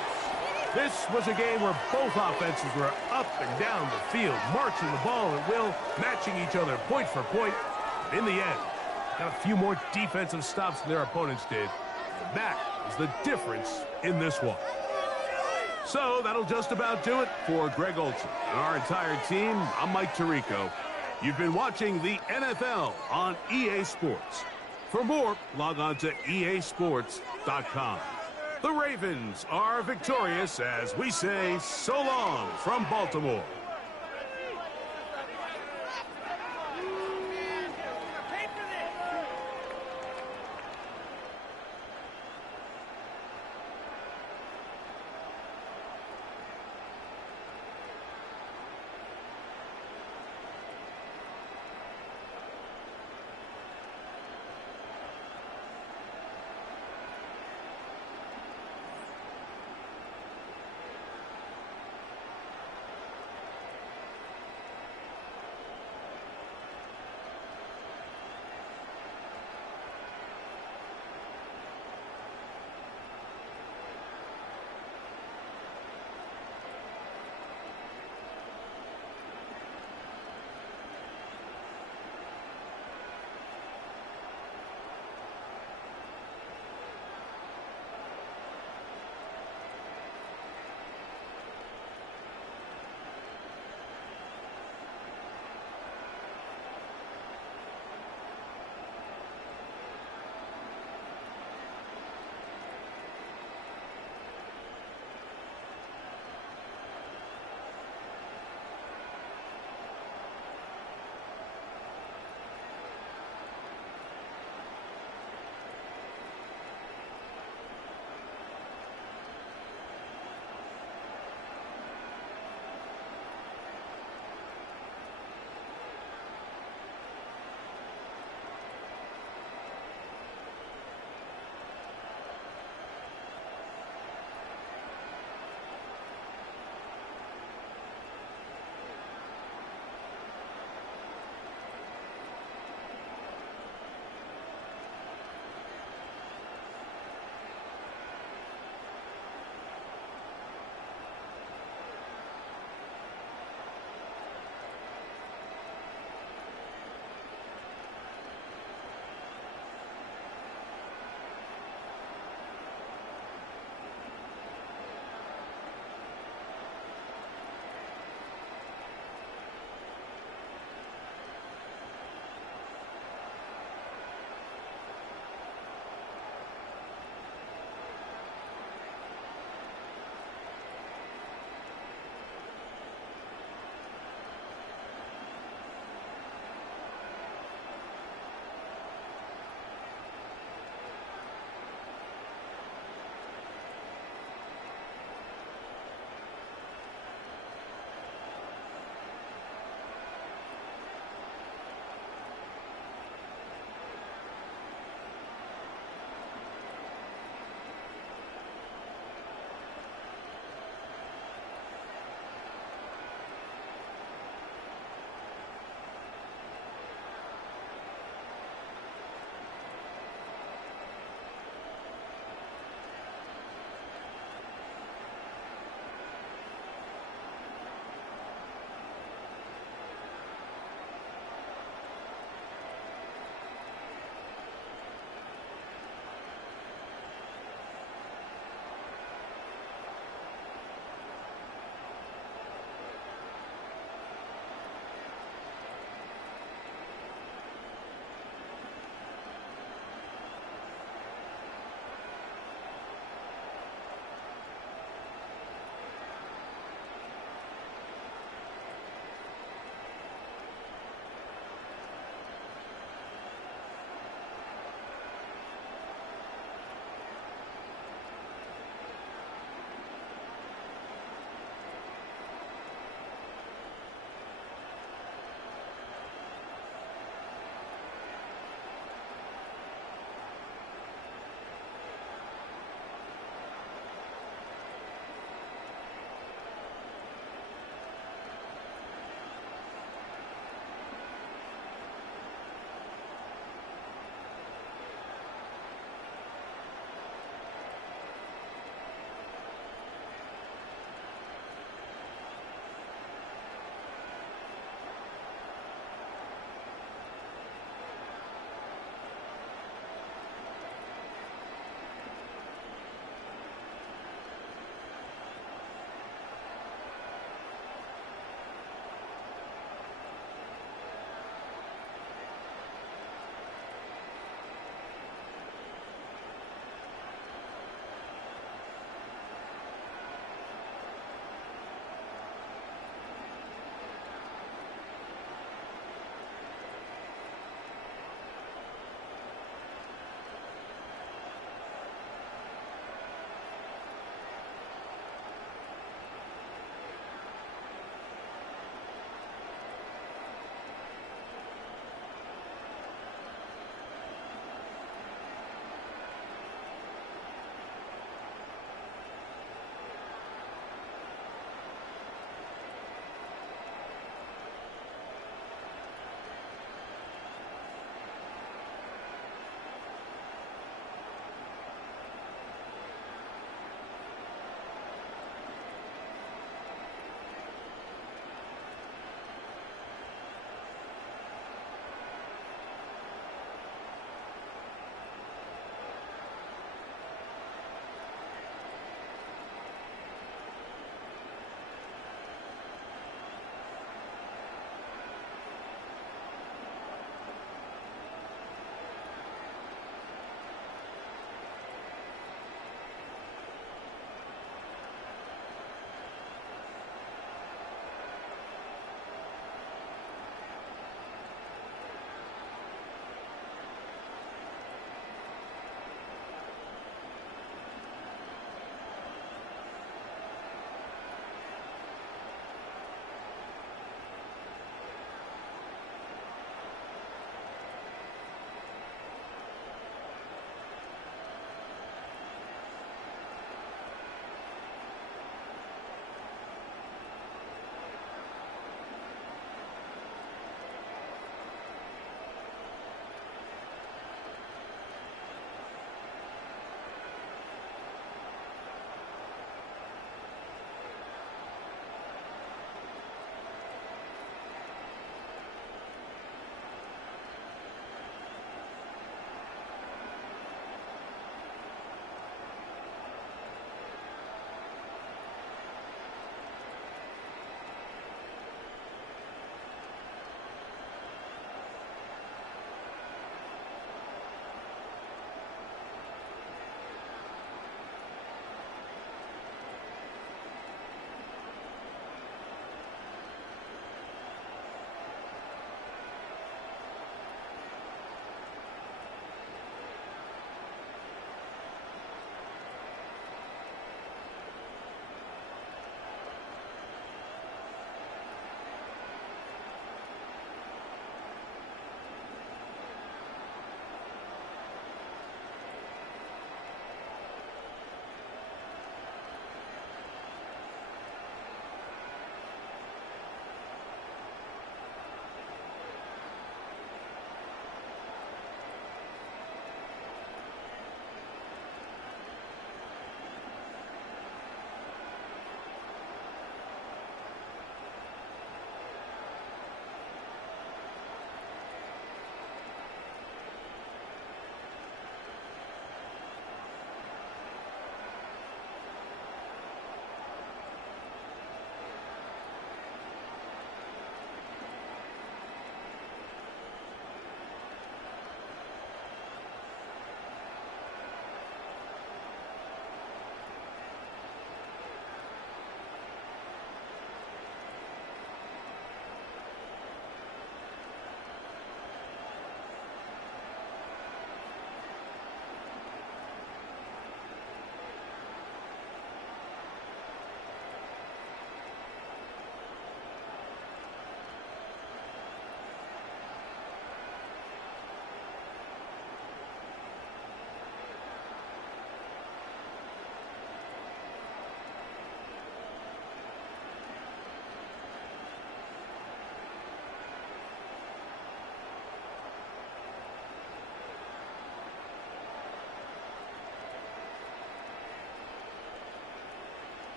This was a game where both offenses were up and down the field, marching the ball at will, matching each other point for point. In the end, got a few more defensive stops than their opponents did. And that was the difference in this one. So that'll just about do it for Greg Olson and our entire team. I'm Mike Tirico. You've been watching the NFL on EA Sports. For more, log on to easports.com. The Ravens are victorious as we say so long from Baltimore.